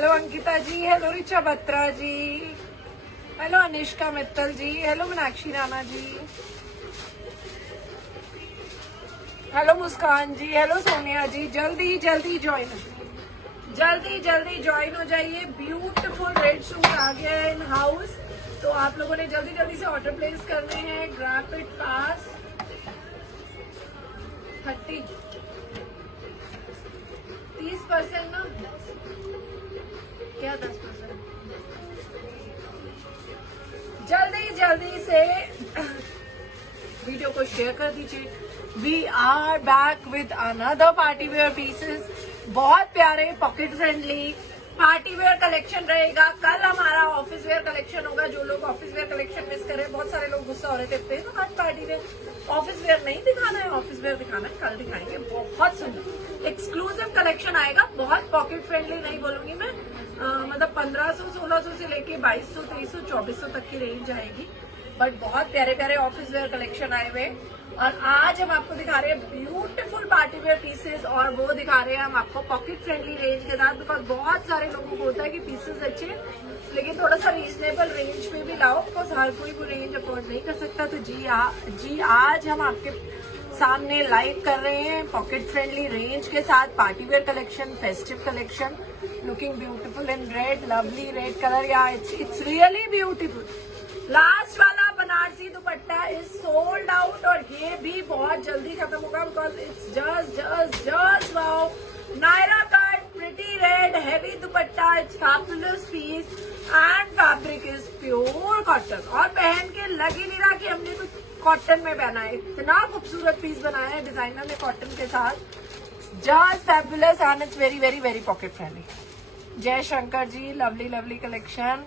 Hello Ankita जी, hello Richa Batra जी, hello Anishka Mittal जी, hello Meenakshi Rana ji, hello मुस्कान जी, hello Sonia जी। जल्दी जल्दी join हो जाइए। ब्यूटीफुल रेड सूट आ गया है इन हाउस, तो आप लोगों ने जल्दी जल्दी से ऑर्डर प्लेस करने हैं। Grab it fast. 30% ना, क्या 10%? जल्दी से वीडियो को शेयर कर दीजिए। We are back with another party wear pieces. बहुत प्यारे pocket friendly party wear collection रहेगा। कल हमारा ऑफिस वेयर कलेक्शन होगा। जो लोग ऑफिस वेयर कलेक्शन मिस कर रहे हैं, बहुत सारे लोग गुस्सा हो रहे थे तो आज पार्टी वेयर ऑफिस वेयर नहीं दिखाना है, ऑफिस वेयर दिखाना है, कल दिखाएंगे। बहुत सुंदर एक्सक्लूसिव कलेक्शन आएगा। बहुत पॉकेट फ्रेंडली नहीं बोलूंगी मैं, मतलब 1500 1600 से लेके 2200 2300 2400 तक की रेंज आएगी। बट बहुत प्यारे प्यारे ऑफिस वेयर कलेक्शन आए हुए। और आज हम आपको दिखा रहे हैं ब्यूटीफुल पार्टी वेयर पीसेस, और वो दिखा रहे हैं हम आपको पॉकेट फ्रेंडली रेंज के साथ। बिकॉज बहुत सारे लोगों को होता है कि पीसेस अच्छे लेकिन थोड़ा सा रीजनेबल रेंज में भी लाओ, बिकॉज हर कोई वो रेंज अफोर्ड नहीं कर सकता। तो जी आज हम आपके सामने लाइव कर रहे हैं पॉकेट फ्रेंडली रेंज के साथ party wear collection, festive collection, looking beautiful in red, lovely red colour. या इट्स रियली ब्यूटीफुल। लास्ट वाला Banarasi dupatta is sold out, और ये भी बहुत जल्दी खत्म होगा because it's just wow. Naira cut pretty red heavy dupatta, it's fabulous piece and fabric is pure cotton. और पहन के लग ही नहीं रहा कि हमने कुछ कॉटन में पहना है। इतना खूबसूरत पीस बनाया है डिजाइनर ने कॉटन के साथ। Just fabulous and it's very very very pocket friendly. जय Shankar ji, lovely lovely collection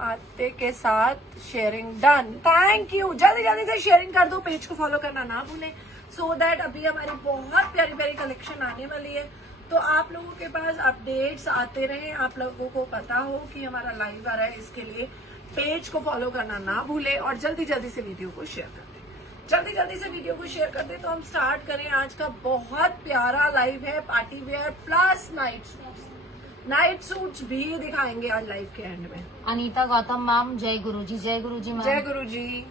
आते के साथ शेयरिंग डन। Thank you. जल्दी जल्दी से शेयरिंग कर दो, पेज को फॉलो करना ना भूलें, सो दैट अभी हमारी बहुत प्यारी प्यारी कलेक्शन आने वाली है, तो आप लोगों के पास अपडेट्स आते रहे, आप लोगों को पता हो कि हमारा लाइव आ रहा है। इसके लिए पेज को फॉलो करना ना भूलें और जल्दी जल्दी से वीडियो को शेयर कर दें। जल्दी से वीडियो को शेयर कर दें। तो हम स्टार्ट करें। आज का बहुत प्यारा लाइव है party wear plus night suits भी दिखाएंगे आज लाइव के एंड में। अनीता गौतम मैम, जय गुरु जी मैम। जय गुरु ji.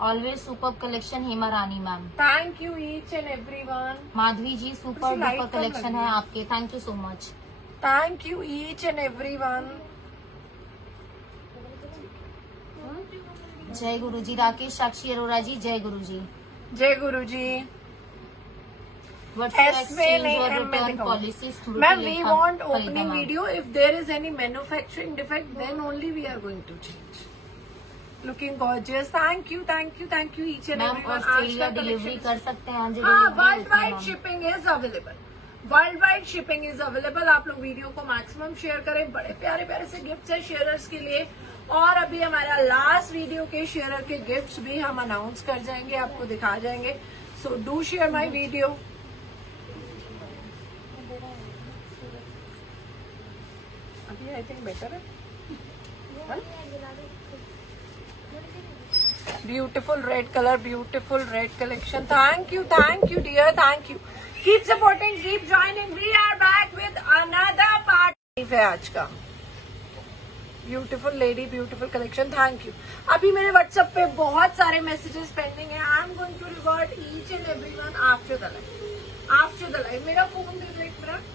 Always super collection, Hema Rani ma'am. Thank you each and everyone. Madhavi ji, super duper collection है आपके, thank you so much. Thank you each and everyone. जय गुरु जी। राकेश साक्षी अरोड़ा जी, जय गुरु जी। जय गुरु जी। Ma'am, we want opening video. If there is any manufacturing defect, then only we are going to change. Looking gorgeous. Thank you each and everyone. Australia delivery कर सकते हैं। हाँ, world wide shipping is available. World wide shipping is available. आप लोग video को maximum share करें। बड़े प्यारे प्यारे से गिफ्ट्स है शेयरर्स के लिए, और अभी हमारा लास्ट वीडियो के शेयरर के गिफ्ट्स भी हम अनाउंस कर जाएंगे, आपको दिखा जाएंगे। So do share my video. अभी आई थिंक बेटर है। Beautiful red colour, beautiful red collection. Thank you dear, thank you. Keep supporting, keep joining. We are back with another part है आज का। Beautiful lady, beautiful collection. Thank you. अभी मेरे WhatsApp पे बहुत सारे messages pending है। I am going to revert each and everyone after the live. मेरा फोन दे दो एक मिनट।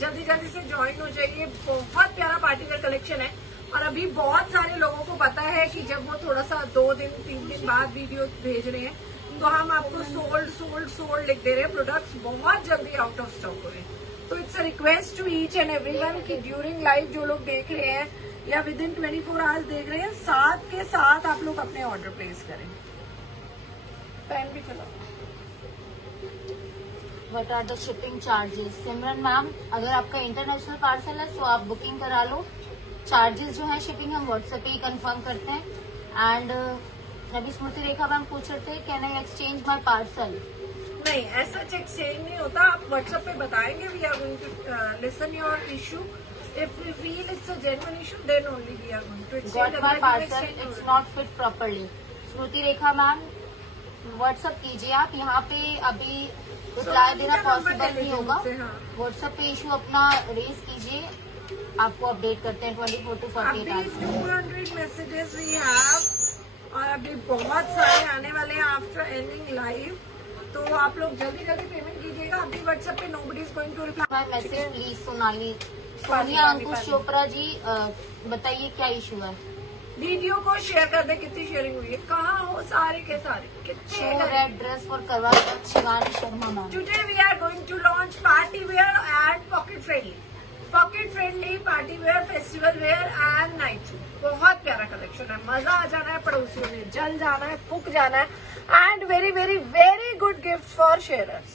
जल्दी से ज्वाइन हो जाइए। बहुत प्यारा पार्टी वेयर कलेक्शन है, और अभी बहुत सारे लोगों को पता है कि जब वो थोड़ा सा 2 दिन 3 दिन बाद वीडियो भेज रहे हैं तो हम आपको सोल्ड लिख दे रहे हैं। प्रोडक्ट्स बहुत जल्दी आउट ऑफ स्टॉक हो रहे हैं। तो it's a request to each and everyone कि ड्यूरिंग लाइव जो लोग देख रहे हैं या विद इन 24 आवर्स देख रहे हैं, साथ के साथ आप लोग अपने ऑर्डर प्लेस करें। पेन भी चलाओ। What are the shipping charges? Simran ma'am, अगर आपका इंटरनेशनल पार्सल है तो आप बुकिंग करा लो। चार्जेस जो है शिपिंग हम व्हाट्सएप पे ही कंफर्म करते हैं। एंड रवि स्मृति रेखा मैम पूछ रहे थे, can I exchange my parcel? नहीं, ऐसा एक्सचेंज नहीं होता। आप व्हाट्सएप पे बताएंगे, we are going to listen your issue. If we feel it's a genuine issue, then only we are going to exchange. Got my parcel, it's not fit properly. Smriti Rekha ma'am, WhatsApp कीजिए आप। यहाँ पे अभी reply देना possible नहीं होगा। WhatsApp पे issue अपना रेज कीजिए आपको अपडेट करते हैं 24 to 48 अभी आवर्स में। 200 मैसेजेस वी हैव और अभी बहुत सारे आने वाले हैं आफ्टर एंडिंग लाइव, तो आप लोग जल्दी जल्दी पेमेंट कीजिएगा। अभी व्हाट्सएप पे nobody is going to reply. Message please Sonali. Pani, Sonia पानी, अंकुश पानी। चोपड़ा जी बताइए क्या इशू है। वीडियो को शेयर कर दे। कितनी शेयरिंग हुई है? कहाँ हो सारे के सारे? कितने शो गए? रेड ड्रेस फॉर करवा Chauth Shivani Sharma ma'am. Today we are going to launch party wear and pocket friendly party wear, festival wear and night suit। बहुत प्यारा कलेक्शन है, मजा आ जाना है, पड़ोसियों में जल जाना है, फूक जाना है and very very very good gift for sharers.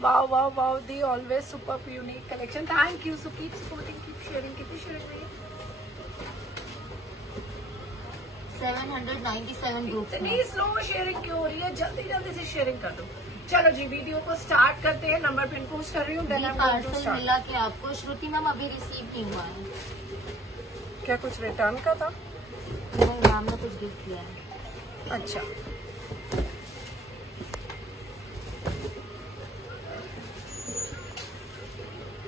Wow wow wow, the always super unique collection. Thank you, so keep supporting, keep sharing. कितनी शेयरिंग हुई है? 797 ग्रुप इतनी स्लो शेयरिंग क्यों हो रही है? जल्दी जल्दी से शेयरिंग कर दो। चलो जी, वीडियो को स्टार्ट करते हैं। नंबर पिन पोस्ट कर रही हूँ। then I'm going to parcel start। मिला के आपको श्रुति मैम अभी रिसीव नहीं हुआ है। क्या कुछ रिटर्न का था? नहीं मैम ने कुछ गिफ्ट किया है। अच्छा,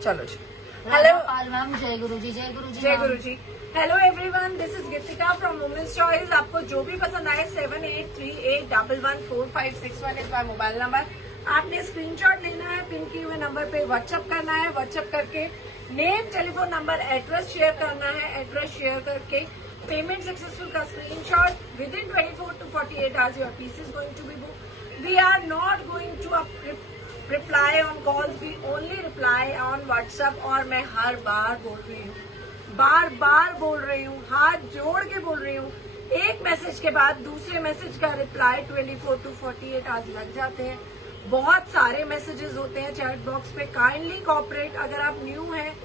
चलो जी। हेलो पाल मैम, जय गुरु जी। जय गुरु जी। जय गुरु ji. Hello everyone, this is Geetika from women's choice. आपको जो भी पसंद आए 7838114561 इज माय मोबाइल नंबर। आपने स्क्रीनशॉट लेना है, पिन किए हुए नंबर पे व्हाट्सएप करना है। व्हाट्सएप करके name, telephone number, address share करना है। एड्रेस शेयर करके पेमेंट सक्सेसफुल का screenshot. Within 24 to 48 hours your piece is going to be book. We are not going to reply on calls, we only reply on WhatsApp. और मैं हर बार बोल रही हूँ, बार बार बोल रही हूँ, हाथ जोड़ के बोल रही हूँ, एक मैसेज के बाद दूसरे मैसेज का रिप्लाई 24 to 48 आवर्स लग जाते हैं। बहुत सारे मैसेजेस होते हैं चैट बॉक्स पे। Kindly cooperate. अगर आप न्यू हैं,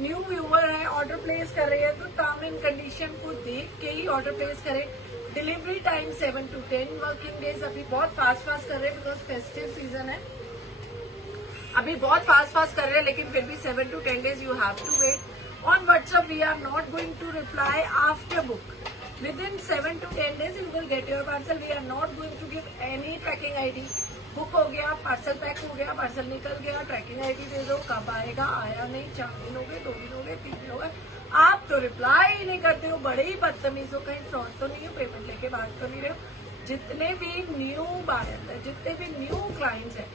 न्यू व्यूअर है, ऑर्डर प्लेस कर रहे हैं तो टर्म एंड कंडीशन को देख के ही ऑर्डर प्लेस करें। Delivery time 7 to 10 working days. अभी बहुत फास्ट कर रहे हैं बिकॉज फेस्टिव सीजन है। अभी बहुत फास्ट कर रहे हैं, लेकिन फिर भी 7 to 10 days you have to wait. On WhatsApp, we are not going to reply after book. Within 7 to 10 days, you will get your parcel. We are not going to give any tracking ID. Book हो गया, parcel pack हो गया, parcel निकल गया, tracking ID दे दो, कब आएगा, आया नहीं, 4 दिन हो गए, 2 दिन हो गए, 3 दिन हो गए, आप तो रिप्लाई ही नहीं करते हो। बड़े ही बदतमीज हो। कहीं फ्रॉड तो नहीं हो? पेमेंट लेके बात कर नहीं रहे हो? जितने भी न्यू बायर है, जितने भी न्यू क्लाइंट्स है,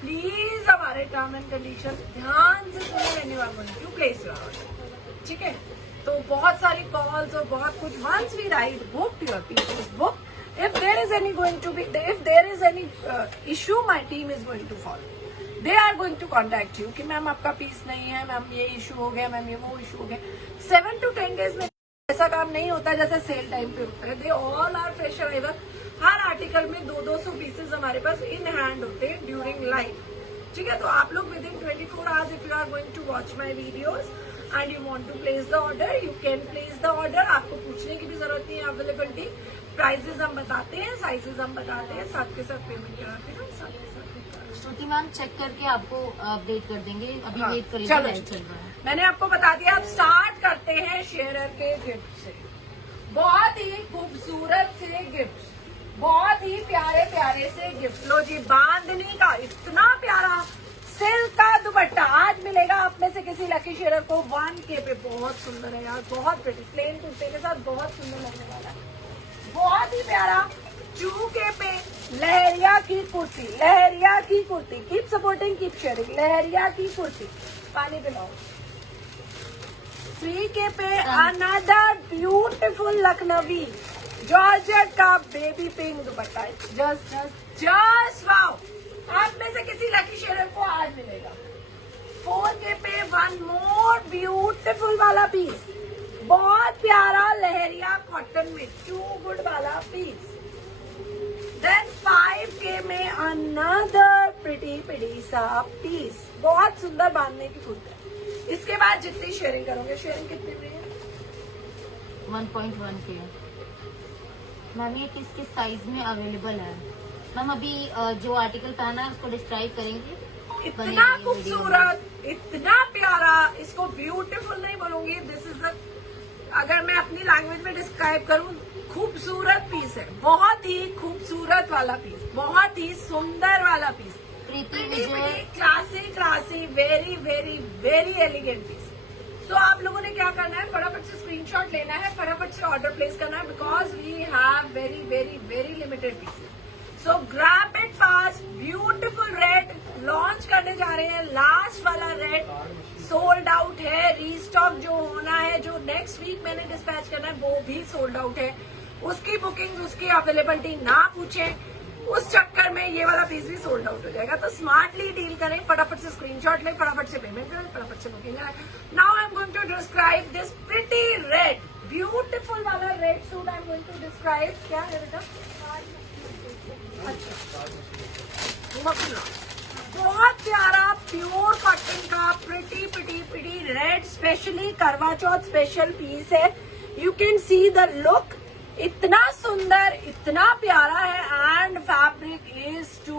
प्लीज हमारे टर्म एंड कंडीशन ध्यान से सुने। क्यों प्लेस योर ऑर्डर, ठीक है? तो बहुत सारी कॉल्स और बहुत कुछ। Once we right book your piece book, if there is any going to be, if there is any issue, my team is going to follow. They are going to contact you कि ma'am आपका piece नहीं है, ma'am ये issue हो गया, ma'am ये वो issue हो गया। 7 to 10 days में ऐसा काम नहीं होता जैसे सेल टाइम पे होता है। They all are fresh arrival. हर आर्टिकल में 200 पीसेज हमारे पास इन हैंड होते हैं ड्यूरिंग लाइव, ठीक है? तो आप लोग within 24 hours, if you are going to watch my videos and you want to place the order, you can place the order. आपको पूछने की भी जरूरत नहीं है। अवेलेबिलिटी, प्राइसेस हम बताते हैं, साइजेस हम बताते हैं, साथ के साथ पेमेंट कराते हैं, साथ के साथ। श्रुति मैम चेक करके आपको अपडेट कर देंगे। अभी हाँ, वेट करिए, चलो लाइव चल रहा है। मैंने आपको बता दिया। अब स्टार्ट करते हैं शेयरर के गिफ्ट से। बहुत ही खूबसूरत से गिफ्ट, बहुत ही प्यारे प्यारे से गिफ्ट। लो जी, बांधनी का इतना प्यारा सिल्क का दुपट्टा आज मिलेगा आप में से किसी लकी शेयरर को 1K पे। बहुत सुंदर है यार, बहुत प्रिटी, प्लेन कुर्ते के साथ बहुत सुंदर लगने वाला है। बहुत ही प्यारा 2K पे लहरिया की कुर्ती, लहरिया की kurti. Keep supporting, keep sharing. Lehariya की कुर्ती, पानी पिलाओ। 3K पे अनदर ब्यूटीफुल लखनवी जॉर्जेट का baby pink dupatta. Just wow, आप में से किसी लकी शेयरर को आज मिलेगा। 4K पे 1 मोर ब्यूटीफुल वाला पीस, बहुत प्यारा लहरिया कॉटन में 2 गुड वाला पीस। देन 5K में अनदर प्रिटी सा पीस, बहुत सुंदर बांधने की कुर्ती। इसके बाद जितनी शेयरिंग करोगे, शेयरिंग कितनी हुई है? 1.1 के। मैम ये किस किस साइज में अवेलेबल है? मैम अभी जो आर्टिकल पहना है उसको डिस्क्राइब करेंगे। इतना खूबसूरत, इतना प्यारा, इसको ब्यूटीफुल नहीं बोलूंगी, दिस इज अगर मैं अपनी लैंग्वेज में डिस्क्राइब करूं, खूबसूरत पीस है। बहुत ही खूबसूरत वाला पीस, बहुत ही सुंदर वाला piece. Preeti Vijay, classy classy, very very very elegant piece. So आप लोगों ने क्या करना है, फटाफट से स्क्रीनशॉट लेना है, फटाफट से ऑर्डर प्लेस करना है, because we have very very very limited pieces. So grab it fast. Beautiful red launch करने जा रहे हैं। लास्ट वाला रेड सोल्ड आउट है। रीस्टॉक जो होना है, जो नेक्स्ट वीक मैंने डिस्पैच करना है, वो भी सोल्ड आउट है। उसकी बुकिंग, उसकी अवेलेबिलिटी ना पूछें, उस चक्कर में ये वाला पीस भी सोल्ड आउट हो जाएगा। तो स्मार्टली डील करें, फटाफट से स्क्रीनशॉट लें, फटाफट से पेमेंट करें, फटाफट से बुकिंग करें। Now I am going to describe this pretty red, beautiful वाला red suit I am going to describe. क्या है बेटा? अच्छा, मखना, बहुत प्यारा प्योर कॉटन का pretty pretty pretty red, specially Karva Chauth special piece है। You can see the look, इतना सुंदर, इतना प्यारा है, and fabric is too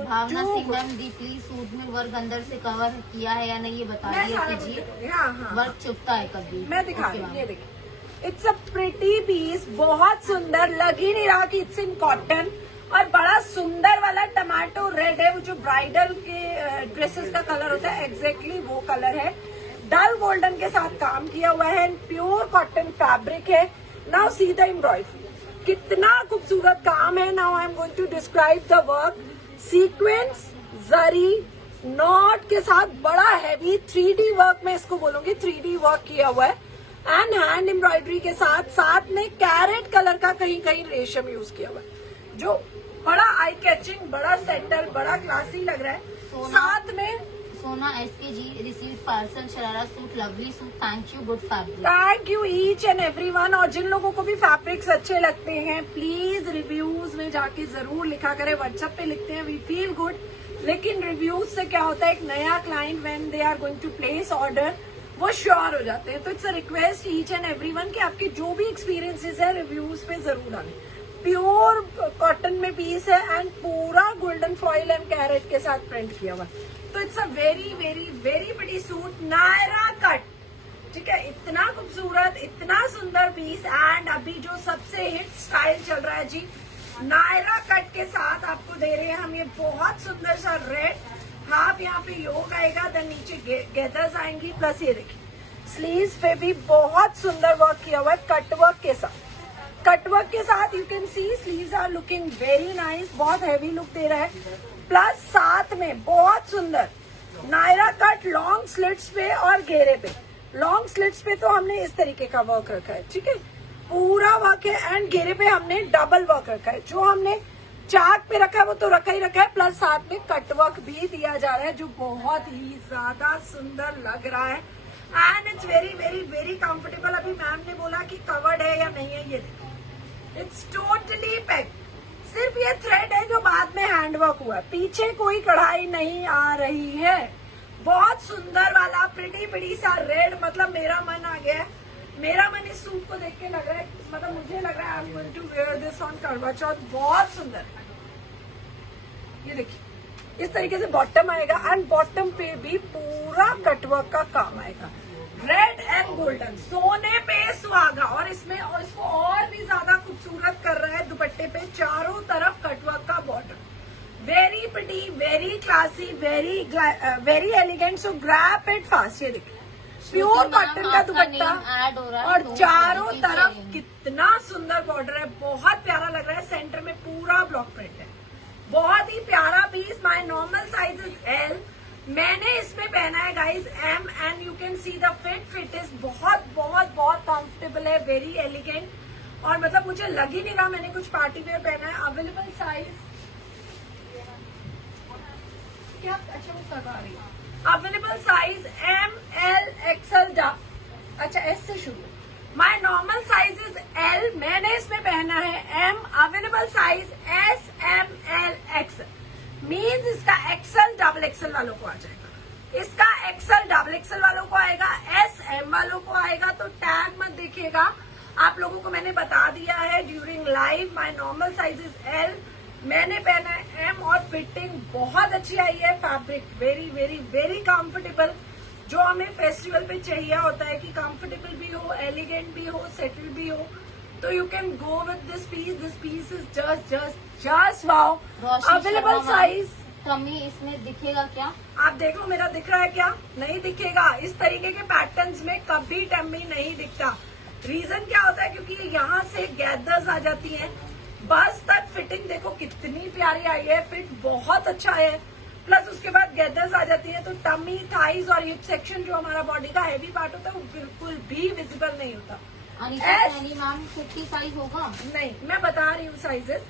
Bhavna Singh ma'am deeply suit में वर्क अंदर से कवर किया है या नहीं ये बता दीजिए। हाँ, वर्क चुपता है कभी? मैं दिखा रही हूँ, ये देखिए, इट्स अ प्रिटी पीस, बहुत सुंदर, लग ही नहीं रहा कि इट्स इन कॉटन, और बड़ा सुंदर वाला टमाटो रेड है, वो जो ब्राइडल के ड्रेसेस का कलर होता है, एग्जैक्टली वो कलर है। डल गोल्डन के साथ काम किया हुआ है, प्योर कॉटन फैब्रिक है। नाउ सी द एम्ब्रॉयडरी, कितना खूबसूरत काम है। Now I am going to describe the work. Sequins, zari, knot के साथ बड़ा हैवी 3D वर्क, मैं इसको बोलूंगी 3D वर्क किया हुआ है, एंड हैंड एम्ब्रॉयडरी के साथ में कैरेट कलर का कहीं कहीं रेशम यूज किया हुआ है, जो बड़ा आई कैचिंग, बड़ा सेटल, बड़ा क्लासी लग रहा है। साथ में Sona SK ji receive parcel sharara suit, lovely suit, thank you, good fabric. Thank you each and everyone. और जिन लोगों को भी फैब्रिक्स अच्छे लगते हैं, प्लीज रिव्यूज में जाके जरूर लिखा करें। व्हाट्सएप पे लिखते हैं वी फील गुड, लेकिन रिव्यूज से क्या होता है, एक नया client when they are going to place order, वो श्योर हो जाते हैं। तो it's a request each and everyone कि आपके जो भी एक्सपीरियंसेस है रिव्यूज पे जरूर डालें। प्योर कॉटन में पीस है, एंड पूरा गोल्डन फॉइल एंड कैरेट के साथ प्रिंट किया हुआ। तो it's a very very very pretty suit, Naira cut, ठीक है, इतना खूबसूरत, इतना सुंदर पीस, एंड अभी जो सबसे हिट स्टाइल चल रहा है जी, नायरा कट के साथ आपको दे रहे हैं हम ये बहुत सुंदर सा रेड। हाफ यहाँ पे योक आएगा, देन नीचे गेदर्स आएंगी, प्लस ये देखिए स्लीव्स पे भी बहुत सुंदर वर्क किया हुआ है कटवर्क के साथ। कटवर्क के साथ you can see sleeves are looking very nice, बहुत हैवी लुक दे रहा है, प्लस साथ में बहुत सुंदर नायरा कट लॉन्ग स्लिट्स पे और घेरे पे। लॉन्ग स्लिट्स पे तो हमने इस तरीके का वर्क रखा है, ठीक है, पूरा वर्क है, एंड घेरे पे हमने डबल वर्क रखा है। जो हमने चाक पे रखा है वो तो रखा ही रखा है, प्लस साथ में कटवर्क भी दिया जा रहा है, जो बहुत ही ज्यादा सुंदर लग रहा है, and it's very very very comfortable. अभी मैम ने बोला कि कवर्ड है या नहीं है, ये देखिए इट्स टोटली पैक्ड। सिर्फ ये थ्रेड है जो बाद में हैंडवर्क हुआ है, पीछे कोई कढ़ाई नहीं आ रही है। बहुत सुंदर वाला प्रिटी प्रिटी सा रेड, मतलब मेरा मन आ गया है, मेरा मन इस सूट को देख के लग रहा है, मतलब मुझे लग रहा है I am going to wear this on Karwa Chauth. बहुत सुंदर, ये देखिए इस तरीके से बॉटम आएगा, एंड बॉटम पे भी पूरा कटवर्क का काम आएगा, रेड एंड गोल्डन, सोने पे सुहागा। और इसमें और इसको और भी ज्यादा खूबसूरत कर रहा है, दुपट्टे पे चारों तरफ कटवर्क का border, very pretty, very classy, very elegant. So grab it fast. ये देखिए प्योर कॉटन का दुपट्टा, और चारों तरफ कितना सुंदर बॉर्डर है, बहुत प्यारा लग रहा है। सेंटर में पूरा ब्लॉक प्रिंट है, बहुत ही प्यारा piece. My normal size is L, मैंने इसमें पहना है guys M, and you can see the fit is बहुत बहुत बहुत कंफर्टेबल है, वेरी एलिगेंट, और मतलब मुझे लग ही नहीं रहा मैंने कुछ पार्टी वेयर पहना है। अवेलेबल साइज क्या, अच्छा वो करवा रही है, available size M, L, XL, अच्छा S से शुरू। My normal size is L, मैंने इसमें पहना है M, available size S, M, L, XL, means इसका XL डबल XL वालों को आ जाएगा, इसका XL डबल XL वालों को आएगा, S M वालों को आएगा। तो टैग मत देखिएगा, आप लोगों को मैंने बता दिया है during live. My normal size is L, मैंने पहना है M, और फिटिंग बहुत अच्छी आई है, fabric very very very comfortable, जो हमें फेस्टिवल पे चाहिए होता है कि कंफर्टेबल भी हो, एलिगेंट भी हो, सेटल भी हो। तो you can go with this piece is just wow. Available size tummy इसमें दिखेगा क्या? आप देख लो, मेरा दिख रहा है क्या? नहीं दिखेगा। इस तरीके के पैटर्न्स में कभी टमी नहीं दिखता। रीजन क्या होता है? क्योंकि यहाँ से गैदर्स आ जाती हैं। बस तक फिटिंग देखो कितनी प्यारी आई है, फिट बहुत अच्छा है। प्लस उसके बाद गैदर्स आ जाती है, तो टमी, थाइज और हिप सेक्शन जो हमारा बॉडी का हैवी पार्ट होता है वो बिल्कुल भी विजिबल नहीं होता। अनीता सैनी मैम 50 साइज होगा? नहीं, मैं बता रही हूँ sizes.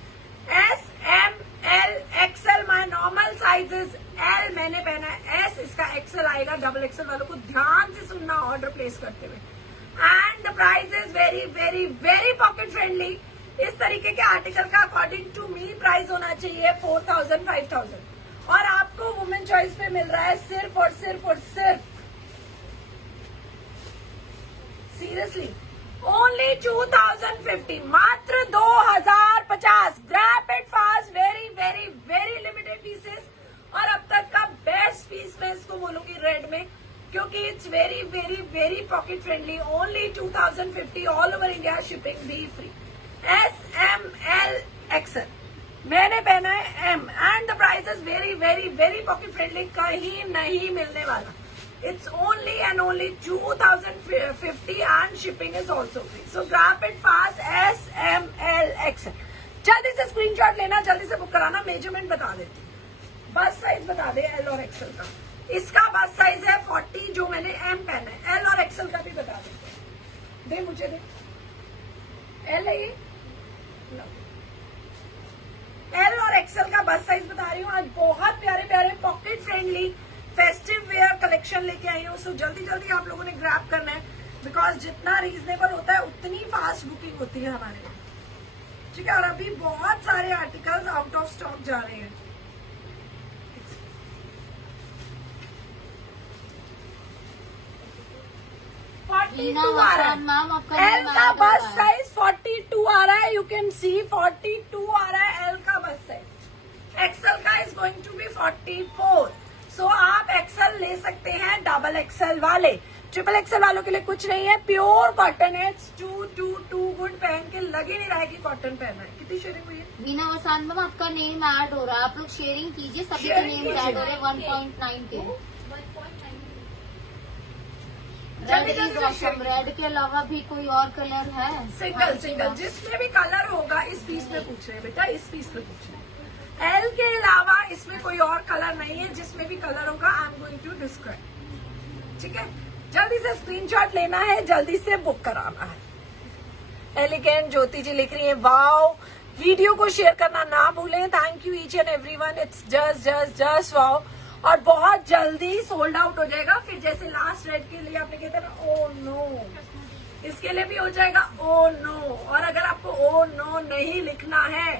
S, M, L, XL, my normal sizes L मैंने पहना है, S इसका XL आएगा। डबल XL वालों को ध्यान से सुनना ऑर्डर प्लेस करते हुए। And the price is very very very pocket friendly. इस तरीके के आर्टिकल का अकॉर्डिंग टू मी प्राइस होना चाहिए 4000 5000, और आपको वुमेन चॉइस पे मिल रहा है सिर्फ और सिर्फ और सिर्फ सीरियसली ओनली 2050, मात्र 2050। Grab it fast, very very very limited pieces, और अब तक का बेस्ट पीस मैं इसको बोलूंगी रेड में, क्योंकि it's very very very pocket friendly. Only 2050, all over India shipping भी फ्री। S, M, L, XL मैंने पहना है M, and the price is very very very pocket friendly, कहीं नहीं मिलने वाला। It's only and only 2050 and shipping is also free. So grab it fast. S, M, L, XL. जल्दी से screenshot लेना, जल्दी से बुक कराना। मेजरमेंट बता देती, बस साइज बता दे L और XL का। इसका बस साइज है 40 जो मैंने M पहना है। L और XL का भी बता देते। दे मुझे दे। L है ये, L और XL का बस साइज बता रही हूँ। आज बहुत प्यारे प्यारे pocket friendly festive wear collection लेके आई हूँ। सो जल्दी जल्दी आप लोगों ने ग्रैब करना है, बिकॉज जितना रीजनेबल होता है उतनी फास्ट बुकिंग होती है हमारे यहाँ, ठीक है। और अभी बहुत सारे आर्टिकल्स आउट ऑफ स्टॉक जा रहे हैं। मैम आपका एल का बस साइज 42 आ रहा है। यू कैन सी 42 आ रहा है एल का बस साइज। एक्सएल का इज गोइंग टू बी 44। सो आप एक्सएल ले सकते हैं, डबल एक्सएल वाले। ट्रिपल एक्सएल वालों के लिए कुछ नहीं है, प्योर कॉटन है। टू गुड पहन के लग ही नहीं रहा है कि कॉटन पहना है। कितनी शेयरिंग हुई है? वीना वसान मैम आपका नेम ऐड हो रहा है, आप लोग शेयरिंग कीजिए, सभी का नेम ऐड हो रहा है। 1.9 के रेड के अलावा भी कोई और कलर है? सिंगल जिसमें भी कलर होगा। इस पीस में पूछ रहे हैं बेटा, इस पीस में पूछ रहे हैं। एल के अलावा इसमें कोई और कलर नहीं है। जिसमें भी कलर होगा I am going to describe, ठीक है। जल्दी से स्क्रीनशॉट लेना है, जल्दी से बुक कराना है। एलिगेंट ज्योति जी लिख रही है वाओ। वीडियो को शेयर करना ना भूलें। Thank you each and everyone. It's just wow. और बहुत जल्दी सोल्ड आउट हो जाएगा। फिर जैसे लास्ट रेड के लिए आपने कहते ना ओ नो, इसके लिए भी हो जाएगा ओ नो। और अगर आपको ओ नो नहीं लिखना है,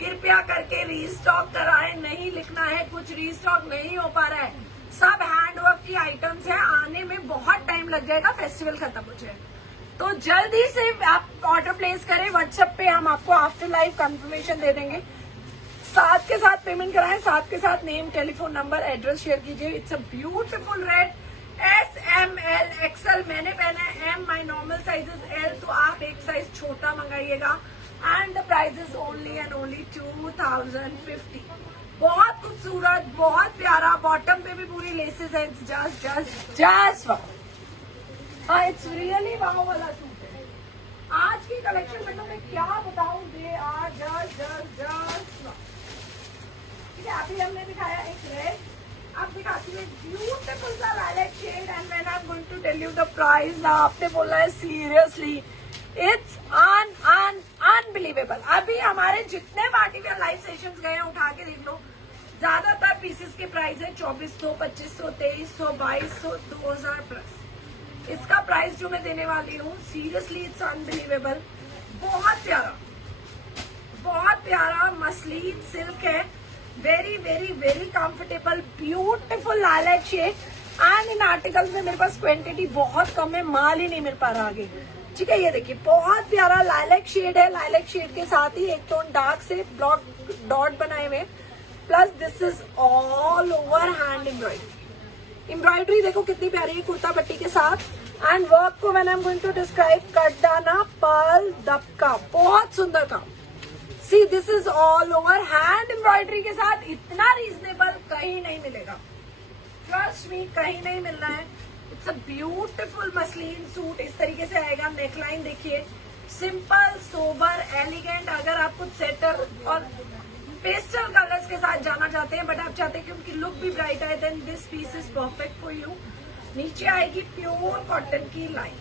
कृपया करके रीस्टॉक कराएं। नहीं लिखना है, कुछ रीस्टॉक नहीं हो पा रहा है। सब हैंडवर्क की आइटम्स है, आने में बहुत टाइम लग जाएगा, फेस्टिवल खत्म हो जाए। तो जल्दी से आप ऑर्डर प्लेस करें। व्हाट्सएप पे हम आपको आफ्टर लाइव कंफर्मेशन दे देंगे। साथ के साथ पेमेंट कराएं, साथ के साथ name, telephone number, address share कीजिए। It's a beautiful red. S, M, L, XL मैंने पहना है M, my normal size is L, तो आप एक साइज छोटा मंगाइएगा। And the price is only and only 2050। बहुत खूबसूरत, बहुत प्यारा। बॉटम पे भी पूरी लेसेस है। Just wow. हाँ, इट्स रियली वाओ वाला सूट है। आज की कलेक्शन में तो मैं क्या बताऊं, दे आर जस्ट वाओ। ठीक है, अभी हमने दिखाया एक रेड, अब दिखाती हूँ ब्यूटीफुल सा lilac shade. And when I am going to tell you the price ना, आपने बोला है सीरियसली इट्स अनबिलीवेबल। अभी हमारे जितने पार्टी वेयर लाइव सेशंस गए हैं, उठा के देख लो, ज्यादातर पीसेस के प्राइस है 2400, 2500, 2300, 2200, 2000 प्लस। इसका प्राइस जो मैं देने वाली हूँ, सीरियसली इट्स अनबिलीवेबल। बहुत प्यारा मसलिन सिल्क है। Very very very comfortable, beautiful lilac shade. And इन आर्टिकल्स में मेरे पास क्वांटिटी बहुत कम है, माल ही नहीं मिल पा रहा आगे, ठीक है। ये देखिए बहुत प्यारा लाइलैक शेड है। लाइलैक शेड के साथ ही एक टोन डार्क से ब्लॉक डॉट बनाए हुए, plus this is all over hand embroidery. Embroidery देखो कितनी प्यारी है कुर्ता पट्टी के साथ। एंड वर्क को when I am going to describe, कटदाना, पर्ल, दबका, बहुत सुंदर काम। See this is all over hand embroidery के साथ। इतना रीजनेबल कहीं नहीं मिलेगा, ट्रस्ट मी, कहीं नहीं मिलना है। It's a beautiful muslin suit, इस तरीके से आएगा। नेकलाइन देखिए, सिंपल सोबर एलिगेंट। अगर आप कुछ सेटर और पेस्टल कलर्स के साथ जाना चाहते हैं, बट आप चाहते हैं कि उनकी लुक भी ब्राइट आए, then this piece is perfect for you. नीचे आएगी प्योर कॉटन की लाइन,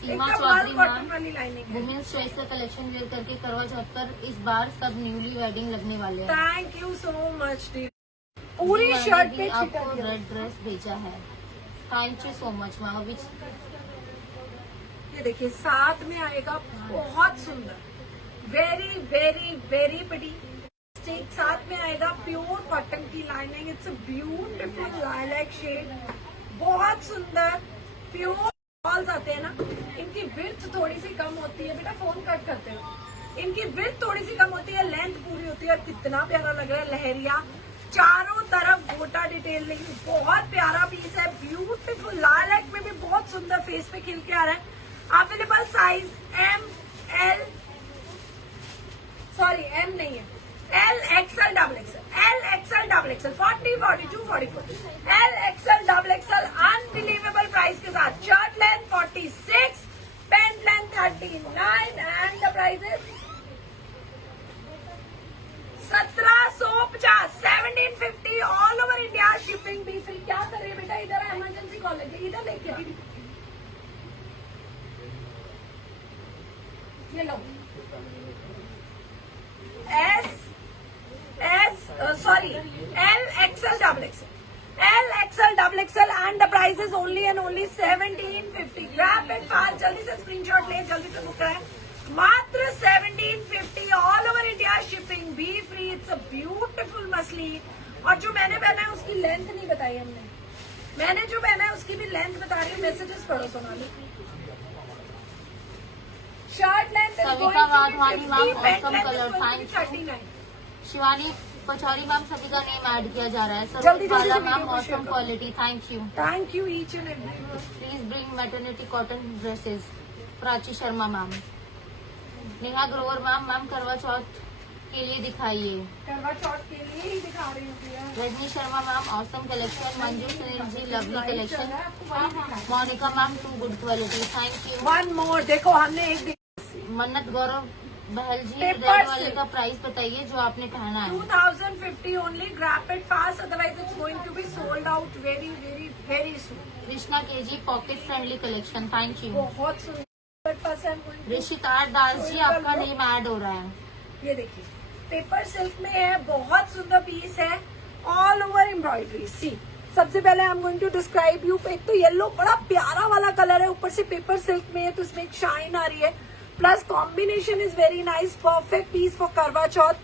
सीमा एकदम चौधरी कॉटन मैम, वाली लाइनिंग है। वुमेन्स चॉइस का कलेक्शन वेयर करके करवा चौथ पर इस बार सब न्यूली वेडिंग लगने वाले हैं। Thank you so much D. पूरी मैंने शर्ट भी पे आपको चिकन है। रेड ड्रेस भेजा है, thank you so much ma'am. अभी ये देखिए साथ में आएगा, बहुत सुंदर, वेरी वेरी वेरी प्रिटी। साथ में आएगा प्योर कॉटन की lining. It's a beautiful lilac shade, बहुत सुंदर। प्योर बॉल्स आते हैं ना, इनकी विड्थ थोड़ी सी कम होती है। बेटा फोन कट करते हो। इनकी विड्थ थोड़ी सी कम होती है, लेंथ पूरी होती है। और कितना प्यारा लग रहा है, लहरिया, चारों तरफ गोटा डिटेलिंग, बहुत प्यारा पीस है। ब्यूटीफुल लाइलैक में भी बहुत सुंदर फेस पे खिल के आ रहा है। Available size M L, sorry M नहीं है, L XL double XL, L XL double XL, 40, 42, 44, L XL double XL unbelievable price के साथ। Shirt length 46, pant length 39 and the price is 1750, 1750 all over India. Shipping भी free. क्या कर रही है बेटा, इधर इमरजेंसी कॉल लगी, इधर लेके आ। ये लो, sorry, L XL double XL, L XL double XL and the price is only and only 1750. Grab it fast, जल्दी से स्क्रीनशॉट ले, जल्दी से बुक कराएं। मात्र 1750 ऑल ओवर इंडिया, शिपिंग भी free. It's a beautiful muslin. और जो मैंने पहना है उसकी लेंथ नहीं बताई हमने, मैंने जो पहना है उसकी भी लेंथ बता रही हूँ। मैसेजेस पढ़ो Sonali. Shirt length Savita Wadhwani ma'am, awesome colour, thank 39। Shivani Pachauri ma'am, सभी का नेम ऐड किया जा रहा है। जल्दी जल्दी सरोज से मैम, वीडियो को शेयर ऑसम करो। Quality, thank you. Thank you each and every. Please bring maternity cotton dresses. Prachi Sharma ma'am, Neha Grover ma'am करवा चौथ के लिए दिखाइए। करवा चौथ के लिए ही दिखा रही हूँ भैया। Rajni Sharma ma'am, awesome collection. Manju Sunil ji, lovely collection. Monika ma'am, too good quality, thank you. One more, देखो हमने एक मन्नत गौरव बहल जी, रेड Papers वाले का प्राइस बताइए जो आपने पहना है। 2050 only. Grab it fast, otherwise it's going to be sold out very very very soon. Krishna KG, pocket friendly collection, thank you. बहुत सुंदर। ऋषितार दास जी, आपका नेम ऐड हो रहा है। ये देखिए पेपर सिल्क में है, बहुत सुंदर पीस है, ऑल ओवर एम्ब्रॉयडरी। सी, सबसे पहले I am going to describe you. एक तो येलो बड़ा प्यारा वाला कलर है, ऊपर से पेपर सिल्क में है तो इसमें एक शाइन आ रही है, plus combination is very nice. Perfect piece for करवा चौथ।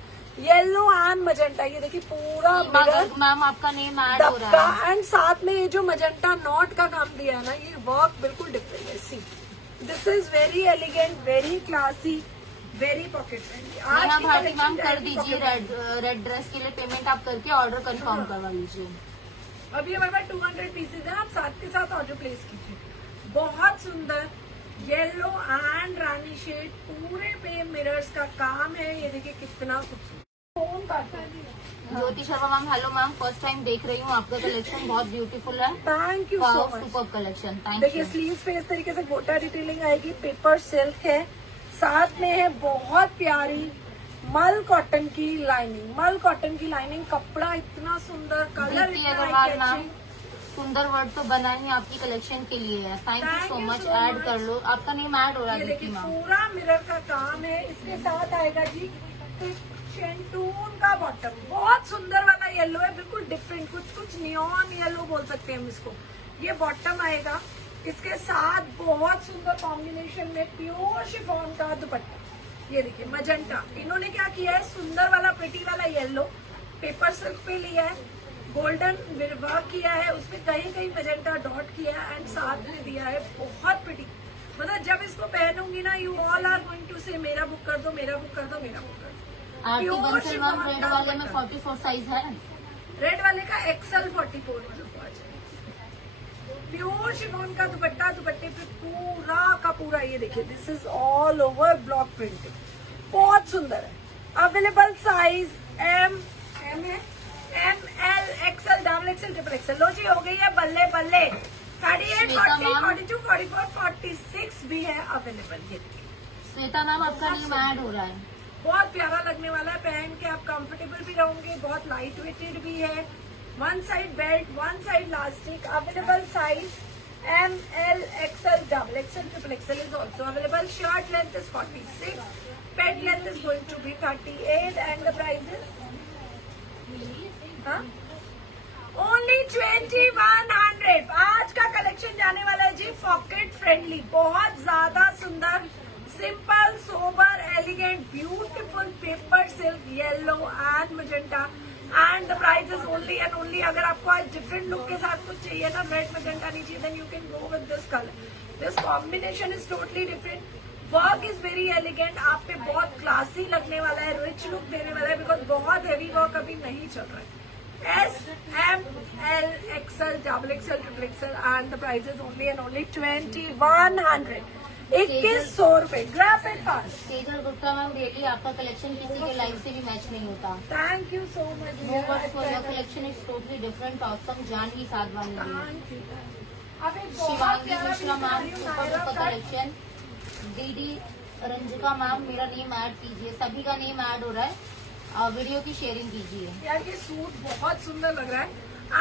येलो एंड मजेंटा, ये देखिए पूरा मिरर मैम, आपका नेम ऐड हो रहा है। दबका, एंड साथ में ये जो मजेंटा नॉट का काम दिया है ना, ये वर्क बिल्कुल डिफरेंट है। See, this is very elegant, very classy, very pocket friendly. Neha Bharti ma'am, कर दीजिए रेड ड्रेस के लिए पेमेंट आप करके ऑर्डर कंफर्म करवा लीजिए। अभी हमारे पास 200 पीसेज हैं, आप साथ के साथ ऑर्डर प्लेस कीजिए। बहुत सुंदर येलो एंड रानी शेड, पूरे पे मिरर्स का काम है। ये देखिए कितना खूबसूरत। फोन काटता है। Jyoti Sharma ma'am, hello ma'am, first time देख रही हूँ, आपका कलेक्शन बहुत ब्यूटीफुल है। Thank you so much. Super collection, thank देखिए यू। स्लीव्स पे इस तरीके से गोटा डिटेलिंग आएगी, पेपर सिल्क है, साथ में है बहुत प्यारी मल कॉटन की लाइनिंग। मल कॉटन की लाइनिंग, कपड़ा इतना सुंदर, कलर दीप्ति इतना अग्रवाल मैम, catchy। सुंदर वर्ड तो बना ही आपकी कलेक्शन के लिए है, thank you so much. so add much। कर लो, आपका नेम ऐड हो रहा ये है दीप्ति देखिए मैम। पूरा मिरर का काम है। इसके साथ आएगा जी शेंटून का बॉटम, बहुत सुंदर वाला येलो है, बिल्कुल डिफरेंट, कुछ नियॉन येलो बोल सकते हैं हम इसको। ये बॉटम आएगा, इसके साथ बहुत सुंदर कॉम्बिनेशन में प्योर शिफॉन का दुपट्टा। ये देखिए मजेंटा, इन्होंने क्या किया है, सुंदर वाला प्रिटी वाला येलो पेपर सिल्क पे लिया है, गोल्डन वर्क किया है, उसमें कहीं कहीं मजेंटा डॉट किया है, एंड साथ में दिया है बहुत प्रिटी। मतलब जब इसको पहनूंगी ना, you all are going to say मेरा बुक कर दो, मेरा बुक कर दो, मेरा बुक कर दो। आरती Pure Bansal ma'am, chiffon red का वाले में दुपट्टा। 44 साइज है। रेड वाले का एक्सल 44 प्योर शिफॉन का दुपट्टा, दुपट्टे पे पूरा का पूरा ये देखिए, this is all over block printing, बहुत सुंदर है। अवेलेबल साइज एम है, M L XL, double XL, triple XL. लो जी, हो गई है बल्ले बल्ले। 38, 40, 42, 44, 46 भी है अवेलेबल। ये श्वेता मैम आपका नेम ऐड हो रहा है। बहुत प्यारा लगने वाला है, पहन के आप कंफर्टेबल भी रहोगे, बहुत लाइट वेटेड भी है। One side belt, one side elastic. Available size M, L, XL, double XL, triple XL is also available. Shirt length is 46, pant length is going to be 38 and the price is only 2100। आज का collection जाने वाला है जी pocket friendly, बहुत ज्यादा सुंदर, simple, sober, elegant, beautiful paper silk, yellow and magenta and the price is only and only. अगर आपको आज डिफरेंट लुक के साथ कुछ चाहिए ना, रेड मजेंटा नहीं चाहिए, then you can go with this colour. This combination is totally different. Work is very elegant, आप पे बहुत क्लासी लगने वाला है, रिच लुक देने वाला है, बिकॉज बहुत हेवी वर्क अभी नहीं चल रहा है। S, M, L, XL, double XL, triple XL and the price is only and only 2100। 2100 रुपए। Grab it fast. Sejal Gupta ma'am, really आपका कलेक्शन किसी के लाइफ से भी मैच नहीं होता। Thank you so much. No words for your collection, is totally different, awesome. Jahnavi Sadhwani, Shivangi Mishra ma'am, super super collection. DD Ranjika ma'am, मेरा name add कीजिए, सभी का नेम ऐड हो रहा है, वीडियो की शेयरिंग कीजिए। यार ये सूट बहुत सुंदर लग रहा है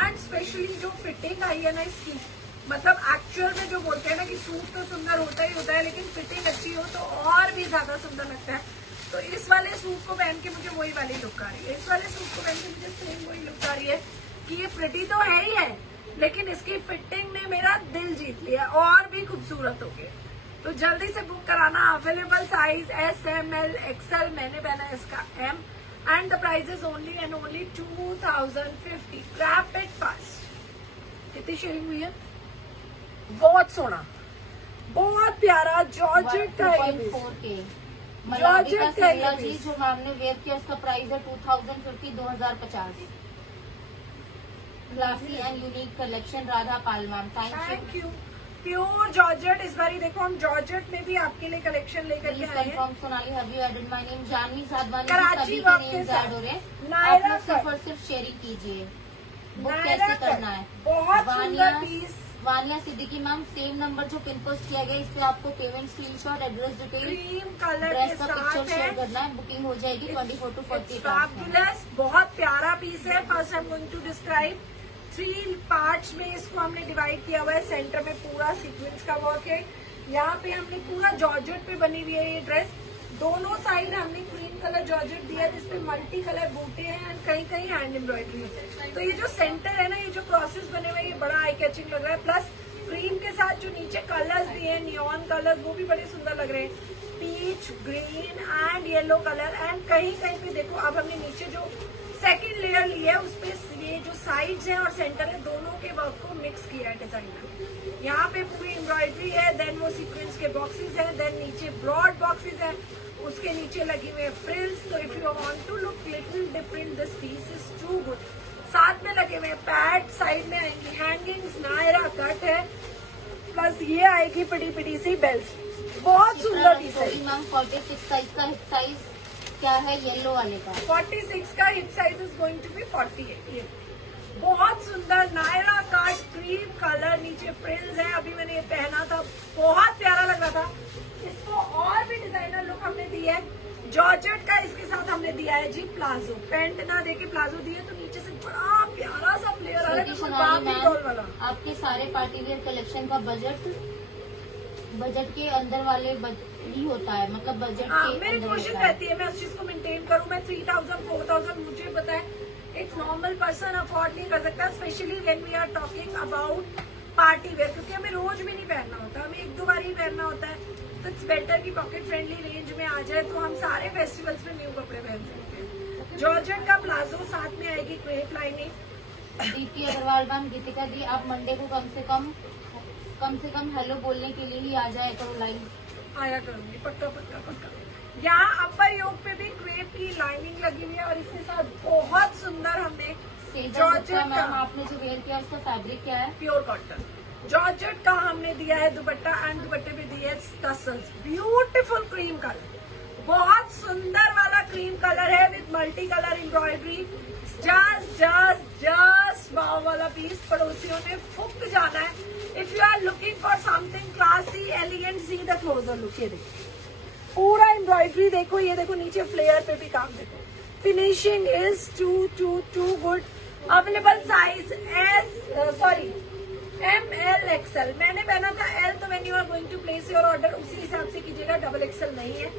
एंड स्पेशली जो फिटिंग आई है ना इसकी, मतलब एक्चुअल में जो बोलते हैं ना कि सूट तो सुंदर होता ही होता है, लेकिन फिटिंग अच्छी हो तो और भी ज्यादा सुंदर लगता है। तो इस वाले सूट को पहन के मुझे वही वाली लुक आ रही है, इस वाले सूट को पहन के मुझे सेम वही लुक आ रही है कि ये प्रिटी तो है ही है, लेकिन इसकी फिटिंग ने मेरा दिल जीत लिया और भी खूबसूरत हो गया। तो जल्दी से बुक कराना। Available size S, M, L, XL, मैंने पहना है इसका M and the price is only and only 2050। grab it fast। कितनी शेयरिंग हुई है? बहुत सोना, बहुत प्यारा जॉर्जेट का ये पीस। 4K जॉर्जेट का ये जी पीस। जो मैम ने वेयर किया उसका प्राइस है 2050, 2050। Classy and unique collection, Radha Pal ma'am, thank you. Pure georgette. इस बार देखो हम जॉर्जेट में भी आपके लिए कलेक्शन लेकर के आए हैं। Confirm Sonali, have you added my name? Janvi Sadhwani, Karachi सभी वर्क के के नेम्स साथ। ऐड हो रहे हैं। नायरा आप लोग सिर्फ शेयरिंग कीजिए, बुक नायरा कैसे करना है। बहुत सुंदर piece. Vania Siddiqui ma'am, same number जो पिन पोस्ट किया गया, इस पे आपको payment screenshot, address detail, cream colour dress के का साथ पिक्चर शेयर है। करना है, बुकिंग हो जाएगी 24 to 48 फैबुलस, बहुत प्यारा पीस है। First I am going to describe 3 parts में इसको हमने डिवाइड किया हुआ है। सेंटर में पूरा सीक्वेंस का वर्क है, यहाँ पे हमने पूरा जॉर्जेट पे बनी हुई है ये ड्रेस। दोनों साइड हमने क्रीम कलर जॉर्जेट दिया है, जिसपे मल्टी कलर बूटे हैं एंड कहीं कहीं हैंड एम्ब्रॉयडरी है। तो ये जो सेंटर है ना, ये जो क्रॉसेस बने हुए हैं, ये बड़ा आई कैचिंग लग रहा है। प्लस क्रीम के साथ जो नीचे कलर्स दिए हैं, नियॉन कलर, वो भी बड़े सुंदर लग रहे हैं। Peach, green and yellow colour and कहीं कहीं पे देखो, अब हमने नीचे जो सेकेंड लेयर ली है उस पे ये जो साइड्स हैं और सेंटर है, दोनों के वर्क को मिक्स किया है डिजाइन में। यहाँ पे पूरी एम्ब्रॉयडरी है, देन वो सीक्वेंस के बॉक्सेस हैं, देन नीचे ब्रॉड बॉक्सेस हैं, उसके नीचे लगी हुई है फ्रिल्स। तो if you want to look little different, this piece is too good. साथ में लगे हुए पैड, साइड में आएंगी हैंगिंग्स, नायरा कट है, प्लस ये आएगी पिटी पिटी सी बेल्स। बहुत सुंदर पीस है। मैम 46 साइज का हिप साइज क्या है येलो वाले का? 46 का hip size is going to be 48। ये बहुत सुंदर नायरा कट, क्रीम कलर, नीचे फ्रिल्स है। अभी मैंने ये पहना था, बहुत प्यारा लग रहा था। इसको और भी डिजाइनर लुक हमने दिया है। जॉर्जेट का इसके साथ हमने दिया है जी प्लाजो, पैंट ना देके प्लाजो दिए, तो नीचे से बड़ा प्यारा सा फ्लेयर आ रहा है, बिल्कुल बार्बी डॉल वाला। आपके सारे पार्टी वेयर कलेक्शन का बजट के अंदर वाले ही होता है, मतलब बजट के मेरी अंदर कोशिश होता है। रहती है मैं उस चीज को मेंटेन करूं। मैं 3000 4000 मुझे पता है एक नॉर्मल पर्सन अफोर्ड नहीं कर सकता, specially when we are talking about party wear, क्योंकि हमें रोज भी नहीं पहनना होता, हमें 1-2 बार ही पहनना होता है। तो इट्स बेटर की पॉकेट फ्रेंडली रेंज में आ जाए, तो हम सारे फेस्टिवल्स में न्यू कपड़े पहन सकते हैं। जॉर्जेट का प्लाजो, साथ में आएगी crepe lining. Deepti Agarwal ma'am, Geetika दी, आप मंडे को कम से कम हेलो बोलने के लिए ही आ जाए करो लाइन। आया करूंगी, पक्का पक्का पक्का। यहाँ अपर योक पे भी क्रेप की लाइनिंग लगी हुई है और इसके साथ बहुत सुंदर हमने जॉर्जेट मैम का, आपने जो वेयर किया उसका फैब्रिक क्या है? प्योर कॉटन जॉर्जेट का हमने दिया है दुपट्टा एंड दुपट्टे पे दिए टसल्स। ब्यूटीफुल क्रीम कलर, बहुत सुंदर वाला क्रीम कलर है with multi colour embroidery. Just wow वाला पीस पड़ोसियों ने फुक जाना है. If you are looking for something classy elegant, see the closer look. ये देखो पूरा एम्ब्रॉयडरी देखो, ये देखो नीचे फ्लेयर पे भी काम देखो. Finishing is too good. Available size ML XL. मैंने पहना था L, तो when you are going to place your order उसी हिसाब से कीजिएगा. डबल XL नहीं है.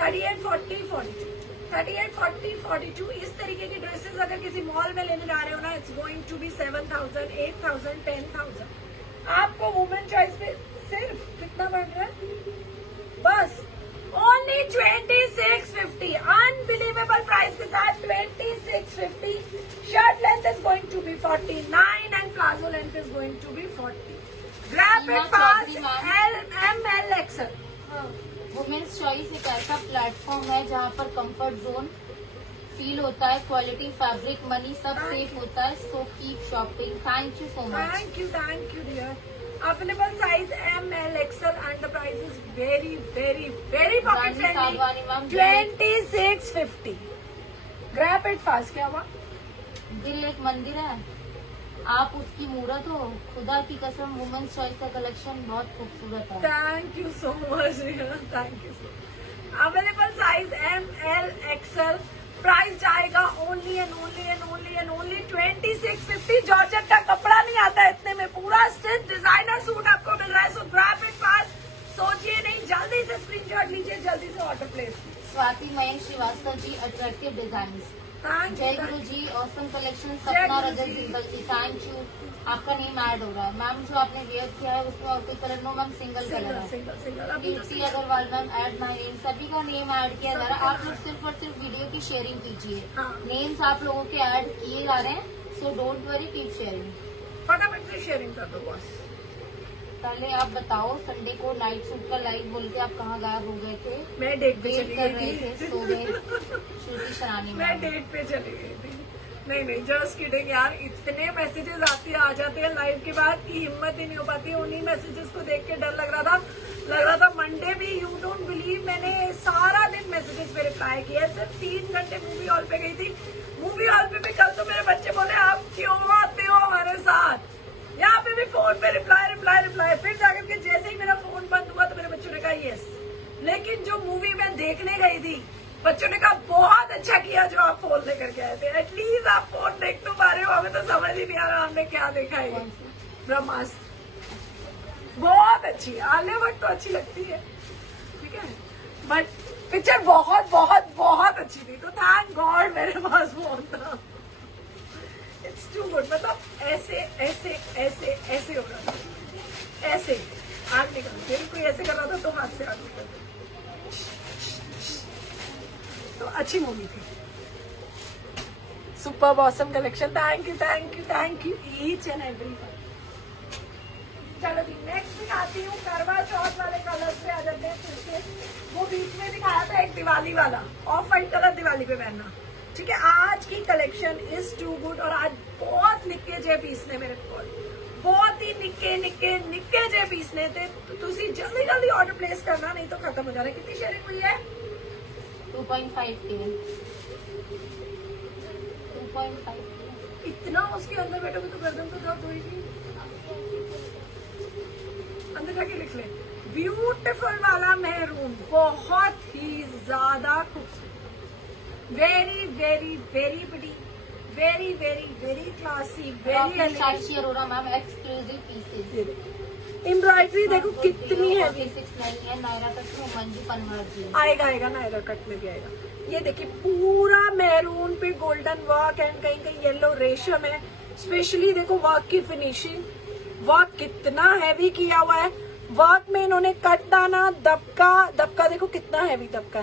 38, 40, 42. 38, 40, 42 इस तरीके की ड्रेसेस अगर किसी मॉल में लेने जा रहे हो ना, इट्स गोइंग टू बी 7,000, 8,000, 10,000. आपको वुमेन चॉइस पे सिर्फ कितना बढ़ रहा है? बस ओनली 2650. अनबिलीवेबल प्राइस के साथ 2650. Shirt length is going to be 49 and palazzo length is going to be 40. Grab it fast. ML XL. Women's choice एक ऐसा प्लेटफॉर्म है जहाँ पर कंफर्ट जोन फील होता है, क्वालिटी, फैब्रिक, मनी सब सेफ होता है. So keep shopping. Thank you so much. Thank you, dear. Available size ML XL and the price is very pocket Rani Sadhwani friendly. Ma'am, 2650. Grab it fast. क्या हुआ? दिल एक मंदिर है, आप उसकी मूरत हो. खुदा की कसम वुमेन्स चॉइस का कलेक्शन बहुत खूबसूरत है. Thank you so much, dear. Thank you so much. Available size ML XL. Price जाएगा only 2650. जॉर्जेट का कपड़ा नहीं आता है इतने में, पूरा स्टिच डिजाइनर सूट आपको मिल रहा है. So grab it fast. सोचिए नहीं, जल्दी से स्क्रीनशॉट लीजिए, जल्दी से order place. Swati Mayank Srivastava ji, attractive design. Thank जय you. Guru ji, awesome collection. जय सपना गुरु रजत जी. Singhal ji, thank you. आपका नेम ऐड हो रहा है मैम. जो आपने वेयर किया है उसमें और कोई colour no ma'am, single colour है. सिंगल अभी तो Kirti Agarwal ma'am, add my name. सभी का नेम ऐड किया जा रहा है. आप लोग सिर्फ और सिर्फ वीडियो की शेयरिंग कीजिए. हाँ. नेम्स आप लोगों के ऐड किए जा रहे हैं. So don't worry, keep sharing. फटाफट से शेयरिंग कर दो बॉस. पहले आप बताओ, संडे को नाइट सूट का लाइव बोल के आप कहाँ गायब हो गए थे? मैं डेट पे वेट चली कर गई रहे थे, थी. सो गए. श्रुति शरानी मैं मैम. डेट पे चली गई थी. नहीं जस्ट किडिंग यार. इतने मैसेजेस आ जाते हैं लाइव के बाद की हिम्मत ही नहीं हो पाती. उन्हीं मैसेजेस को देख के डर लग रहा था. मंडे भी यू डोंट बिलीव मैंने सारा दिन मैसेजेस पे रिप्लाई किया. सिर्फ 3 घंटे मूवी हॉल पे गई थी. मूवी हॉल पे भी कल तो मेरे बच्चे बोले आप क्यों आते हो हमारे साथ. यहाँ पे भी फोन पे रिप्लाई. फिर जाकर के जैसे ही मेरा फोन बंद हुआ तो मेरे बच्चों ने कहा यस. लेकिन जो मूवी मैं देखने गई थी, बच्चों ने कहा बहुत अच्छा किया जो आप फोन लेकर के आए थे. एटलीस्ट आप फोन देख तो पा रहे हो. हमें तो समझ ही नहीं आ रहा हमने क्या देखा है. कौन सी? ब्रह्मास्त्र बहुत अच्छी. आलिया भट्ट तो अच्छी लगती है, ठीक है, बट पिक्चर बहुत अच्छी थी. तो थैंक गॉड मेरे पास फोन था. It's too good. मतलब ऐसे हो रहा था. ऐसे आग निकल फिर कोई ऐसे कर रहा था तो हाथ से आग निकल. तो अच्छी मूवी थी. Super awesome collection. Thank you each and every. चलो जी नेक्स्ट दिखाती हूँ. करवा चौथ वाले कलर पे आ जाते हैं फिर से. वो बीच में दिखाया था एक दिवाली वाला, ऑफ वाइट कलर दिवाली पे पहनना. ठीक है, आज की कलेक्शन इज टू गुड. और आज बहुत निक्के जे पीस ने मेरे को, बहुत ही निक्के जे पीस ने थे. तो तुसी जल्दी ऑर्डर प्लेस करना, नहीं तो खत्म हो जाना. कितनी शेयरिंग हुई है? 2.5K. इतना उसके अंदर बैठोगे तो गर्दन तो दर्द होगी. अंदर जाके लिख ले. ब्यूटीफुल वाला मेहरून, बहुत ही ज्यादा खूबसूरत. Very pretty, very classy, very Sakshi Arora ma'am, exclusive pieces. Embroidery देखो कितनी है. 46 नहीं है. नायरा कट में मंजू पनवार जी. आएगा नायरा कट में भी आएगा. ये देखिए पूरा मैरून पे गोल्डन वर्क एंड कहीं येलो रेशम है. स्पेशली देखो वर्क की फिनिशिंग, वर्क कितना हैवी किया हुआ है. वर्क में इन्होंने कटदाना, दबका देखो कितना हैवी दबका,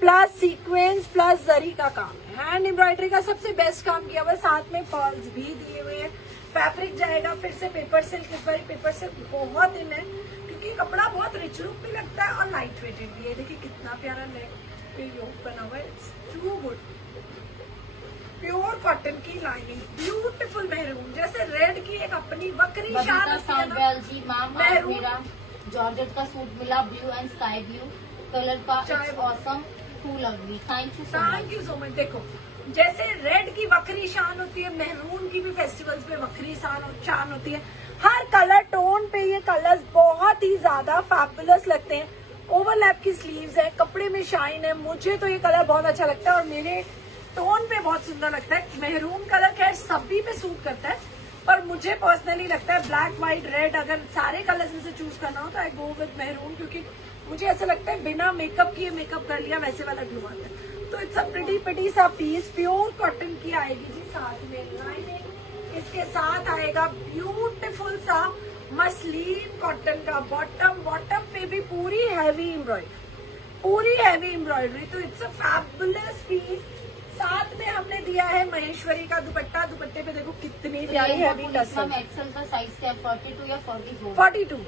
प्लस सीक्वेंस प्लस जरी का काम है. हैंड एम्ब्रॉयडरी का सबसे बेस्ट काम किया हुआ है. साथ में पर्ल्स भी दिए हुए हैं. फैब्रिक जाएगा फिर से पेपर सिल्क. इस बार पेपर सिल्क बहुत इन है क्योंकि कपड़ा बहुत रिच लुक भी लगता है और लाइट वेटेड भी है. देखिए कितना प्यारा नेक पे योग बना हुआ है. It's too good. Pure cotton की लाइनिंग, ब्यूटीफुल मैरून, जैसे रेड की एक अपनी बकरी शान होती है ना. जी मैम, आज मेरा जॉर्जेट का सूट मिला, blue and sky blue colour का. It's awesome, too lovely. Thank you so much. देखो जैसे रेड की वक्री शान होती है, मेहरून की भी फेस्टिवल्स पे वक्री शान होती है। हर कलर टोन पे ये कलर्स बहुत ही ज्यादा फैबुलस लगते हैं। ओवरलैप की स्लीव्स है, कपड़े में शाइन है। मुझे तो ये कलर बहुत अच्छा लगता है और मेरे टोन पे बहुत सुंदर लगता है। मेहरून कलर खैर सभी पे सूट करता है, पर मुझे पर्सनली लगता है ब्लैक, व्हाइट, रेड, अगर सारे कलर्स में से चूज करना हो तो आई गो विद मेहरून, क्योंकि मुझे ऐसा लगता है बिना मेकअप किए मेकअप कर लिया वैसे वाला ग्लो आता है। तो इट्स अ प्रिटी सा पीस, प्योर कॉटन की आएगी जी। साथ में लाइनिंग इसके साथ आएगा ब्यूटीफुल सा मसलिन कॉटन का बॉटम पे भी पूरी हैवी एम्ब्रॉयडरी, तो इट्स अ फैबुलस पीस। साथ में हमने दिया है महेश्वरी का दुपट्टा। दुपट्टे पे देखो कितनी प्यारी हैवी टसल्स। एक्सेल का साइज क्या 42 या 44? 42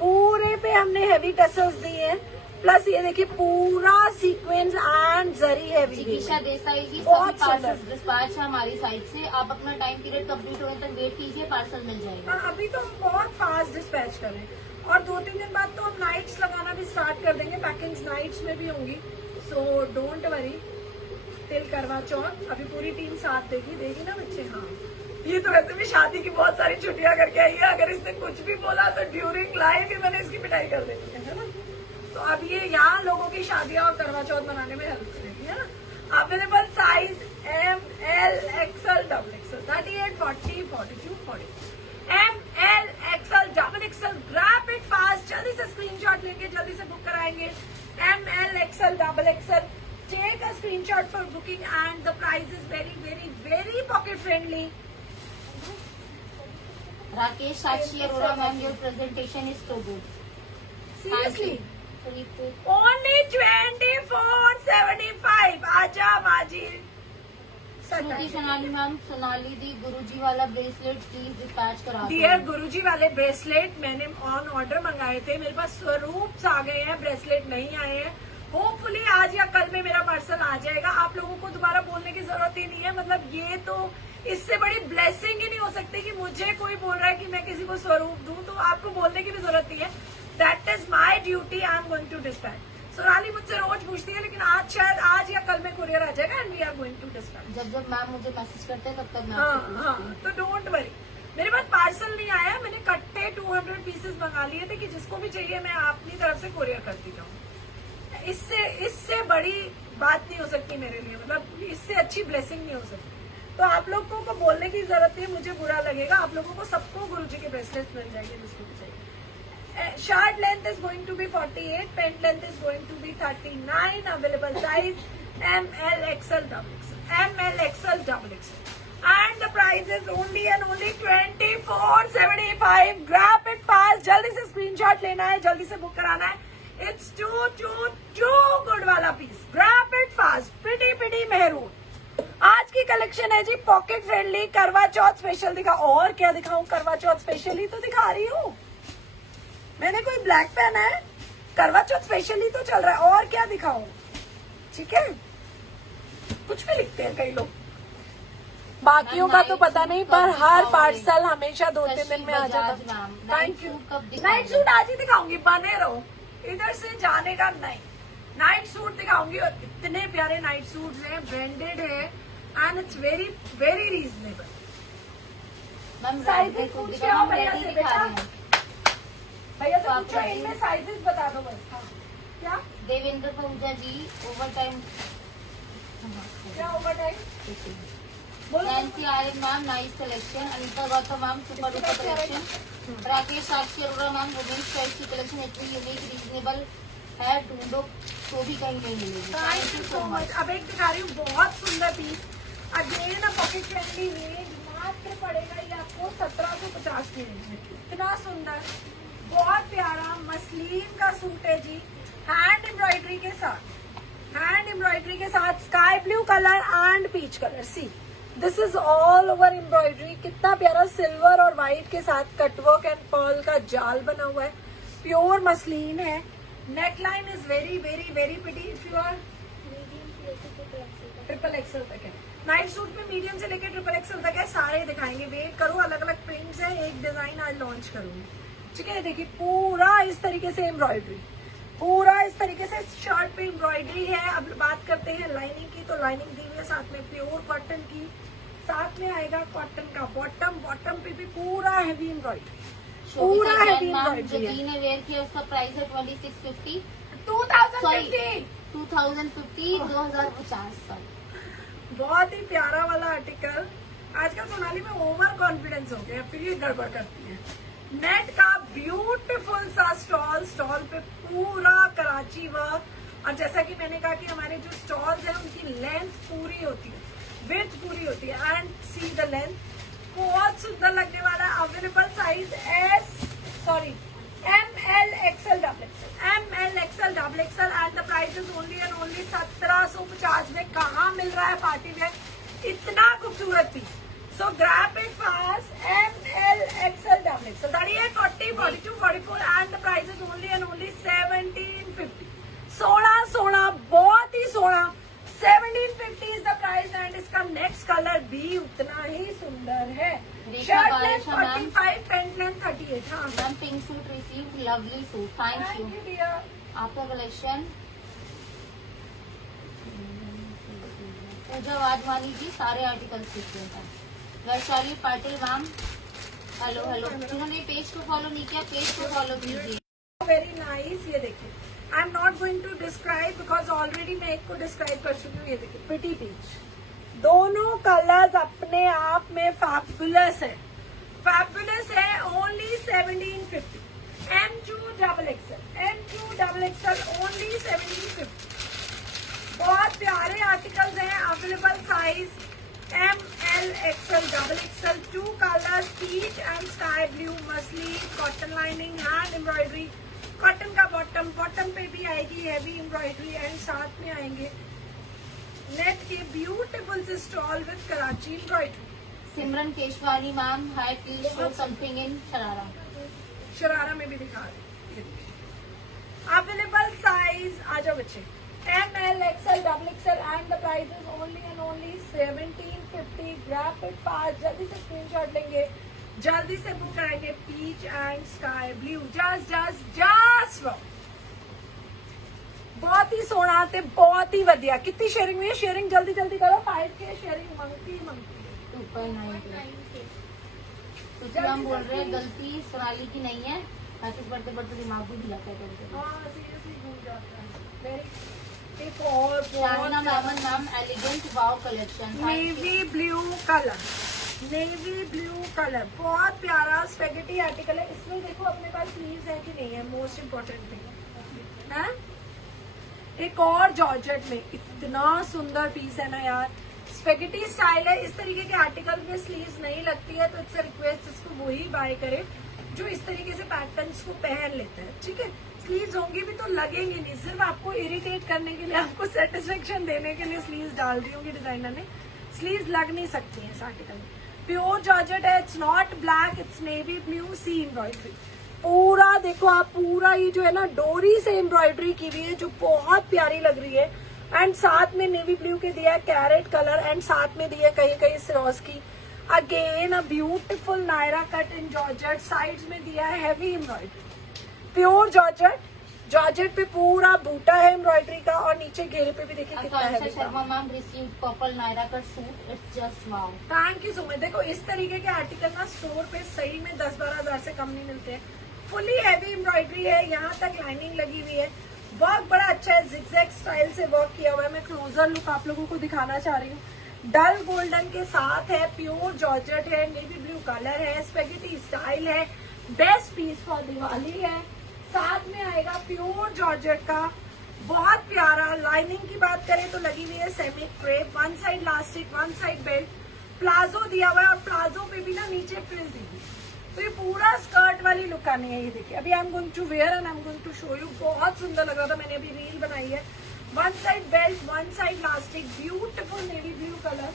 पूरे पे हमने हैवी टसल्स दिए हैं। प्लस ये देखिए पूरा सीक्वेंस एंड जरी हैवी। चिकित्सा देसाई जी, बहुत सभी सुंदर। पार्सल डिस्पैच है हमारी साइड से। आप अपना टाइम पीरियड कंप्लीट होने तक वेट कीजिए, पार्सल मिल जाएगा। हाँ, अभी तो हम बहुत फास्ट डिस्पैच कर रहे हैं और 2-3 दिन बाद तो हम नाइट्स लगाना भी स्टार्ट कर देंगे। पैकिंग्स नाइट्स में भी होंगी, सो डोंट वरी। टिल करवा चौथ अभी पूरी टीम साथ देगी ना बच्चे। हाँ, ये तो वैसे भी शादी की बहुत सारी छुट्टियां करके आई है। अगर इसने कुछ भी बोला तो ड्यूरिंग लाइव ही मैंने इसकी पिटाई कर देनी है ना। तो अब ये यहाँ लोगों की शादियां और करवा चौथ मनाने में हेल्प करेगी, है ना। Available size M, L, XL, XXL, 38, 40, 42, 40, M, L, XL, XXL। Grab it fast, जल्दी से स्क्रीनशॉट लेंगे, जल्दी से बुक कराएंगे। M, L, XL, XXL। Take a screenshot for booking and the price is very pocket friendly. Rakesh Sakshi Arora ma'am, your presentation is so good. Seriously, only 2475. आजा माजी। श्रुति Sonali ma'am, Sonali दी गुरुजी वाला bracelet please dispatch करा दो। डियर गुरुजी वाले ब्रेसलेट मैंने on order मंगाए थे, मेरे पास स्वरूप आ गए हैं, ब्रेसलेट नहीं आए हैं। होपफुली आज या कल में मेरा पार्सल आ जाएगा। आप लोगों को दोबारा बोलने की जरूरत ही नहीं है। मतलब ये तो इससे बड़ी ब्लेसिंग ही नहीं हो सकती कि मुझे कोई बोल रहा है कि मैं किसी को स्वरूप दूं, तो आपको बोलने की भी जरूरत नहीं है। That is my duty, I am going to dispatch. Sonali मुझसे रोज पूछती है, लेकिन आज शायद आज या कल में कुरियर आ जाएगा and we are going to dispatch. जब मैम मुझे मैसेज करते हैं तब तक मैं हाँ, तो डोंट वरी। मेरे पास पार्सल नहीं आया, मैंने कट्टे 200 पीसेस मंगा लिए थे कि जिसको भी चाहिए मैं अपनी तरफ से कुरियर करती जाऊँ। इससे बड़ी बात नहीं हो सकती मेरे लिए, मतलब इससे अच्छी ब्लेसिंग नहीं हो सकती। तो आप लोगों को बोलने की जरूरत नहीं, मुझे बुरा लगेगा। आप लोगों को सबको गुरुजी के ब्रेसलेट मिल जाएंगे जिसको भी चाहिए। Shirt length is going to be 48, pant length is going to be 39। Available size M, L, XL, XXL, M, L, XL, XXL, and the price is only and only 2475. Grab it fast, जल्दी से screenshot लेना है, जल्दी से book कराना है। It's too good वाला piece. Grab it fast, pretty maroon. आज की कलेक्शन है जी पॉकेट फ्रेंडली, करवा चौथ स्पेशल दिखा। और क्या दिखाऊं, करवा चौथ स्पेशल ही तो दिखा रही हूँ। मैंने कोई ब्लैक पहना है, करवा चौथ स्पेशल ही तो चल रहा है। और क्या दिखाऊं, ठीक है। कुछ भी लिखते हैं कई लोग, बाकियों का तो पता नहीं, पर हर पार्सल हमेशा 2-3 दिन में आ जाता। Thank you. नाइट सूट आज ही दिखाऊंगी, बने रहो, इधर से जाने का नहीं। नाइट सूट दिखाऊंगी और इतने प्यारे नाइट सूट हैं, ब्रांडेड है and it's very reasonable. Sizes पूछे हो भैया से, बेटा भैया से पूछो, इनमें साइजेस बता दो बस। हाँ, क्या देवेंद्र पहुंचा जी, ओवर टाइम क्या over time Nancy Aryan ma'am, nice collection. Anita Gautam ma'am, super duper collection. Rakesh Sakshi Arora ma'am, women's choice की कलेक्शन इतनी यूनिक रीजनेबल है, ढूंढो तो भी कहीं नहीं मिलेगी। Thank you so much. अब एक दिखा रही हूँ बहुत सुंदर piece, again pocket friendly range. मात्र पड़ेगा ये आपको 1750 की रेंज में। इतना सुंदर, बहुत प्यारा मसलिन का सूट है जी, हैंड एम्ब्रॉयडरी के साथ। हैंड एम्ब्रॉयडरी के साथ sky blue colour and peach colour. See this is all over embroidery. कितना प्यारा सिल्वर और व्हाइट के साथ कटवर्क एंड पर्ल का जाल बना हुआ है। प्योर मसलिन है। Neckline is very pretty. If you R triple axle तक है। नाइट सूट में मीडियम से लेकर ट्रिपल एक्सल तक है, सारे दिखाएंगे। वेट करो, अलग अलग प्रिंट्स है, एक डिजाइन आज लॉन्च करूंगी, ठीक है। देखिए पूरा इस तरीके से एम्ब्रॉयडरी, पूरा इस तरीके से शर्ट पे एम्ब्रॉयडरी है। अब बात करते हैं लाइनिंग की, तो लाइनिंग दी हुई है साथ में प्योर कॉटन की, साथ में आएगा कॉटन का बॉटम, बॉटम पे भी पूरा हैवी एम्ब्रॉयडरी, पूरा हैवी जो एम्ब्रॉयडरी दी ने वेयर किया उसका प्राइस है 2650 2050। 2050 सॉरी। बहुत ही प्यारा वाला आर्टिकल। आजकल सोनाली में ओवर कॉन्फिडेंस हो गया, फिर ये गड़बड़ करती है। नेट का ब्यूटीफुल सा स्टॉल, स्टॉल पे पूरा कराची वर्क, और जैसा कि मैंने कहा कि हमारे जो स्टॉल्स हैं उनकी लेंथ पूरी होती है, विड्थ पूरी होती है, एंड सी द लेंथ, बहुत सुंदर लगने वाला है। Available size ML XL double XL and the price is only and only 1750 में। कहाँ मिल रहा है पार्टी वेयर इतना खूबसूरत piece? So grab it fast. ML XL double XL 38, 40, 42, 44 and the price is only and only 1750। 16 बहुत ही 1750 is the price, and इसका next colour भी उतना ही सुंदर है। Shirt length 45, pant length 38। हाँ ma'am pink suit receive, lovely suit, thank you. Dear. आपका कलेक्शन पूजा वाधवानी जी सारे आर्टिकल्स सीखते हैं। Vaishali Patil ma'am hello hello. जिन्होंने पेज को फॉलो नहीं किया पेज को फॉलो कीजिए। Very nice. ये देखिए, I am not going to describe because already मैं एक को डिस्क्राइब कर चुकी हूँ। ये देखिए प्रिटी पीच, दोनों कलर्स अपने आप में फैबुलस है, फैबुलस है। Only 1750। M2 double XL only 1750। बहुत प्यारे आर्टिकल्स हैं। Available size ML XL double XL, 2 colours, peach and sky blue, मसली, cotton lining, hand embroidery, cotton का बॉटम, बॉटम पे भी आएगी हैवी एम्ब्रॉयडरी, एंड साथ में आएंगे नेट के ब्यूटीफुल से stole with Karachi embroidery. Simran Keshwani ma'am hi, please show something in sharara. Sharara में भी दिखा रहे हैं। अवेलेबल साइज आ जाओ बच्चे, ML XL double XL and the price is only and only 1750। Grab it fast, जल्दी से स्क्रीनशॉट लेंगे, जल्दी से बुक कराएंगे। Peach and sky blue, just बहुत ही सोना ते बहुत ही वधिया। कितनी शेयरिंग हुई है? शेयरिंग जल्दी जल्दी करो। 5K शेयरिंग मंगती 2.9 तो हम बोल रहे हैं गलती सोनाली की नहीं है, मैसेज बढ़ते बढ़ते दिमाग भी ढिलाता है कभी। हाँ सीरियसली भूल जाता है। वेरी एक और Shamina Memon ma'am elegant wow collection, navy blue colour, navy blue colour बहुत प्यारा स्पेगेटी आर्टिकल है। इसमें देखो अपने पास स्लीव्स है कि नहीं है, मोस्ट इम्पोर्टेंट थिंग है। एक और जॉर्जेट में इतना सुंदर पीस है ना यार, स्पेगेटी स्टाइल है। इस तरीके के आर्टिकल में स्लीव्स नहीं लगती है, तो इट्स रिक्वेस्ट इसको वही बाय करे जो इस तरीके से पैटर्न्स को पहन लेता है। ठीक है, स्लीव्स होंगी भी तो लगेंगी नहीं, सिर्फ आपको इरिटेट करने के लिए, आपको सेटिस्फेक्शन देने के लिए स्लीव्स डाल दी होंगी डिजाइनर ने। स्लीव्स लग नहीं सकती है इस आर्टिकल में। प्योर जॉर्जेट है, it's not black, it's navy blue, see embroidery. पूरा देखो आप, पूरा ये जो है ना डोरी से एम्ब्रॉयडरी की हुई है जो बहुत प्यारी लग रही है, एंड साथ में नेवी ब्लू के दिया है कैरेट कलर, एंड साथ में दिया कहीं कहीं सिरोज की। Again a beautiful Naira cut in georgette, sides में दिया है heavy embroidery. Pure georgette, georgette पे पूरा बूटा है एम्ब्रॉयडरी का, और नीचे घेरे पे भी देखिए कितना है। Sharma ma'am receive purple Naira cut suit, it's just wow. Thank you so much. देखो इस तरीके के आर्टिकल ना स्टोर पे सही में 10-12 हजार से कम नहीं मिलते हैं। फुली हैवी एम्ब्रॉयडरी है, यहाँ तक लाइनिंग लगी हुई है, वर्क बड़ा अच्छा है, जिगजैग स्टाइल से वर्क किया हुआ है। मैं क्लोजर लुक आप लोगों को दिखाना चाह रही हूँ। डल गोल्डन के साथ है, प्योर जॉर्जेट है, नेवी ब्लू कलर है, स्पेगेटी स्टाइल है, बेस्ट पीस फॉर दिवाली है। साथ में आएगा प्योर जॉर्जेट का बहुत प्यारा। लाइनिंग की बात करें तो लगी हुई है semi crepe, one side elastic, one side belt, palazzo दिया हुआ है, और प्लाजो पे भी ना नीचे फ्रिल दी हुई, तो ये पूरा स्कर्ट वाली लुक आनी है। ये देखिए, अभी I am going to wear and I am going to show you. बहुत सुंदर लग रहा था, मैंने अभी रील बनाई है। One side belt, one side elastic, beautiful navy blue colour.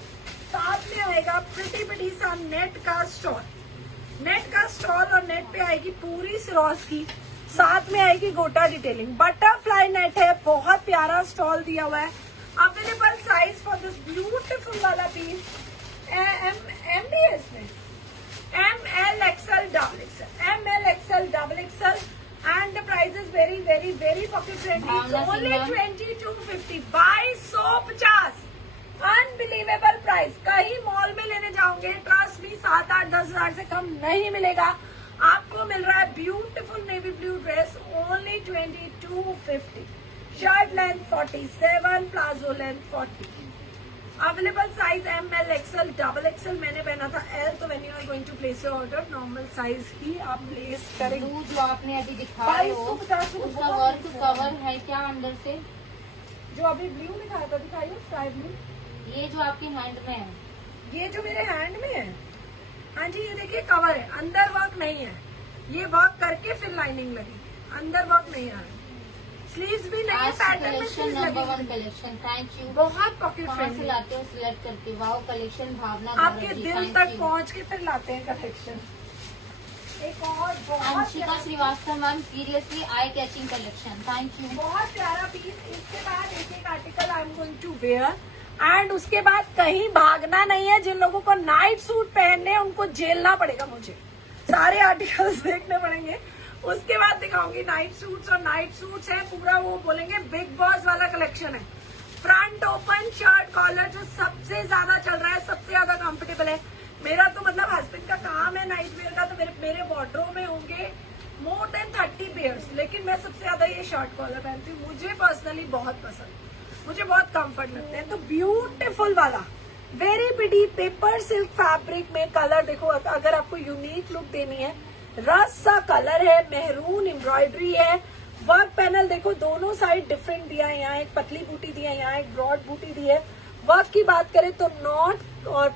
साथ में आएगा प्रिटी सा नेट का स्टॉल, नेट का स्टॉल, और नेट पे आएगी पूरी सिरोज की, साथ में आएगी गोटा डिटेलिंग। बटरफ्लाई नेट है, बहुत प्यारा स्टॉल दिया हुआ है। Available size for this beautiful वाला पीस MDS में ML XL double XL, ML XL double XL, and the price is very very very pocket friendly, only 2250, 2250, unbelievable price. कहीं mall में लेने जाओगे ट्रस्ट मी 7-8-10 हजार से कम नहीं मिलेगा। आपको मिल रहा है beautiful navy blue dress, only 2250, shirt length 47, palazzo length 40, available size ML, XL, XXL। मैंने पहना था L, तो when you are going to place your order normal size ही आप प्लेस करेंगे। ब्लू जो आपने अभी दिखाया हो 2250 उसका वर्क कवर है क्या अंदर से? जो अभी ब्लू दिखाया था, दिखाइए स्काई ब्लू। ये जो आपके हैंड में है, ये जो मेरे हैंड में है, हाँ जी, ये देखिए कवर है, अंदर वर्क नहीं है। ये वर्क करके फिर लाइनिंग लगी, अंदर वर्क नहीं आ रहा। स्लीव्स भी नहीं है, आज पैटर्न में कलेक्शन स्लीव्स नंबर लगी 1 कलेक्शन। Thank you. बहुत पॉकेट कहाँ से फ्रेंडली, लाते हो सिलेक्ट करके? वाओ कलेक्शन भावना आपके बनर्जी, दिल thank तक you। पहुंच के फिर लाते हैं कलेक्शन। एक और बहुत अंशिका प्यारा- Shrivastava ma'am, seriously I catching collection, thank you. बहुत प्यारा पीस। इसके बाद एक article I am going to wear, and उसके बाद कहीं भागना नहीं है। जिन लोगों को नाइट सूट पहनने हैं उनको झेलना पड़ेगा, मुझे सारे आर्टिकल्स देखने पड़ेंगे। उसके बाद दिखाऊंगी नाइट सूट्स, और नाइट सूट्स है पूरा वो बोलेंगे बिग बॉस वाला कलेक्शन है। फ्रंट ओपन शर्ट कॉलर जो सबसे ज्यादा चल रहा है, सबसे ज्यादा कंफर्टेबल है। मेरा तो मतलब हस्बैंड का काम है नाइट वेयर का, तो मेरे वार्डरोब में होंगे मोर देन 30 पेयर्स, लेकिन मैं सबसे ज्यादा ये शर्ट कॉलर पहनती हूँ। मुझे पर्सनली बहुत पसंद, मुझे बहुत कंफर्ट लगते हैं। तो ब्यूटीफुल वाला very pretty paper silk fabric में कलर देखो, अगर आपको यूनिक लुक देनी है, रस सा कलर है, मेहरून एम्ब्रॉयडरी है, वर्क पैनल देखो दोनों साइड डिफरेंट दिया है। यहाँ एक पतली बूटी दी है, यहाँ एक ब्रॉड बूटी दी है। वर्क की बात करें तो नॉट और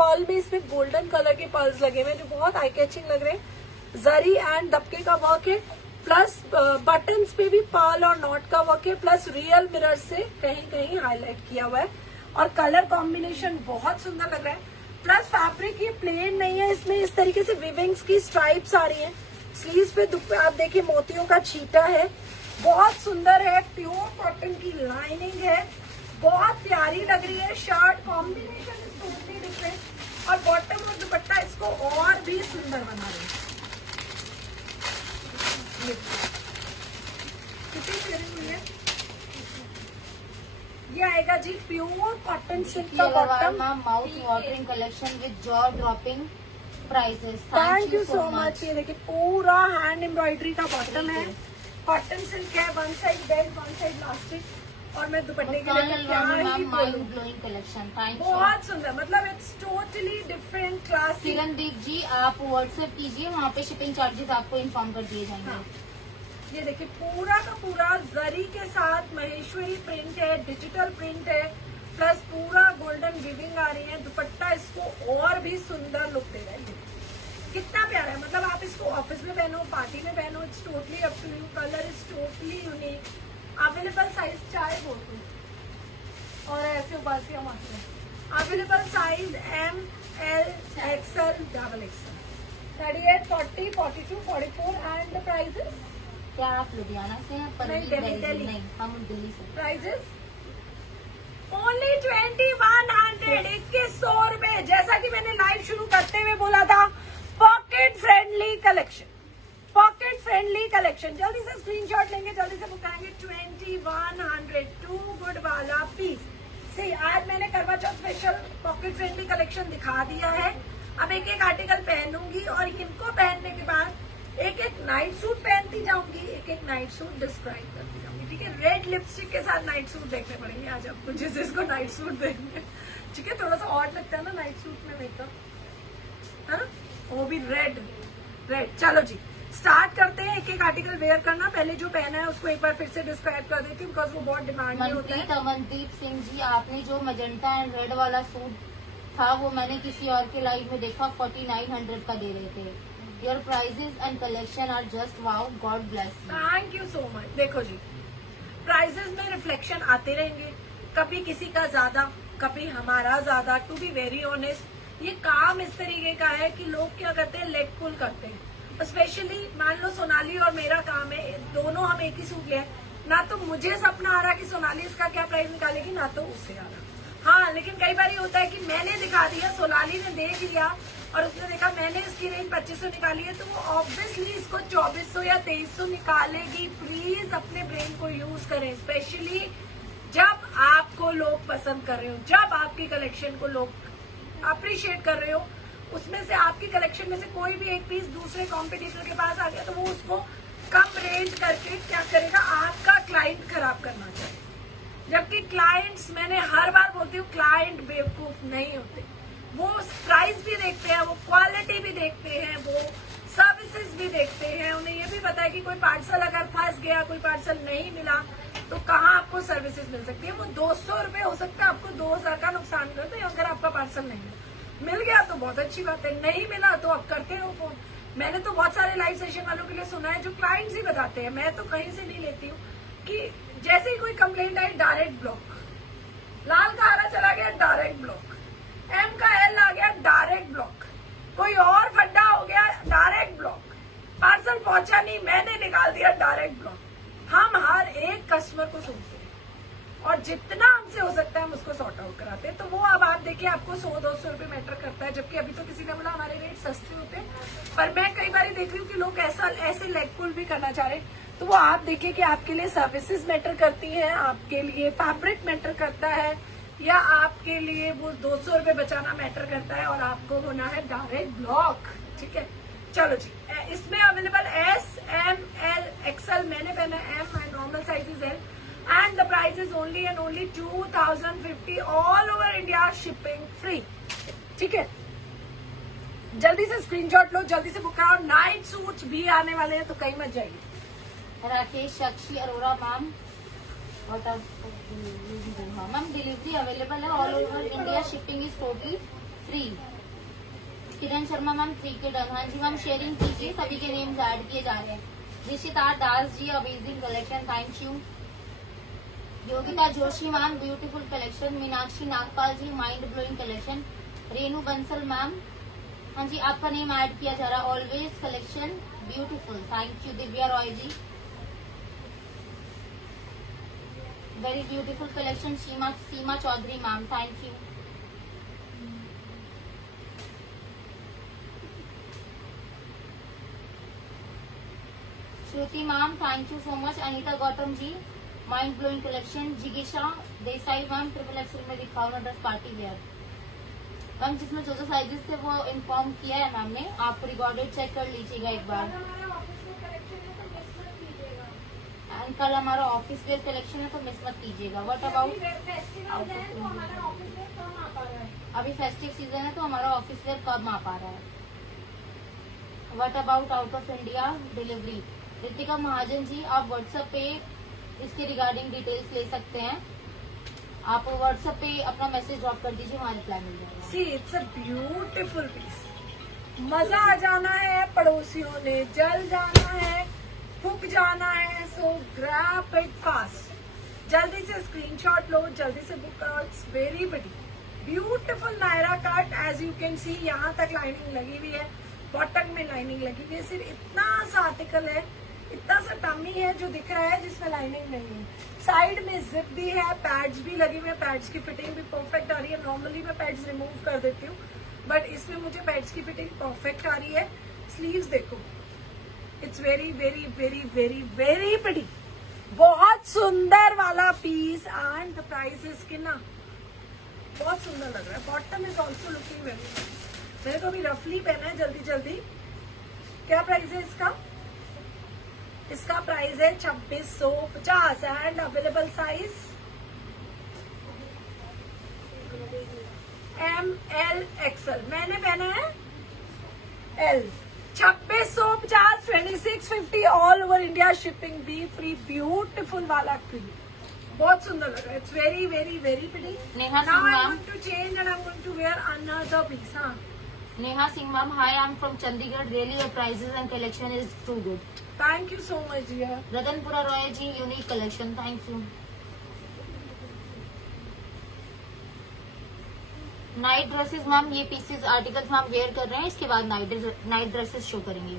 पर्ल में इसमें गोल्डन कलर के पर्ल्स लगे हुए हैं जो बहुत आई कैचिंग लग रहे हैं। जरी एंड दबके का वर्क है, प्लस बटन्स पे भी पर्ल और नॉट का वर्क है, प्लस रियल मिरर से कहीं कहीं हाईलाइट किया हुआ है, और कलर कॉम्बिनेशन बहुत सुंदर लग रहा है। प्लस फैब्रिक ये प्लेन नहीं है, इसमें इस तरीके से विविंग्स की स्ट्राइप्स आ रही हैं। स्लीव्स पे आप देखिए मोतियों का छीटा है, बहुत सुंदर है। प्योर कॉटन की लाइनिंग है, बहुत प्यारी लग रही है। Shirt combination is totally different, और बॉटम और दुपट्टा इसको और भी सुंदर बना रहे हैं। कितनी प्यारी हुई है। ये आएगा जी प्योर कॉटन सिल्क का bottom. Mouth watering collection with jaw dropping prices, thank you so much. ये देखिए पूरा हैंड एम्ब्रॉयडरी का बॉटम है, कॉटन सिल्क है, one side belt one side elastic, और मैं दुपट्टे के लिए क्या ही बोलूं। Glowing collection, thank you. बहुत सुंदर, मतलब it's totally different class. Kirandeep ji आप व्हाट्सएप कीजिए, वहाँ पे शिपिंग चार्जेस आपको इन्फॉर्म कर दिए जाएंगे। हाँ। ये देखिए पूरा का पूरा जरी के साथ महेश्वरी प्रिंट है, डिजिटल प्रिंट है, प्लस पूरा गोल्डन विविंग आ रही है। दुपट्टा इसको और भी सुंदर लुक दे रहा है। कितना प्यारा है, मतलब आप इसको ऑफिस में पहनो, पार्टी में पहनो, it's totally up to you. Colour is totally unique. Available size चाहे बोलते, और ऐसे उबासियां मारते हैं। Available size ML, XL, XXL, 38, 40, 42, 44 and the prices. क्या आप लुधियाना से हैं? दिल्ली। नहीं, हम दिल्ली से। प्राइजेस ओनली 2100, 2100 रुपए। जैसा कि मैंने लाइव शुरू करते हुए बोला था, pocket friendly collection, pocket friendly collection. जल्दी से स्क्रीनशॉट लेंगे, जल्दी से बुक करेंगे। 2100 टू गुड वाला पीस। सही, आज मैंने करवा Chauth special pocket friendly collection दिखा दिया है। अब एक एक आर्टिकल पहनूंगी, और इनको पहनने के बाद एक एक नाइट सूट पहनती जाऊंगी, एक एक नाइट सूट डिस्क्राइब करती जाऊंगी। ठीक है, रेड लिपस्टिक के साथ नाइट सूट देखने पड़ेंगे आज आपको, जिसको नाइट सूट देंगे। ठीक है, थोड़ा सा ऑड लगता है ना नाइट सूट में मेकअप, है ना, वो भी रेड। चलो जी स्टार्ट करते हैं एक एक आर्टिकल वेयर करना। पहले जो पहना है उसको एक बार फिर से डिस्क्राइब कर देती हूँ, बिकॉज वो बहुत डिमांड में होता है। अमनदीप सिंह जी, आपने जो मजेंटा एंड रेड वाला सूट था वो मैंने किसी और के लाइव में देखा, 4900 का दे रहे थे। Your prices and collection are just wow, God bless you. Thank you so much. देखो जी, प्राइजेस में रिफ्लेक्शन आते रहेंगे, कभी किसी का ज्यादा, कभी हमारा ज्यादा। टू बी वेरी ऑनेस्ट, ये काम इस तरीके का है कि लोग क्या करते हैं, लेग पुल करते हैं। स्पेशली मान लो सोनाली और मेरा काम है, दोनों हम एक ही सूट ले, ना तो मुझे सपना आ रहा कि सोनाली इसका क्या प्राइस निकालेगी, ना तो उससे आ रहा। हाँ, लेकिन कई बार ये होता है कि मैंने दिखा दिया, सोनाली ने देख लिया, और उसने देखा मैंने इसकी रेंज 2500 निकाली है, तो वो ऑब्वियसली इसको 2400 या 2300 निकालेगी। प्लीज अपने ब्रेन को यूज करें, स्पेशली जब आपको लोग पसंद कर रहे हो, जब आपकी कलेक्शन को लोग अप्रिशिएट कर रहे हो, उसमें से आपकी कलेक्शन में से कोई भी एक पीस दूसरे कॉम्पिटिटर के पास आ गया तो वो उसको कम रेंज करके क्या करेगा, आपका क्लाइंट खराब करना चाहिए। जबकि क्लाइंट्स, मैंने हर बार बोलती हूँ, क्लाइंट बेवकूफ नहीं होते। वो प्राइस भी देखते हैं, वो क्वालिटी भी देखते हैं, वो सर्विसेज भी देखते हैं। उन्हें ये भी पता है कि कोई पार्सल अगर फंस गया, कोई पार्सल नहीं मिला तो कहाँ आपको सर्विसेज मिल सकती है। वो 200 रुपए हो सकता है आपको 2000 का नुकसान करते हैं अगर आपका पार्सल नहीं मिल गया तो बहुत अच्छी बात है, नहीं मिला तो आप करते रहो फोन। मैंने तो बहुत सारे लाइव सेशन वालों के लिए सुना है जो क्लाइंट्स ही बताते हैं, मैं तो कहीं से नहीं लेती हूँ, कि जैसे ही कोई कंप्लेंट आई डायरेक्ट ब्लॉक, लाल का हरा चला गया डायरेक्ट ब्लॉक, एम का एल आ गया डायरेक्ट ब्लॉक, कोई और फड्डा हो गया डायरेक्ट ब्लॉक, पार्सल पहुंचा नहीं मैंने निकाल दिया डायरेक्ट ब्लॉक। हम हर एक कस्टमर को सुनते हैं और जितना हमसे हो सकता है हम उसको सॉर्ट आउट कराते हैं। तो वो अब आप देखिए आपको 100-200 रुपए मैटर करता है, जबकि अभी तो किसी ने बोला हमारे रेट सस्ते होते हैं। पर मैं कई बार देख रही हूँ कि लोग ऐसे लेग पुल भी करना चाह रहे हैं। तो वो आप देखिए कि आपके लिए सर्विसेज मैटर करती हैं, आपके लिए फैब्रिक मैटर करता है, या आपके लिए वो 200 रुपए बचाना मैटर करता है और आपको होना है डायरेक्ट ब्लॉक। ठीक है, चलो जी, इसमें available S, M, L, XL, मैंने पहना M, my normal size is L, and the price is only and only 2050 all over India, shipping free. ठीक है, जल्दी से स्क्रीनशॉट लो, जल्दी से बुक कराओ। नाइट सूट्स भी आने वाले हैं तो कहीं मत जाइए। Rakesh Sakshi Arora ma'am, ma'am delivery available है all over India, shipping is totally free. Kiran Sharma ma'am 3 के डन। हाँ जी मैम, शेयरिंग कीजिए, सभी के नेम्स ऐड किए जा रहे हैं। Rishita Das ji, amazing collection, thank you. Yogita Joshi ma'am, beautiful collection. Meenakshi Nagpal ji, mind blowing collection. Renu Bansal ma'am, हाँ जी आपका नेम ऐड किया जा रहा है। Always collection beautiful, thank you. Divya Roy ji, very beautiful collection. Seema Chaudhary ma'am, thank you. Shruti ma'am, thank you so much. Anita Gautam ji, mind blowing collection. जिगीशा Desai ma'am, triple XL में दिखाओ ना ड्रेस, पार्टी वेयर। मैम जिसमें जो साइजेस थे वो इन्फॉर्म किया है मैम ने, आप रिकॉर्डेड चेक कर लीजिएगा एक बार। एंड कल हमारा ऑफिस वेयर कलेक्शन है तो मिस मत कीजिएगा। व्हाट अबाउट अभी फेस्टिव सीजन है तो हमारा ऑफिस वेयर कब आ पा रहा है। What about out of India delivery. Ritika Mahajan ji, आप व्हाट्सएप पे इसके रिगार्डिंग डिटेल्स ले सकते हैं। आप व्हाट्सएप पे अपना मैसेज ड्रॉप कर दीजिए, वहाँ रिप्लाई मिल जाएगा। See it's a beautiful piece, मजा आ जाना है, पड़ोसियों ने जल जाना है, फूक जाना है, सो ग्रैब इट फास्ट। जल्दी से स्क्रीनशॉट लो, जल्दी से बुक करो। It's very pretty, beautiful Naira cut, as you can see यहाँ तक लाइनिंग लगी हुई है, बॉटम में लाइनिंग लगी हुई है। सिर्फ इतना सा आर्टिकल है, इतना सा टमी है जो दिख रहा है जिसमें लाइनिंग नहीं है। साइड में जिप भी है, पैड्स भी लगे हुए हैं, पैड्स की फिटिंग भी परफेक्ट आ रही है। नॉर्मली मैं पैड्स रिमूव कर देती हूँ, बट इसमें मुझे पैड्स की फिटिंग परफेक्ट आ रही है। स्लीव्स देखो, it's very very very very very pretty, बहुत सुंदर वाला piece. And the price is कितना, बहुत सुंदर लग रहा है। Bottom is also looking very, मैंने तो अभी रफली पहना है, जल्दी जल्दी। क्या प्राइस है इसका? इसका प्राइस है 2650 and available size M, L, XL. मैंने पहना है L. 2650, 2650 all over India, shipping भी फ्री। ब्यूटीफुल वाला क्रीम, बहुत सुंदर लग रहा है। It's very very very pretty. Neha now Singh I ma'am, want to change and I want to wear another piece. हाँ, Neha Singh ma'am, hi, I am from Chandigarh, really your prices and collection is too good. Thank you so much dear. Ratanpura Roy ji, unique collection, thank you. Night dresses ma'am, ये pieces articles ma'am wear कर रहे हैं, इसके बाद night dresses show करेंगे।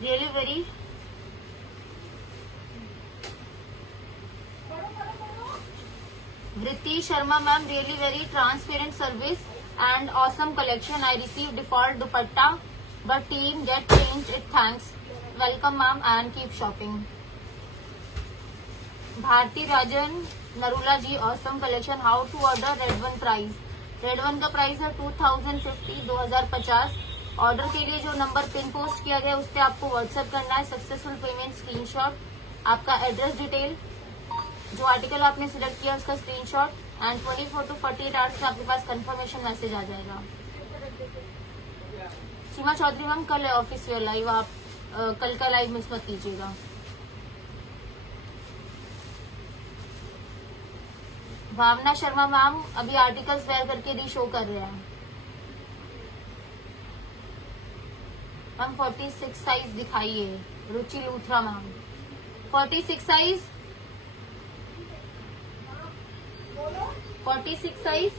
Really very Vritti Sharma ma'am, really very transparent service, and awesome collection. I received default dupatta, but team get changed it. Thanks. Welcome, ma'am, and keep shopping. Bharti Rajan, Narula ji, awesome collection. How to order? Red one price. Red one का price है 2050 2050। Order के लिए जो number pin post किया गया है उस पर आपको व्हाट्सएप करना है सक्सेसफुल पेमेंट स्क्रीनशॉट, आपका एड्रेस डिटेल, जो आर्टिकल आपने सिलेक्ट किया उसका स्क्रीनशॉट, एंड 24 to 48 आवर्स में आपके पास कंफर्मेशन मैसेज आ जाएगा। सीमा चौधरी मैम, कल है ऑफिस वेयर लाइव, आप कल का लाइव मिस मत कीजिएगा। भावना शर्मा मैम, अभी आर्टिकल्स वेयर करके री-शो कर रहे हैं मैम। 46 साइज दिखाइए। रुचि लूथरा मैम, 46 साइज, 46 साइज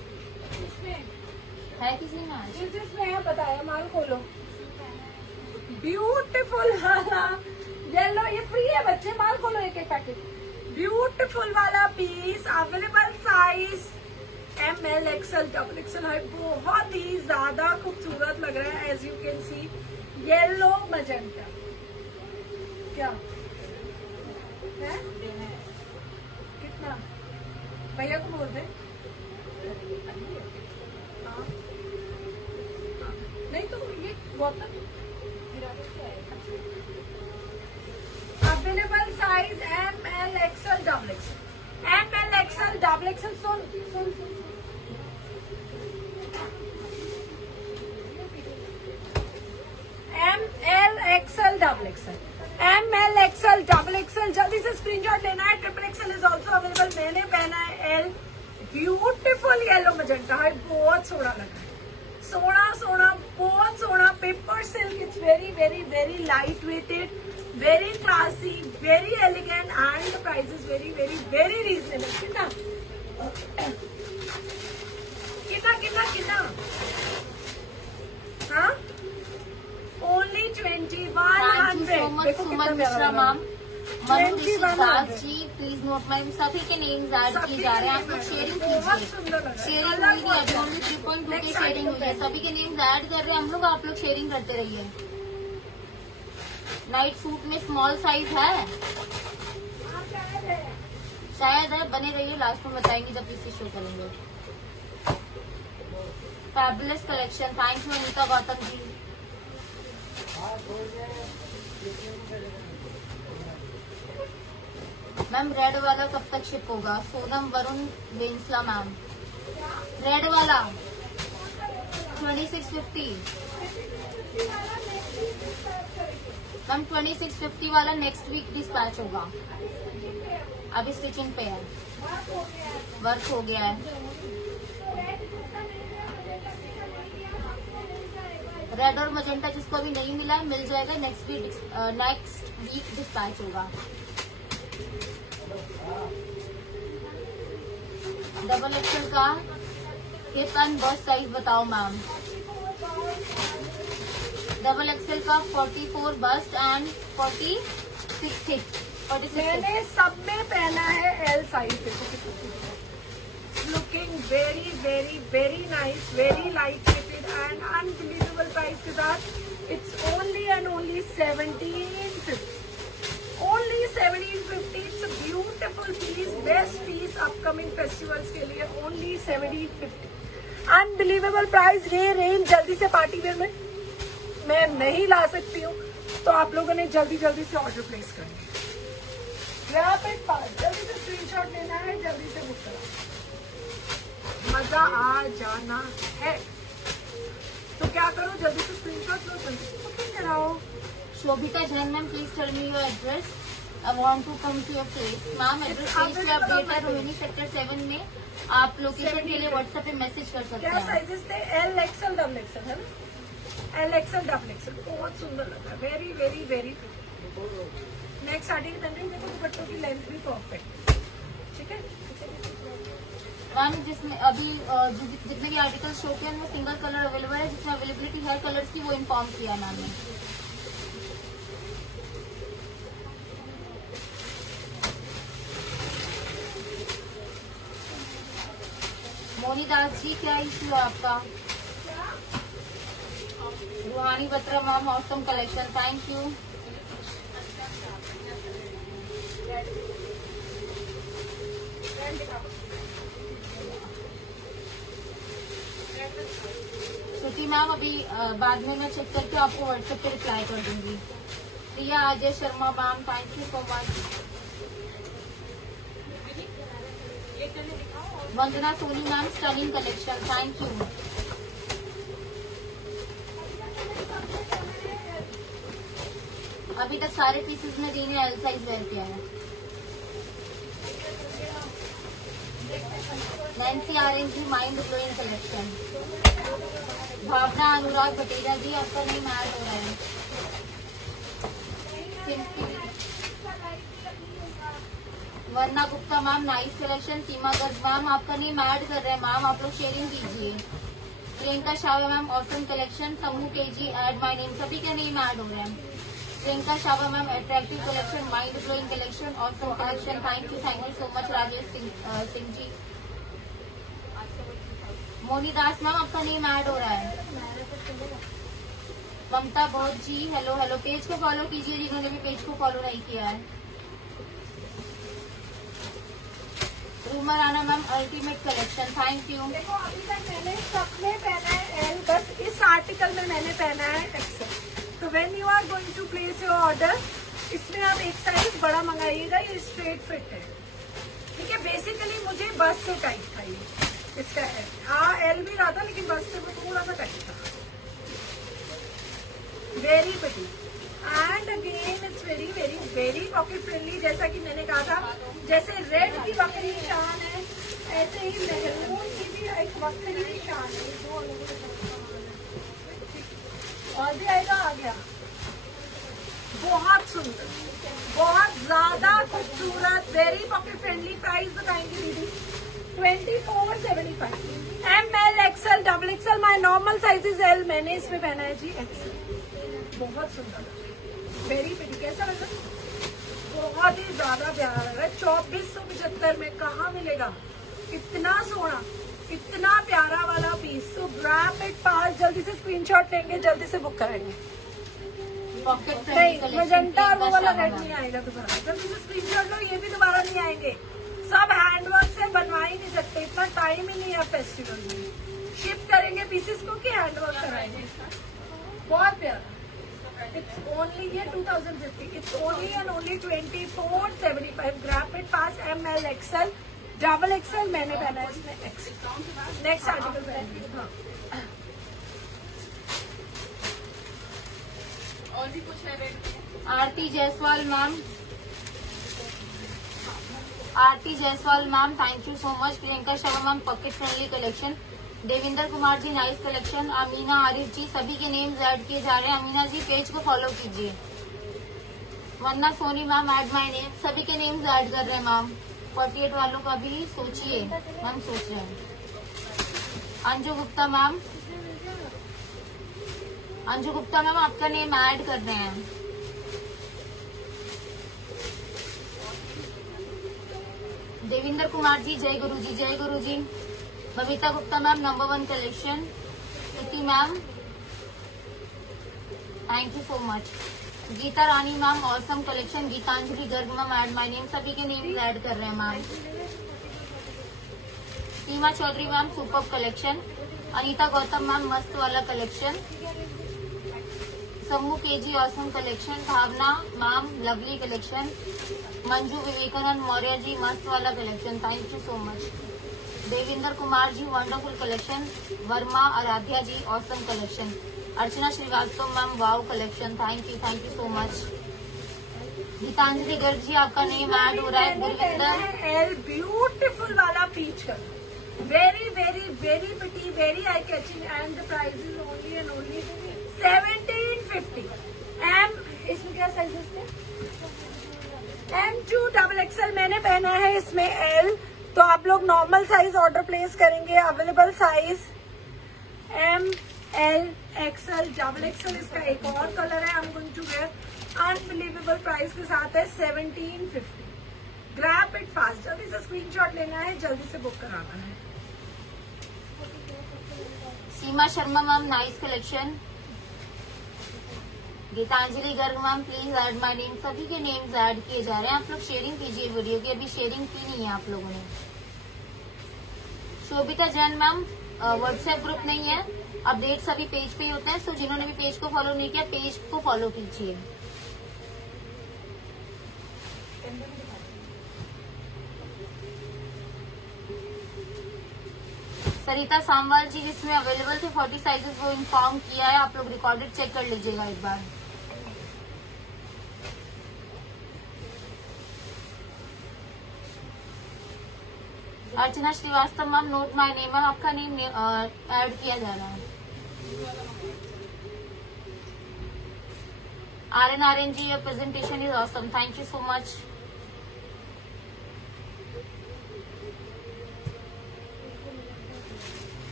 है किसी ने आज? जिसमें है बताया, माल खोलो। ब्यूटीफुल वाला येलो, ये फ्री है बच्चे, माल खोलो एक एक पैकेट। ब्यूटीफुल वाला piece, available size ML XL XXL है, बहुत ही ज्यादा खूबसूरत लग रहा है। As you can see yellow magenta, क्या है? कितना भैया को बोल दे। हाँ। नहीं तो ये Gautam available size ML XL XXL ML XL XXL। सुन ML XL XXL ML XL XXL, जल्दी से स्क्रीनशॉट लेना है। XXL is also available. मैंने पहना है L। ब्यूटीफुल येलो मजेंटा है, बहुत सोना लग रहा है, सोना सोना, बहुत सोना। Paper silk, it's very very very light weighted, very classy, very elegant, and the price is very very very reasonable. कितना कितना कितना कितना? हाँ, only 2100। Thank you so much Suman Mishra ma'am. Das ji, please note my, सभी के नेम्स ऐड किए जा रहे हैं, आप लोग शेयरिंग कीजिए। शेयरिंग हुई नहीं, अभी ओनली 3.2 की शेयरिंग हुई है, सभी के नेम्स ऐड कर रहे हैं हम लोग, आप लोग शेयरिंग करते रहिए। नाइट सूट में स्मॉल साइज है शायद है, बने रहिए, लास्ट में बताएंगे जब पीसी शो करेंगे। Fabulous collection, thank you Anita Gautam ji. Ma'am red वाला कब तक शिप होगा? सोनम वरुण बेंसला मैम, रेड वाला 2650 मैम, 2650 वाला नेक्स्ट वीक डिस्पैच होगा, अभी स्टिचिंग पे है, वर्क हो गया है। रेड और मजेंटा जिसको अभी नहीं मिला है मिल जाएगा, नेक्स्ट वीक डिस्पैच होगा। डबल एक्सल का हिप एंड बस्ट साइज बताओ मैम। डबल एक्सल का 44 बस्ट एंड 46 हिप। 46 मैंने सब में पहना है L size. Looking very very very nice, very light weighted and unbelievable price के साथ। It's only and only 1750, only 1750। It's a beautiful piece, best piece upcoming festivals के लिए, ओनली 1750। Unbelievable price. ये रेंज जल्दी से पार्टी वेयर में मैं नहीं ला सकती हूँ, तो आप लोगों ने जल्दी जल्दी से ऑर्डर प्लेस करना है। रैपिड फास्ट, जल्दी से स्क्रीनशॉट लेना है, जल्दी से बुक करा, मजा आ जाना है। तो क्या करो, जल्दी से स्क्रीनशॉट लो, जल्दी से बुकिंग कराओ। Shobhita Jain ma'am, please tell me your address, I want to come to your place. Ma'am address page पे अपडेट है, रोहिणी सेक्टर 7 में। आप लोकेशन के लिए व्हाट्सएप पे मैसेज कर सकते हैं। क्या साइजेस थे? L XL XXL है ना? L XL XXL, बहुत सुंदर लग रहा है, very very very. Next article देखो, दुपट्टों की लेंथ भी परफेक्ट, ठीक है। मैम जिसमें अभी जितने भी आर्टिकल शो किए उनमें सिंगल कलर अवेलेबल है, जिसमें अवेलेबिलिटी है कलर्स की वो इन्फॉर्म किया मैम ने। मोनी दास जी, क्या इशू है आपका? रूहानी Batra ma'am awesome collection, thank you. Shruti ma'am अभी बाद में मैं चेक करके आपको व्हाट्सएप पे रिप्लाई कर दूंगी। Priya Ajay Sharma ma'am, thank you so much. Vandana Soni ma'am, stunning collection, thank you. अभी तक सारे पीसेस में दीने एल साइज वेयर किया है। Nancy RNG mind blowing collection. Bhavna Anurag Patela ji, आपका नेम ऐड हो रहा है। Varna Gupta ma'am, nice collection. Seema Garg ma'am, आपका नेम ऐड कर रहे हैं मैम, आप लोग शेयरिंग कीजिए। Priyanka Shava ma'am, awesome collection. समूह केजी, ऐड माई नेम, सभी का नेम ऐड हो रहा है। Priyanka Shava ma'am, attractive collection, mind blowing collection, awesome collection, thank you so much. Rajesh Singh ji. Moni Das ma'am, आपका नेम ऐड हो रहा है। ममता बहुत जी, हेलो हेलो। पेज को फॉलो कीजिए जिन्होंने भी पेज को फॉलो नहीं किया है। Ruma Rana ma'am, ultimate collection, thank you. देखो अभी तक मैंने सब में पहना है एल, बस इस आर्टिकल में मैंने पहना है एक्सेल। तो when you are going to place your order, इसमें आप एक साइज बड़ा मंगाइएगा, ये स्ट्रेट फिट है, ठीक है। बेसिकली मुझे बस से टाइट था ये, इसका है। हाँ एल भी रहा था लेकिन बस से वो थोड़ा सा टाइट था। Very pretty and again it's very very very pocket friendly. जैसा कि मैंने कहा था, जैसे रेड की बकरी शान है, ऐसे ही मेहरून की भी एक बकरी शान है। और भी आएगा, आ गया। बहुत सुंदर, बहुत ज्यादा खूबसूरत, वेरी पॉकेट फ्रेंडली। प्राइस बताएंगे दीदी? 2475। ML XL double XL, my normal size is L। मैंने इसमें पहना है जी XL। बहुत सुंदर, वेरी प्रिटी। कैसा लग रहा है? बहुत ही ज्यादा प्यारा लग रहा है। 2475 में कहाँ मिलेगा इतना सोना, इतना प्यारा वाला पीस। तो ग्रैब इट फास्ट, जल्दी से स्क्रीनशॉट लेंगे, जल्दी से बुक कराएंगे। नहीं मजेंटा और वो वाला रेड नहीं आएगा दोबारा, जल्दी से स्क्रीनशॉट लो। ये भी दोबारा नहीं आएंगे, सब हैंडवर्क से बनवा ही नहीं सकते, इतना टाइम ही नहीं है फेस्टिवल में। शिप करेंगे पीसेस को कि हैंडवर्क कराएंगे? बहुत प्यारा। इट्स ओनली, ये 2050, it's only and only 2475। Grab it fast. ML XL double XL मैंने पहना है इसमें XL। नेक्स्ट आर्टिकल पहनेंगे। हाँ और भी कुछ है? Aarti Jaiswal ma'am, Aarti Jaiswal ma'am, thank you so much. Priyanka Sharma ma'am, pocket friendly collection. Devinder Kumar ji, nice collection. Amina Arif ji, सभी के नेम्स ऐड किए जा रहे हैं। अमीना जी पेज को फॉलो कीजिए। Vandana Soni ma'am, add my name, सभी के नेम्स ऐड कर रहे हैं मैम। 48 वालों का भी सोचिए मैम, सोच रहे हैं। अंजू गुप्ता मैम, अंजू गुप्ता मैम, आपका नेम ऐड कर रहे हैं। देविंदर कुमार जी, जय गुरु जी, जय गुरु जी। Babita Gupta ma'am, number 1 collection. Preeti ma'am, thank you so much. Geeta Rani ma'am, awesome collection. Geetanjali Garg ma'am, add my name, सभी के नेम ऐड कर रहे हैं ma'am. Seema Chaudhary ma'am, super collection. Anita Gautam ma'am, मस्त वाला कलेक्शन। समूह केजी, awesome collection. Bhavna ma'am, lovely collection. Manju Vivekanand Maurya ji, मस्त वाला collection, thank you so much. Devinder Kumar ji, wonderful collection. Verma Aaradhya ji, awesome collection. Archana Srivastava ma'am, wow collection, thank you so much. Geetanjali Garg ji, आपका नेम ऐड हो रहा है। गुरविंदर एल, ब्यूटीफुल वाला peach colour, very very very pretty, very eye catching and the price is only and only 1750। M, इसमें क्या size है? M2 double XL मैंने पहना है इसमें L। तो आप लोग नॉर्मल साइज ऑर्डर प्लेस करेंगे। Available size M, L, XL, double XL। इसका एक और कलर है, I am going to wear. Unbelievable price के साथ है 1750। ग्रैब इट फास्ट, जल्दी से स्क्रीनशॉट लेना है, जल्दी से बुक कराना है। Seema Sharma ma'am, nice collection. Geetanjali Garg ma'am please add my name, सभी के नेम्स ऐड किए जा रहे हैं। आप लोग शेयरिंग कीजिए वीडियो की, अभी शेयरिंग की नहीं है आप लोगों ने। Shobhita Jain ma'am WhatsApp group नहीं है, अपडेट सभी पेज पे ही होते हैं, तो जिन्होंने भी पेज को फॉलो नहीं किया पेज को फॉलो कीजिए। सरिता सांवाल जी जिसमें अवेलेबल थे 40 साइजेस वो इन्फॉर्म किया है, आप लोग रिकॉर्डेड चेक कर लीजिएगा एक बार। Archana Srivastava ma'am note my name, ma'am आपका नेम ऐड किया जा रहा है। Aryan ji your presentation is awesome, thank you so much.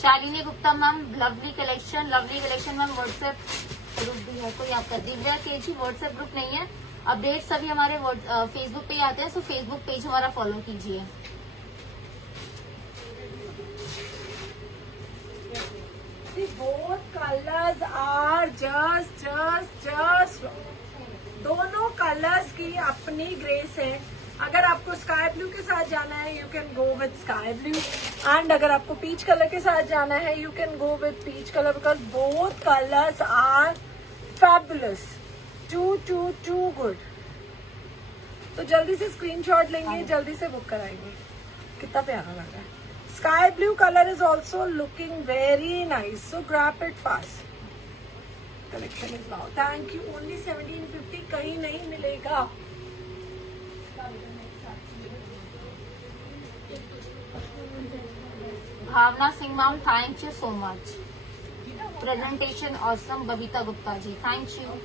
Shalini Gupta ma'am lovely collection ma'am WhatsApp group भी है कोई आपका। दिव्या केजी व्हाट्सएप ग्रुप नहीं है, अपडेट सभी हमारे फेसबुक पे ही आते हैं, सो फेसबुक पेज हमारा फॉलो कीजिए। both colors are just दोनों कलर्स की अपनी ग्रेस है। अगर आपको स्काई ब्लू के साथ जाना है you can go with sky blue, and अगर आपको पीच कलर के साथ जाना है you can go with peach colour, because both colours are fabulous, too good. तो जल्दी से स्क्रीनशॉट लेंगे, जल्दी से बुक कराएंगे। कितना प्यारा लग रहा है। Sky blue colour is also looking very nice, so grab it fast. Collection is now, thank you. Only 1750, कहीं नहीं मिलेगा। Bhavna Singh ma'am thank you so much, presentation awesome. Babita Gupta ji thank you.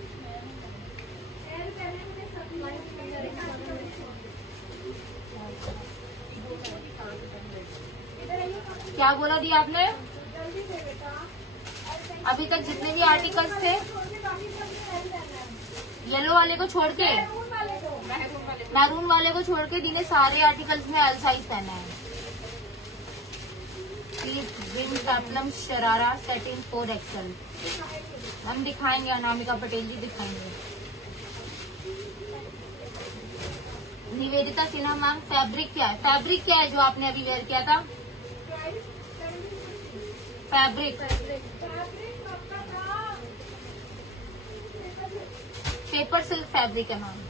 क्या बोला दी आपने? अभी तक जितने भी आर्टिकल्स थे येलो वाले को छोड़ के, मैरून वाले को छोड़ के दी ने सारे आर्टिकल्स में एल साइज पहना है। Wind peplum sharara setting 4XL हम दिखाएंगे, अनामिका पटेल जी दिखाएंगे। निवेदिता सिन्हा मैम फैब्रिक क्या है? फैब्रिक क्या है जो आपने अभी वेयर किया था? फैब्रिक पेपर सिल्क फैब्रिक है ma'am.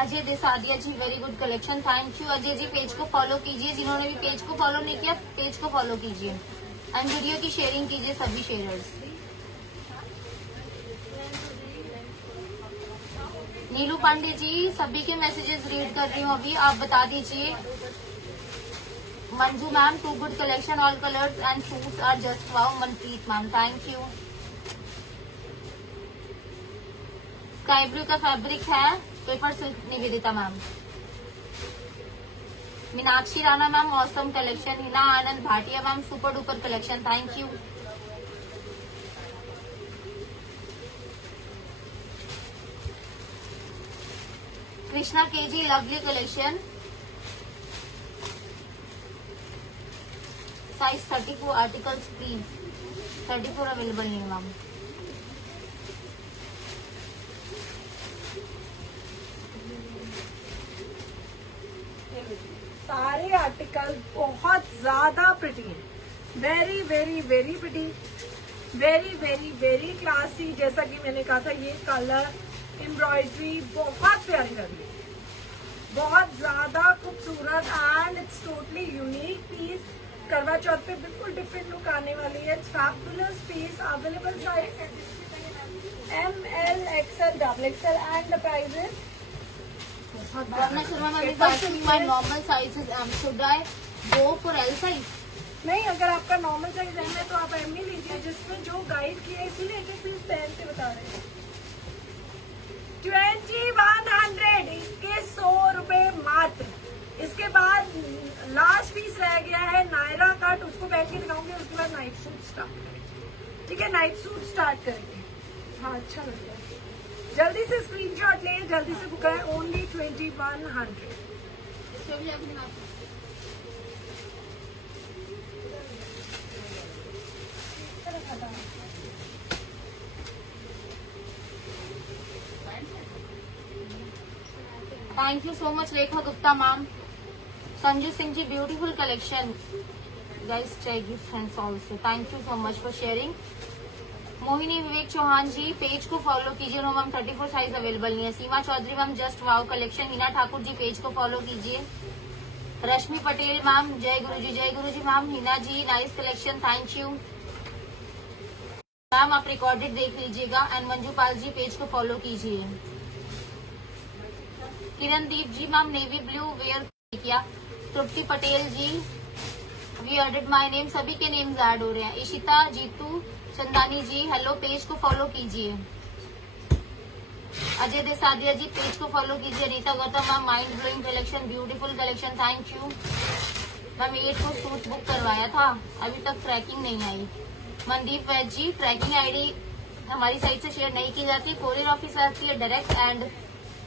Ajay Desadiya ji very good collection, thank you Ajay ji. Page को फॉलो कीजिए, जिन्होंने भी पेज को फॉलो नहीं किया पेज को फॉलो कीजिए, एंड वीडियो की शेयरिंग कीजिए सभी शेयरर्स। नीलू पांडे जी सभी के मैसेजेस रीड कर रही हूँ अभी, आप बता दीजिए। Manju ma'am too good collection, all colours and shoes are just wow. Manpreet ma'am thank you. Sky blue का फैब्रिक है paper silk Nivedita ma'am. Meenakshi Rana ma'am awesome collection. Hina Anand Bhatia ma'am super duper collection, thank you. Krishna KG lovely collection, size 34 articles please. 34 available नहीं ma'am. सारे article बहुत ज्यादा pretty है, very very very pretty, very very very classy. जैसा कि मैंने कहा था ये कलर एम्ब्रॉयडरी बहुत प्यारी लग रही है, बहुत ज्यादा खूबसूरत, and it's totally unique piece. Karva Chauth पे बिल्कुल डिफरेंट लुक आने वाली है। It's fabulous piece, available size ML XL XXL and the price is Bhavna Sharma ma'am my normal size is M, should I go for L size? नहीं, अगर आपका normal size M है तो आप M ही लीजिए, जिसमें जो गाइड किया है, इसीलिए एक पीस पहन के बता रहे हैं। 2100, 2100 रुपए मात्र। इसके बाद लास्ट पीस रह गया है नायरा कट, उसको पहन के दिखाऊंगी, उसके बाद नाइट सूट स्टार्ट करेंगे। ठीक है, नाइट सूट स्टार्ट करेंगे। हाँ, अच्छा लगता है। जल्दी से स्क्रीनशॉट लें, जल्दी से बुक है। Only 2100। Thank you so much Rekha Gupta ma'am. Sanju Singh ji beautiful collection. Guys check gift friends also. Thank you so much for sharing. Mohini Vivek Chauhan ji page को फॉलो कीजिए. नो मैम 34 साइज अवेलेबल नहीं है. Seema Chaudhary ma'am just wow collection. Hina Thakur ji page को follow कीजिए. Rashmi Patel ma'am जय गुरु जी ma'am. Hina ji nice collection. Thank you ma'am. आप recorded देख लीजिएगा. एंड मंजू पाल जी पेज को फॉलो कीजिए. Kirandeep ji ma'am navy blue wear किया. Tripti Patel ji we added my name. सभी के नेम्स ऐड हो रहे हैं. इशिता जीतू चंदानी जी हेलो पेज को फॉलो कीजिए. अजय देसादिया जी पेज को फॉलो कीजिए. Rita Gautam ma'am mind blowing collection beautiful collection. Thank you ma'am. 8 को सूट बुक करवाया था अभी तक ट्रैकिंग नहीं आई. मनदीप वैद जी ट्रैकिंग आईडी हमारी साइट से शेयर नहीं की जाती. कोरियर ऑफिस आती है डायरेक्ट. एंड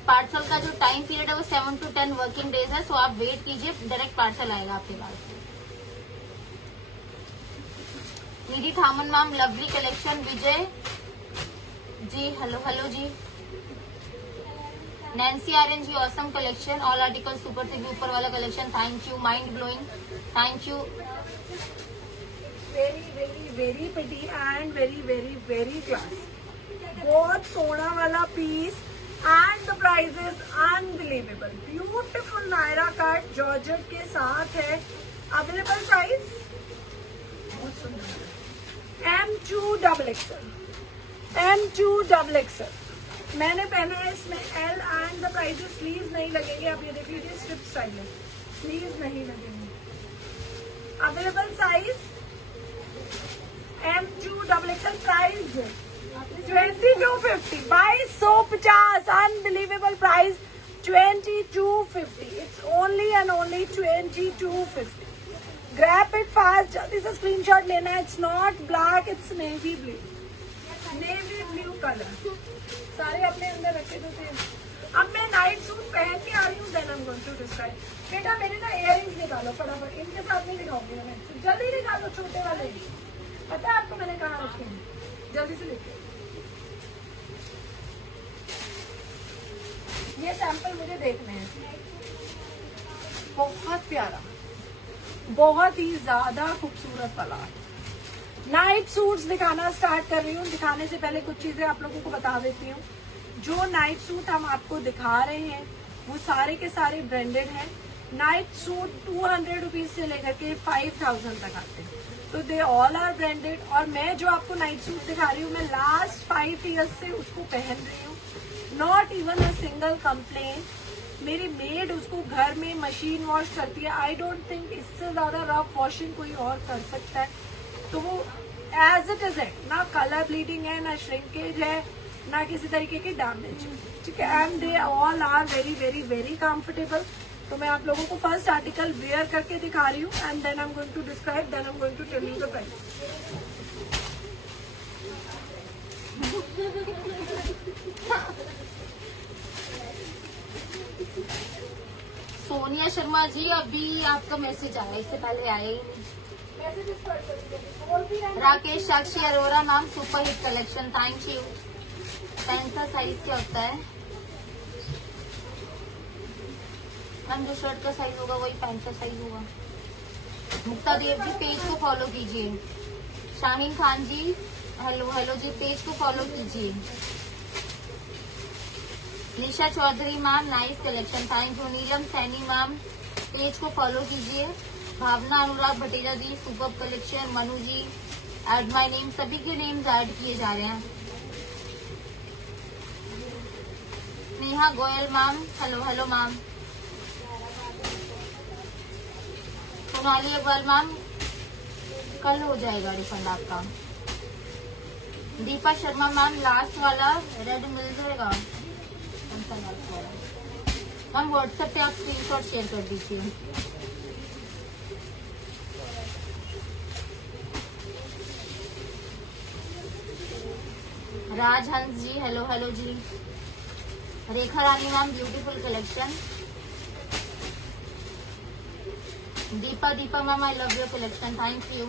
पार्सल का जो टाइम पीरियड है वो 7 to 10 वर्किंग डेज है. सो आप वेट कीजिए डायरेक्ट पार्सल आएगा आपके पास. Nidhi Thaman ma'am lovely collection. Vijay ji hello ji. Nancy Aryan ji awesome collection. All article super से भी ऊपर वाला collection. Thank you mind blowing. Thank you. Very very very pretty and very very very class. बहुत सोना वाला piece and the price is unbelievable. Beautiful Naira cut georgette के साथ है. अवेलेबल प्राइस बहुत सुंदर. M2 XXL. M2 XXL. मैंने पहने है इसमें L and the price sleeves नहीं लगेंगे. आप ये देख लीजिए स्ट्रिप स्टाइल है. स्लीव्स नहीं लगेंगे. Available size M2 XXL. Price 2250. 2250. Unbelievable price 2250. It's only and only 2250. Grab it fast. जल्दी से स्क्रीनशॉट लेना है. It's not black it's navy blue. Navy blue colour. सारे अपने अंदर रखे तो थे. अब मैं नाइट सूट पहन के आ रही हूँ. Then I am going to describe. बेटा मेरे ना इयररिंग्स निकालो फटाफट. इनके साथ नहीं दिखाऊंगी मैं. जल्दी निकालो छोटे वाले. पता है आपको मैंने कहाँ रखे हैं. जल्दी से लेके. ये सैंपल मुझे देखने हैं. बहुत प्यारा. बहुत ही ज्यादा खूबसूरत वाला. नाइट सूट्स दिखाना स्टार्ट कर रही हूँ. दिखाने से पहले कुछ चीजें आप लोगों को बता देती हूँ. जो नाइट सूट हम आपको दिखा रहे हैं वो सारे के सारे ब्रांडेड हैं. नाइट सूट 200 रुपीज से लेकर के 5000 तक आते हैं. तो दे ऑल आर ब्रांडेड. और मैं जो आपको नाइट सूट दिखा रही हूँ मैं लास्ट 5 ईयर्स से उसको पहन रही हूँ. Not even a single complain. मेरी मेड उसको घर में मशीन वॉश करती है. आई डोंट थिंक इससे ज्यादा रफ वॉशिंग कोई और कर सकता है. तो वो एज इट इज है. ना कलर ब्लीडिंग है, ना श्रिंकेज है, ना किसी तरीके की डैमेज. ठीक है. And they all are very very very comfortable. तो मैं आप लोगों को फर्स्ट आर्टिकल वेयर करके दिखा रही हूँ. And then I am going to describe. Then I am going to tell you the price. Sonia Sharma ji अभी आपका मैसेज आया. इससे पहले आया ही नहीं. Rakesh Sakshi Arora ma'am super hit collection. Thank you. Pant का साइज क्या होता है मैम? जो शर्ट का साइज होगा वही पैंट का साइज होगा. मुक्ता देव जी पेज को फॉलो कीजिए. शाहीन खान जी हेलो जी पेज को फॉलो कीजिए. Nisha Chaudhary ma'am nice collection. Thank you. Neelam Saini ma'am page को फॉलो कीजिए. Bhavna Anurag Bhateja ji super collection. Manu ji add my name. सभी के नेम्स ऐड किए जा रहे हैं. Neha Goyal ma'am hello ma'am. Sonali Agarwal ma'am कल हो जाएगा रिफंड आपका. दीपा शर्मा मैम लास्ट वाला रेड मिल जाएगा. मैम व्हाट्सएप पे आप स्क्रीनशॉट शेयर कर दीजिए. Rajhans ji hello ji. Rekha Rani ma'am beautiful collection. Deepa ma'am I love your collection. Thank you.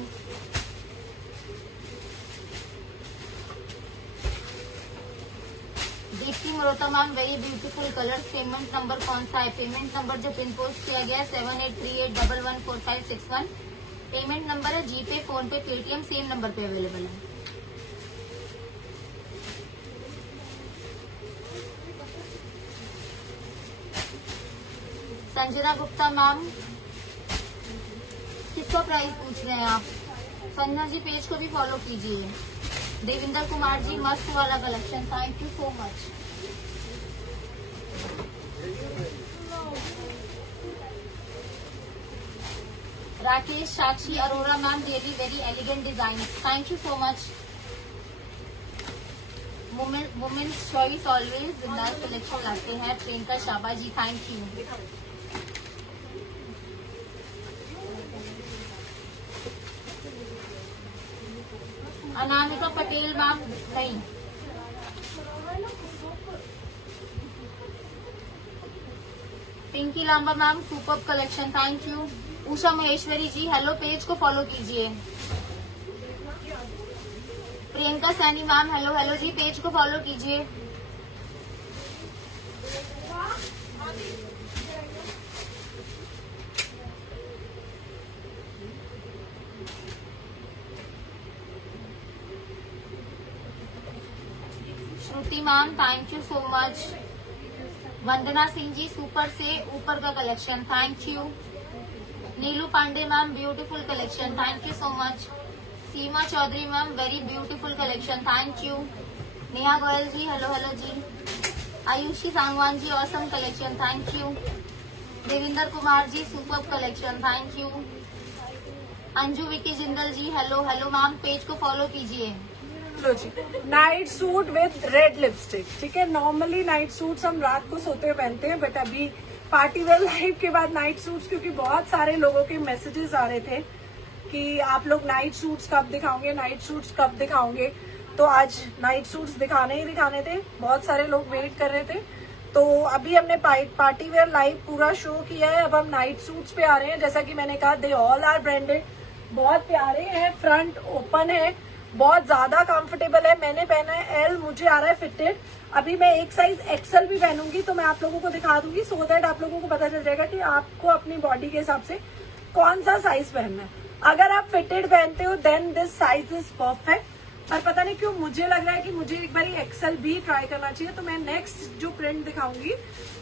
Deepti Malhotra ma'am, very beautiful colour. Payment number कौन सा है? पेमेंट नंबर जो पिन पोस्ट किया गया है 7838114561 पेमेंट नंबर है। GPay, PhonePe, Paytm same number पे अवेलेबल है। संजना गुप्ता मैम, किसका प्राइस पूछ रहे हैं आप? संजना जी पेज को भी फॉलो कीजिए। देविंदर कुमार जी, मस्त वाला collection, thank you so much. Rakesh Sakshi Arora ma'am, really very elegant design, thank you so much. Women's choice always बिंदास कलेक्शन लाते हैं। Priyanka Shaba ji, thank you. Anamika Patel ma'am, नहीं। Pinky Lamba ma'am, super collection, thank you. Usha Maheshwari ji, hello, page को फॉलो कीजिए। Priyanka Saini ma'am, hello hello ji, page को follow कीजिए। Shruti ma'am, thank you so much. Vandana Singh ji, super से ऊपर का collection, thank you. Neelu Pandey ma'am, beautiful collection, thank you so much. Seema Chaudhary ma'am, very beautiful collection, thank you. Neha Goyal ji, hello hello ji. Ayushi Sangwan ji, awesome collection, thank you. Devinder Kumar ji, super collection, thank you. Anju Vicky Jindal ji, hello hello ma'am, page को follow कीजिए। लो जी, night suit with red lipstick, ठीक है। Normally night suits हम रात को सोते हुए पहनते हैं, बट अभी पार्टी वेयर लाइव के बाद नाइट सूट्स, क्योंकि बहुत सारे लोगों के मैसेजेस आ रहे थे कि आप लोग नाइट सूट्स कब दिखाओगे, नाइट सूट्स कब दिखाओगे, तो आज नाइट सूट्स दिखाने ही दिखाने थे। बहुत सारे लोग वेट कर रहे थे, तो अभी हमने पार्टी वेयर लाइव पूरा शो किया है। अब हम नाइट सूट्स पे आ रहे हैं। जैसा कि मैंने कहा, दे ऑल आर ब्रांडेड, बहुत प्यारे हैं, फ्रंट ओपन है, बहुत ज्यादा कंफर्टेबल है। मैंने पहना है एल, मुझे आ रहा है फिटेड। अभी मैं एक साइज एक्सेल भी पहनूंगी, तो मैं आप लोगों को दिखा दूंगी, सो दैट आप लोगों को पता चल जाएगा कि आपको अपनी बॉडी के हिसाब से कौन सा साइज पहनना है। अगर आप फिटेड पहनते हो then this size is perfect, पर पता नहीं क्यों मुझे लग रहा है कि मुझे एक बार एक्सेल भी ट्राई करना चाहिए। तो मैं नेक्स्ट जो प्रिंट दिखाऊंगी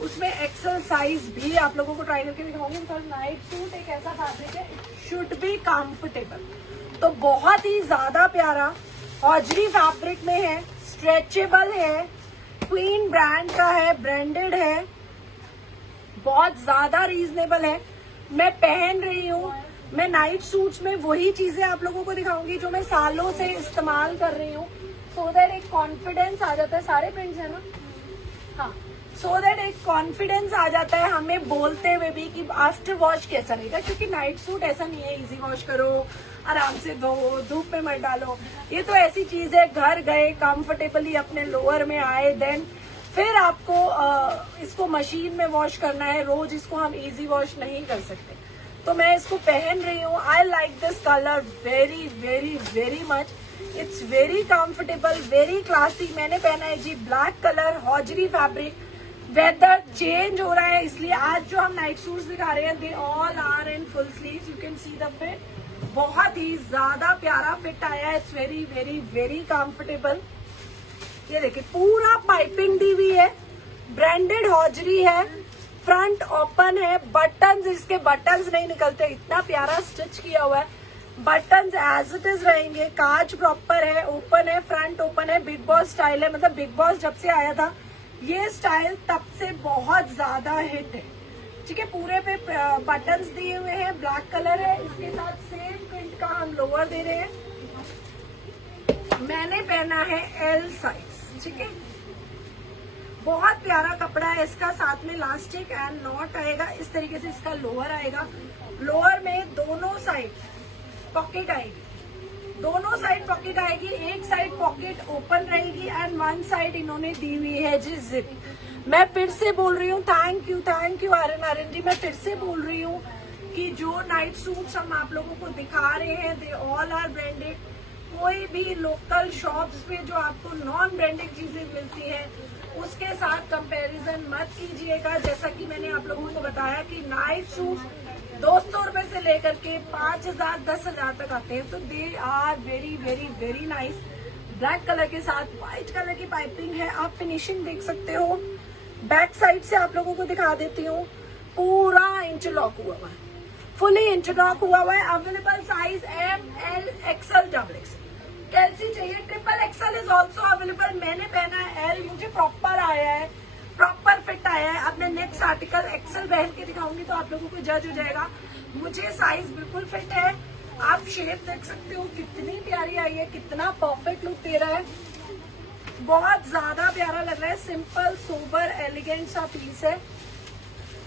उसमें एक्सेल साइज भी आप लोगों को ट्राई करके दिखाऊंगी। बिकॉज नाइट सूट एक ऐसा फैब्रिक है, इट शुड बी कंफर्टेबल। तो बहुत ही ज्यादा प्यारा हॉजरी फैब्रिक में है, स्ट्रेचेबल है, क्वीन ब्रांड का है, ब्रांडेड है, बहुत ज्यादा रीजनेबल है। मैं पहन रही हूँ, मैं नाइट सूट्स में वही चीजें आप लोगों को दिखाऊंगी जो मैं सालों से इस्तेमाल कर रही हूँ, सो दैट एक कॉन्फिडेंस आ जाता है। सारे प्रिंट्स है ना, हाँ, सो दैट एक कॉन्फिडेंस आ जाता है हमें बोलते हुए भी कि आफ्टर वॉश कैसा रहेगा। क्योंकि नाइट सूट ऐसा नहीं है इजी वॉश करो, आराम से धो, धूप में मत डालो। ये तो ऐसी चीज है, घर गए कंफर्टेबली अपने लोअर में आए, देन फिर आपको इसको मशीन में वॉश करना है। रोज इसको हम इजी वॉश नहीं कर सकते। तो मैं इसको पहन रही हूँ। I like this colour very very very much. It's very comfortable, very classy. मैंने पहना है जी black colour, hosiery fabric. Weather change हो रहा है, इसलिए आज जो हम नाइट सूट्स दिखा रहे हैं, they all are in full sleeves. You can see the fit, बहुत ही ज्यादा प्यारा फिट आया है। It's very very very comfortable. ये देखिए, पूरा पाइपिंग दी हुई है, ब्रांडेड हॉजरी है, फ्रंट ओपन है, बटन्स, इसके बटन्स नहीं निकलते, इतना प्यारा स्टिच किया हुआ है। बटन्स एज इट इज रहेंगे, कांच प्रॉपर है, ओपन है, फ्रंट ओपन है, बिग बॉस स्टाइल है। मतलब बिग बॉस जब से आया था ये स्टाइल तब से बहुत ज्यादा हिट है, ठीक है। पूरे पे बटन्स दिए हुए हैं, ब्लैक कलर है, इसके साथ सेम प्रिंट का हम लोअर दे रहे हैं। मैंने पहना है एल साइज, ठीक है। बहुत प्यारा कपड़ा है इसका, साथ में इलास्टिक एंड नॉट आएगा। इस तरीके से इसका लोअर आएगा। लोअर में दोनों साइड पॉकेट आएगी, दोनों साइड पॉकेट आएगी। एक साइड पॉकेट ओपन रहेगी एंड वन साइड इन्होंने दी हुई है जी जिप। मैं फिर से बोल रही हूँ, थैंक यू आर्यन जी। मैं फिर से बोल रही हूँ कि जो नाइट सूट्स हम आप लोगों को दिखा रहे हैं, दे ऑल आर ब्रांडेड। कोई भी लोकल शॉप्स पे जो आपको नॉन ब्रांडेड चीजें मिलती है उसके साथ कंपैरिजन मत कीजिएगा। जैसा कि मैंने आप लोगों को बताया कि नाइट सूट 200 रुपए से लेकर के 5000 10,000 तक आते हैं, तो they are very very very nice. Black colour के साथ व्हाइट कलर की पाइपिंग है, आप फिनिशिंग देख सकते हो। बैक साइड से आप लोगों को दिखा देती हूँ, पूरा इंटरलॉक हुआ हुआ है, फुली इंटरलॉक हुआ हुआ है। Available size ML XL XXL। कैसी चाहिए XXL इज ऑल्सो अवेलेबल। मैंने पहना है L, मुझे प्रॉपर आया है, प्रॉपर फिट आया है। अब मैं नेक्स्ट आर्टिकल XL पहन के दिखाऊंगी तो आप लोगों को जज हो जाएगा। मुझे साइज बिल्कुल फिट है। आप शेप देख सकते हो कितनी प्यारी आई है, कितना परफेक्ट लुक दे रहा है, बहुत ज्यादा प्यारा लग रहा है। सिंपल सोबर एलिगेंट सा पीस है।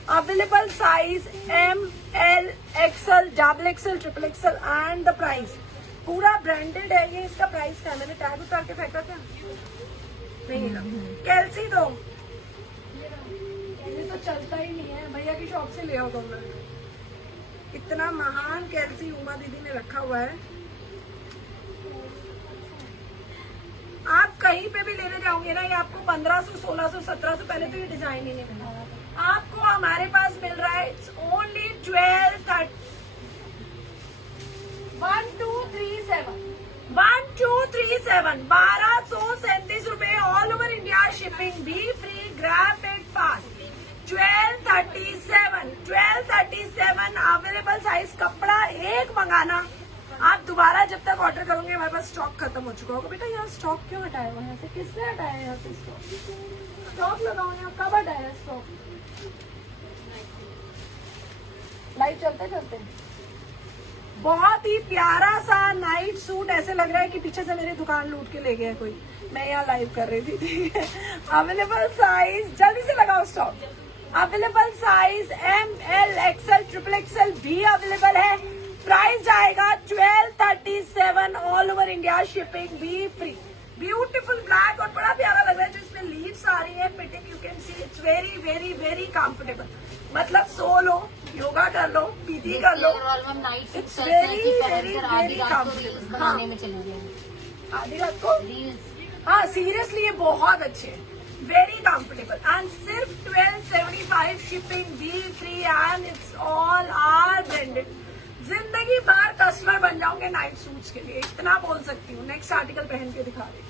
Available size ML XL XXL XXL and the price पूरा ब्रांडेड है ये। इसका प्राइस क्या है? मैंने टैग उतार के फेंका क्या? नहीं ना। कैल्सी दो, ये तो चलता ही नहीं है, भैया की शॉप से ले आओ तुम लोग। इतना महान कैल्सी उमा दीदी ने रखा हुआ है। आप कहीं पे भी लेने जाओगे ना, ये आपको 1500 1600 1700, पहले तो ये डिजाइन ही नहीं मिला। आपको हमारे पास मिल रहा है इट्स ओनली 1237 रुपए, all over India shipping, be free, grab it fast. 1237 available size. कपड़ा एक मंगाना, आप दोबारा जब तक ऑर्डर करोगे हमारे पास स्टॉक खत्म हो चुका होगा। बेटा यहाँ स्टॉक क्यों हटाया हुआ है? यहाँ से किसने हटाया है? यहाँ से स्टॉक लगाओ, यहाँ कब हटाया स्टॉक? लाइट चलते चलते बहुत ही प्यारा सा नाइट सूट। ऐसे लग रहा है कि पीछे से मेरी दुकान लूट के ले गया कोई। मैं यहाँ लाइव कर रही थी, ठीक है। अवेलेबल साइज, जल्दी से लगाओ stock. Available size ML XL XXL भी अवेलेबल है। प्राइस जाएगा 1237, all over India shipping, be free. Beautiful black और बड़ा प्यारा लग रहा है, जो इसमें लीव्स आ रही है। Fitting you can see, it's very very very comfortable. मतलब सो लो, योगा कर लो, पीटी कर लो, it's very very very comfortable. बनाने में चली गई आधी रात को, हाँ सीरियसली ये बहुत अच्छे हैं, वेरी कंफर्टेबल। एंड सिर्फ 1275 shipping, be free and it's all are branded. जिंदगी भर कस्टमर बन जाओगे नाइट सूट्स के लिए, इतना बोल सकती हूँ। नेक्स्ट आर्टिकल पहन के दिखा रही।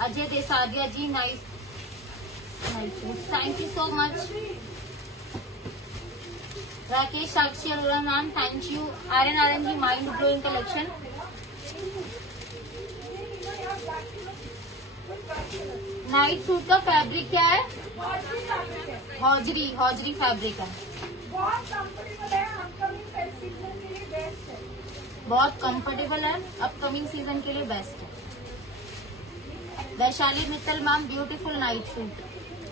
Ajay Desadiya ji, nice suit, thank you so much. Rakesh Sakshi Arora ma'am, thank you. Aryan ji, mind blowing collection. Night suit का फैब्रिक क्या है? हॉजरी फैब्रिक है, बहुत कंफर्टेबल है, अपकमिंग सीजन के लिए बेस्ट है। बहुत कंफर्टेबल है, अपकमिंग सीजन के लिए बेस्ट है। Vaishali Mittal ma'am, beautiful night suit.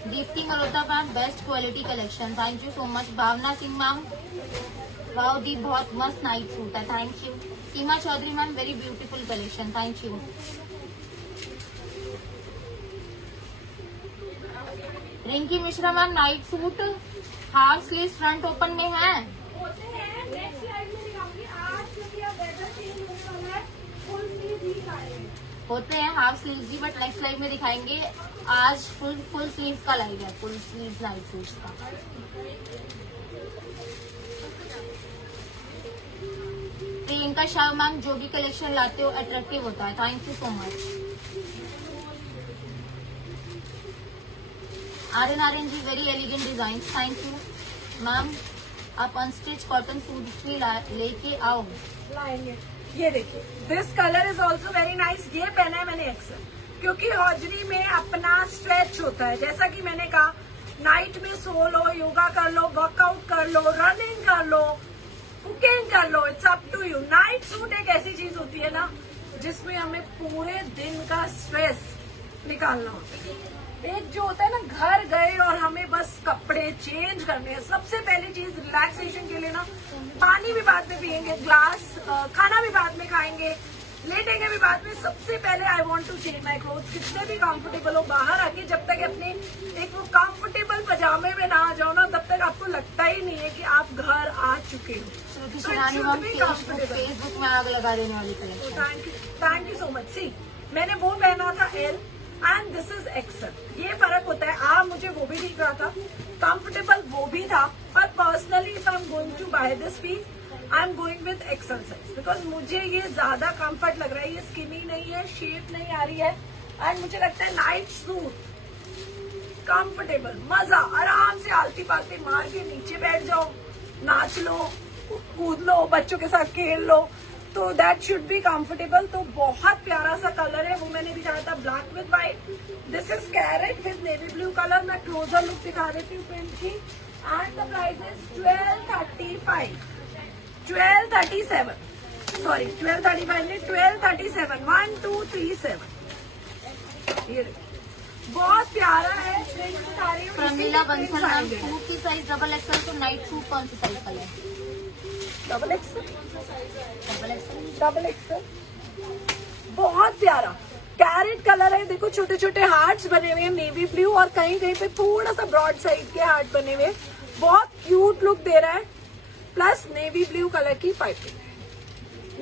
Deepti Malhotra ma'am, best quality collection, thank you so much. Bhavna Singh ma'am, wow दी, बहुत मस्त नाइट सूट है, thank you. Seema Chaudhary ma'am, very beautiful collection, thank you. Rinki Mishra ma'am, night suit half sleeve front open में है। होते हैं, next slide में दिखाऊंगी। आज क्योंकि अब वेदर चेंज होने वाला है, फुल स्लीव भी आएंगे। होते हैं हाफ स्लीव जी, बट नेक्स्ट लाइव में दिखाएंगे। आज फुल स्लीव का लाइव है, फुल स्लीव नाइट सूट का। प्रियंका शाह मैम, जो भी कलेक्शन लाते हो अट्रैक्टिव होता है, thank you so much. Aryan ji, very elegant design, thank you ma'am. आप अनस्टिच कॉटन सूट भी लेके आओ। लाएंगे, ये देखिए, this colour is also very nice. ये पहना है मैंने एक्सेल, क्योंकि हॉजरी में अपना स्ट्रेच होता है। जैसा कि मैंने कहा, नाइट में सो लो, योगा कर लो, वर्कआउट कर लो, रनिंग कर लो, कुकिंग कर लो, it's up to you. Night suit एक ऐसी चीज होती है ना, जिसमें हमें पूरे दिन का स्ट्रेस निकालना होता है। एक जो होता है ना, घर गए और हमें बस कपड़े चेंज करने हैं। सबसे पहली चीज रिलैक्सेशन के लिए ना, पानी भी बाद में पियेंगे, ग्लास, खाना भी बाद में खाएंगे, लेटेंगे भी बाद में। सबसे पहले I want to change my clothes. कितने भी कंफर्टेबल हो, बाहर आके जब तक अपने एक वो कंफर्टेबल पजामे में ना आ जाओ ना, तब तक आपको लगता ही नहीं है कि आप घर आ चुके हो। Shruti So it Shirani should ma'am be Facebook comfortable. में आग लगा देने वाली कलेक्शन। Thank you so much. See मैंने वो पहना था L and this is XL. ये फर्क होता है। मुझे वो भी दिख रहा था, कंफर्टेबल वो भी था, पर personally if I am going to buy this piece I am going with XL size because मुझे ये ज्यादा कंफर्ट लग रहा है। ये स्किनी नहीं है, शेप नहीं आ रही है एंड मुझे लगता है नाइट सूट कंफर्टेबल, मजा, आराम से आलती पालती मार के नीचे बैठ जाओ, नाच लो, कूद लो, बच्चों के साथ खेल लो, तो दैट शुड बी कंफर्टेबल। तो बहुत प्यारा सा कलर है, वो मैंने दिखाया था black with white. This is carrot with navy blue colour. मैं क्लोजर लुक दिखा देती हूँ प्रिंट की and the price is 1235, 1237, sorry 1235 नहीं 1237, 1237। ये देखिए बहुत प्यारा है। प्रिंट दिखा रही हूँ, प्रमीला इसी के बंसल prints मैम आएंगे। सूट की साइज डबल एक्सएल, तो नाइट सूट कौन सी साइज का है? Double axle, double XL. Double axle बहुत प्यारा कैरेट कलर है। देखो छोटे छोटे हार्ट्स बने हुए हैं नेवी ब्लू और कहीं कहीं पे थोड़ा सा ब्रॉड साइड के हार्ट बने हुए हैं। बहुत क्यूट लुक दे रहा है। प्लस नेवी ब्लू कलर की पाइपिंग है,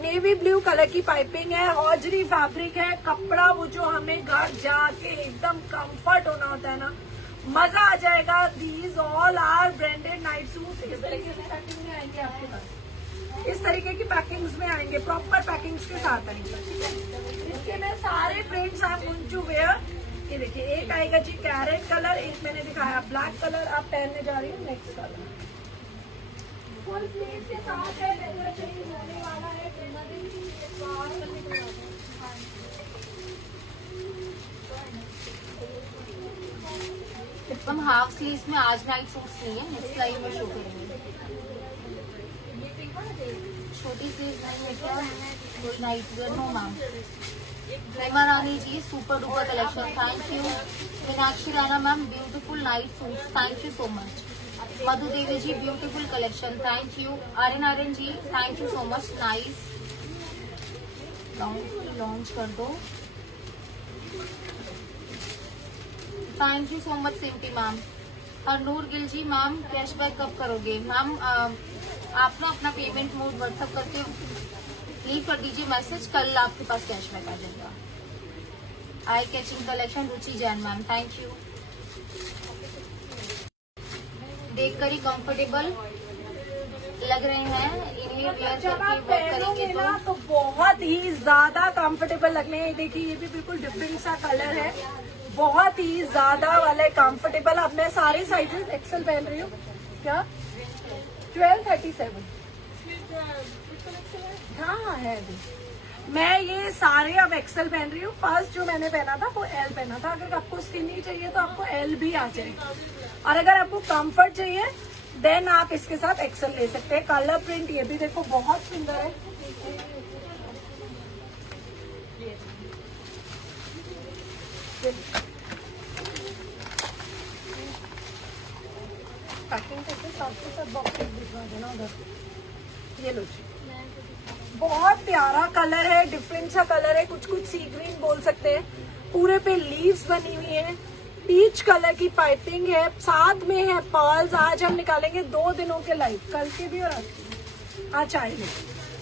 नेवी ब्लू कलर की पाइपिंग है, हॉजरी फैब्रिक है। कपड़ा वो जो हमें घर जाके एकदम कंफर्ट होना होता है ना, मजा आ जाएगा। These all are branded night suit. इस तरीके से पैकिंग में आएंगे आपके पास, इस तरीके की पैकिंग्स में आएंगे, प्रॉपर पैकिंग्स के साथ आएंगे, ठीक है। इसके में सारे प्रिंट्स आप गोइंग टू वेयर। ये देखिए एक आएगा जी कैरेट कलर, एक मैंने दिखाया ब्लैक कलर। आप पहनने जा रही हूँ नेक्स्ट कलर, फुल स्लीव के साथ है, डेकोरेशन होने वाला है। हम हाफ स्लीव्स में आज नाइट सूट्स नहीं है, नेक्स्ट लाइव में शो करेंगे। छोटी स्लीव्स नहीं है क्या कोई night wear? No ma'am. Hema Rani ji super duper collection, thank you. Meenakshi Rana ma'am beautiful night suits, thank you so much. Madhu Devi ji beautiful collection, thank you. Aryan ji thank you so much, nice. Launch कर दो, thank you so much Simpy ma'am. और Noor Gill ji ma'am cashback कब करोगे? Ma'am आप ना अपना payment mode WhatsApp करके leave कर दीजिए मैसेज, कल आपके पास कैशबैक आ जाएगा। आई catching collection Ruchi Jain ma'am, thank you. देखकर ही कंफर्टेबल लग रहे हैं, इन्हें वेयर जब आप करके वेयर पहनोगे करेंगे ना तो बहुत ही ज्यादा कंफर्टेबल लगने हैं। देखिए ये भी बिल्कुल डिफरेंट सा कलर है, बहुत ही ज्यादा वाले कंफर्टेबल। अब मैं सारे साइजेस एक्सेल पहन रही हूँ। क्या 1237? हाँ है अभी। मैं ये सारे अब एक्सेल पहन रही हूँ। फर्स्ट जो मैंने पहना था वो एल पहना था। अगर आपको स्किनी चाहिए तो आपको एल भी आ जाएगा, और अगर आपको कंफर्ट चाहिए देन आप इसके साथ एक्सेल ले सकते हैं। कलर प्रिंट ये भी देखो बहुत सुंदर है। पैकिंग करके साथ के साथ बॉक्स भिजवा देना उधर। ये लो जी, बहुत प्यारा कलर है, डिफरेंट सा कलर है, कुछ कुछ सी ग्रीन बोल सकते हैं। पूरे पे लीव्स बनी हुई है, पीच कलर की पाइपिंग है, साथ में है पर्ल्स। आज हम निकालेंगे 2 दिनों के लाइव, कल के भी और आज आएंगे।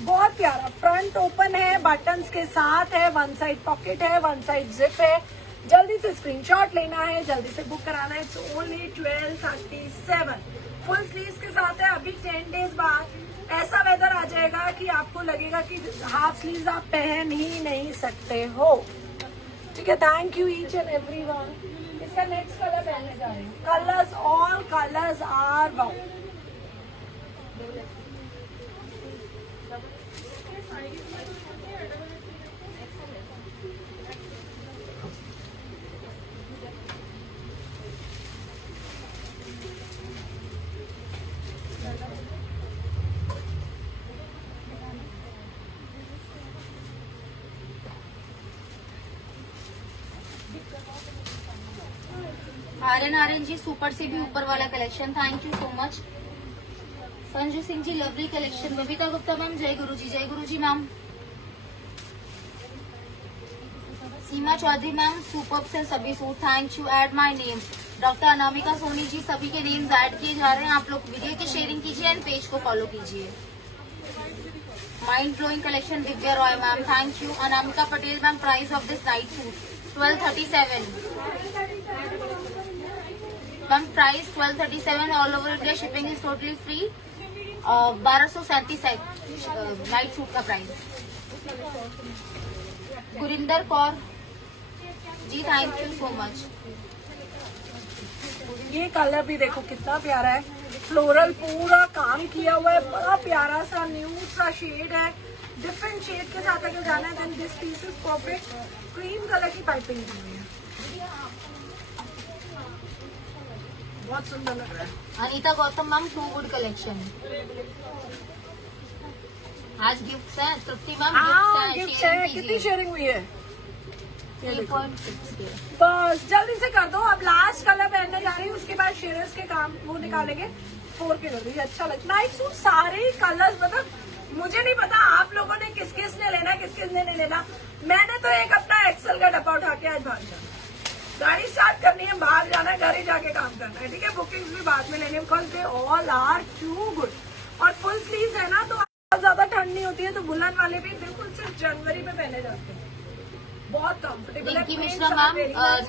बहुत प्यारा फ्रंट ओपन है, बटन्स के साथ है, वन साइड पॉकेट है, वन साइड जिप है। जल्दी से स्क्रीनशॉट लेना है, जल्दी से बुक कराना है। इट्स ओनली 1237, फुल स्लीव्स के साथ है। अभी 10 डेज बाद ऐसा वेदर आ जाएगा कि आपको लगेगा कि हाफ स्लीव्स आप पहन ही नहीं सकते हो, ठीक है। Thank you each and everyone. इसका नेक्स्ट कलर पहनने जा रही हूँ। Colours, all colours are wow. Aryan ji super से भी ऊपर वाला collection, thank you so much. Sanju Singh ji lovely collection. Babita Gupta ma'am जय गुरु जी ma'am. Seema Chaudhary ma'am super से सभी suit, thank you. Add my name. Doctor Anamika Soni ji, सभी के नेम्स ऐड किए जा रहे हैं। आप लोग वीडियो की शेयरिंग कीजिए एंड पेज को फॉलो कीजिए। Mind blowing collection, Divya Roy ma'am. Thank you. Anamika Patel ma'am. Price of this night suit 1237. Ma'am, price 1237. All over India shipping is totally free. 1237 night suit का price. Gurinder Kaur ji, thank you so much. ये colour भी देखो कितना प्यारा है, floral पूरा काम किया हुआ है, बड़ा प्यारा सा न्यूड सा शेड है. डिफरेंट शेड के साथ अगर जाना है then this piece is perfect. Cream colour की पाइपिंग की हुई है, बहुत सुंदर लग रहा है. Anita Gautam ma'am, too good collection. आज गिफ्ट्स हैं. तृप्ति मैम, गिफ्ट है. कितनी शेयरिंग हुई है? 3.6 के. बस जल्दी से कर दो. अब लास्ट कलर पहनने जा रही हूँ, उसके बाद शेयर्स के काम वो निकालेंगे. 4 के कर अच्छा लगता. नाइट सूट सारे कलर्स, मतलब मुझे नहीं पता आप लोगों ने किस किस ने लेना, किस किस ने नहीं लेना. मैंने तो एक अपना एक्सेल का डब्बा उठा के आज बाहर जाना, गाड़ी स्टार्ट करनी है, बाहर जाना है, घर ही जाके काम करना है. ठीक है, बुकिंग्स भी बाद में लेनी है because they all are too good. और फुल स्लीव्स है ना, तो बहुत ज्यादा ठंड नहीं होती है, तो बुलन वाले भी बिल्कुल सिर्फ जनवरी में पहने जाते हैं. बहुत कंफर्टेबल है. Pinky Mishra ma'am,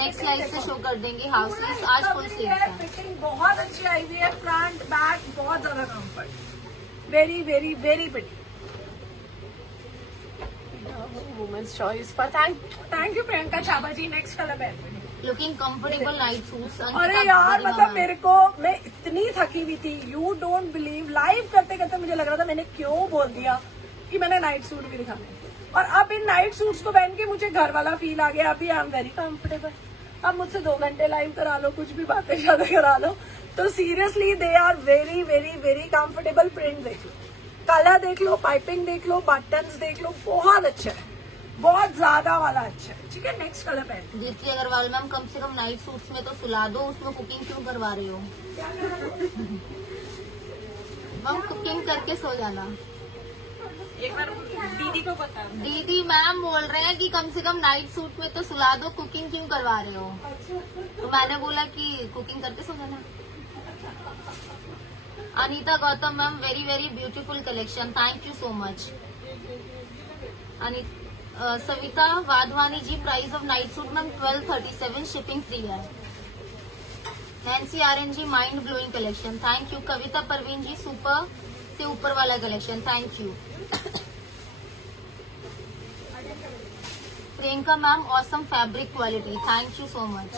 next slide से शो कर देंगे हाफ स्लीव्स. आज फुल स्लीव्स है. फिटिंग बहुत अच्छी आई हुई है, फ्रंट बैक बहुत ज्यादा comfort. Very very very pretty. Women's choice पर thank you Priyanka Chaba ji. Next colour पहन. Looking comfortable night suits. अरे यार, मतलब मेरे को, मैं इतनी थकी हुई थी, यू डोंट बिलीव. लाइव करते करते मुझे लग रहा था मैंने क्यों बोल दिया कि मैंने नाइट सूट भी दिखाने. और अब इन नाइट सूट्स को पहन के मुझे घर वाला फील आ गया. अभी आई एम वेरी कंफर्टेबल. अब मुझसे 2 घंटे लाइव करा लो, कुछ भी बातें शातें करा लो, तो seriously they are very very very comfortable. Print देख लो, कलर देख लो, पाइपिंग देख लो, बटन्स देख लो, बहुत अच्छा है, बहुत ज्यादा वाला अच्छा है. ठीक है, नेक्स्ट कलर पहन. दीप्ति अग्रवाल मैम, कम से कम नाइट सूट्स में तो सुला दो, उसमें कुकिंग क्यों करवा रहे हो मैम? कुकिंग करके सो जाना. एक बार दीदी को बता. दीदी मैम बोल रहे हैं कि कम से कम नाइट सूट में तो सुला दो, कुकिंग क्यों करवा रहे हो? तो मैंने बोला कि कुकिंग करके सो जाना. Anita Gautam ma'am, very very beautiful collection. Thank you so much. Savita Wadhwani ji, price of night suit ma'am 1237, shipping free है. Nancy Aryan ji, mind blowing collection. Thank you. Kavita Parveen ji, super से ऊपर वाला collection. Thank you. Priyanka ma'am, awesome fabric quality. Thank you so much.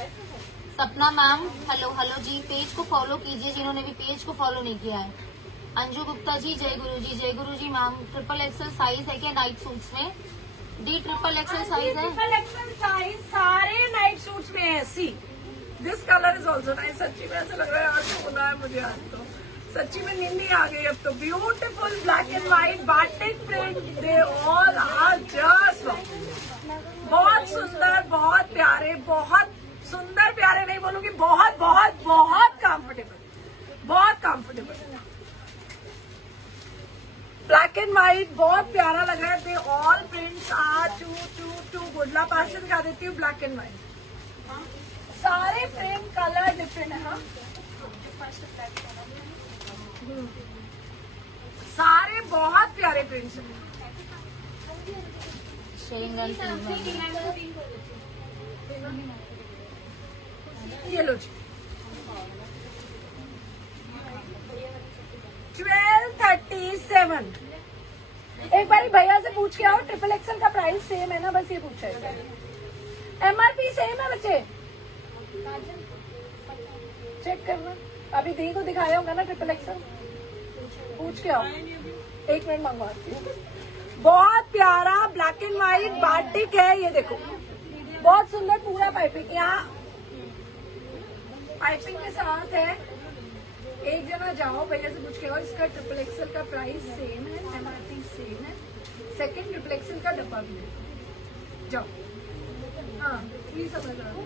Sapna ma'am, hello hello ji. Page को follow कीजिए जिन्होंने भी page को follow नहीं किया है. अंजू गुप्ता जी, जय गुरु जी. जय गुरु जी मैम, ट्रिपल एक्सल साइज है क्या नाइट सूट्स में? डी ट्रिपल एक्सल साइज है. ट्रिपल एक्सल साइज सारे नाइट सूट्स में है. See this colour is also nice. सच्ची में ऐसा लग रहा है आज सोना है मुझे. आज तो सच्ची में नींद नहीं आ गई. अब तो beautiful black and white batik print, they all are just बहुत सुंदर, बहुत प्यारे, बहुत सुंदर. प्यारे नहीं बोलूंगी, बहुत बहुत बहुत कंफर्टेबल, बहुत कंफर्टेबल. ब्लैक एंड व्हाइट बहुत प्यारा लग रहा है. They all prints are too too too good. ला पास से दिखा देती हूँ. ब्लैक एंड व्हाइट सारे प्रिंट कलर डिफरेंट है. हाँ, सारे बहुत प्यारे प्रिंट्स हैं. ये लो जी, 1237. एक बार भैया से पूछ के आओ, ट्रिपल एक्सल का प्राइस सेम है ना? बस ये पूछा है. MRP सेम है बच्चे, चेक करना. अभी दी को दिखाया होगा ना ट्रिपल एक्सल, पूछ के आओ. 1 मिनट मंगवाती हूँ. बहुत प्यारा ब्लैक एंड व्हाइट बाटिक है. ये देखो, बहुत सुंदर पूरा पाइपिंग. यहाँ पाइपिंग के साथ है. एक जना जाओ, भैया से पूछ के आओ. इसका ट्रिपल एक्सल का प्राइस सेम है, MRP सेम है. सेकंड ट्रिपल एक्सल का डब्बा भी है. जाओ. हाँ, ये समझ रहा हूँ.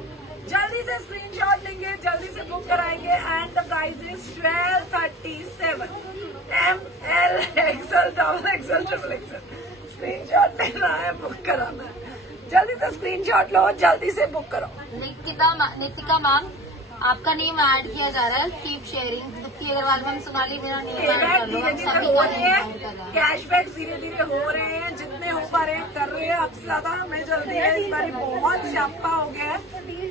जल्दी से स्क्रीनशॉट लेंगे, जल्दी से बुक कराएंगे. And the price is 1237. ML XL double XL triple XL. Screenshot लेना है, बुक कराना है. जल्दी से स्क्रीनशॉट लो, जल्दी से बुक करो. नितिका मैम, आपका नेम ऐड किया जा रहा है. Keep sharing. Jyoti Agarwal ma'am, Sonali मेरा पेबैक कर लो, धीरे हम धीरे सभी हो का रहे हैं, निर्माण कर रहे हैं। कैशबैक धीरे धीरे हो रहे हैं, जितने हो पा रहे हैं कर रहे हैं। अब से ज्यादा हमें जल्दी है, इस बार बहुत स्यापा हो गया है,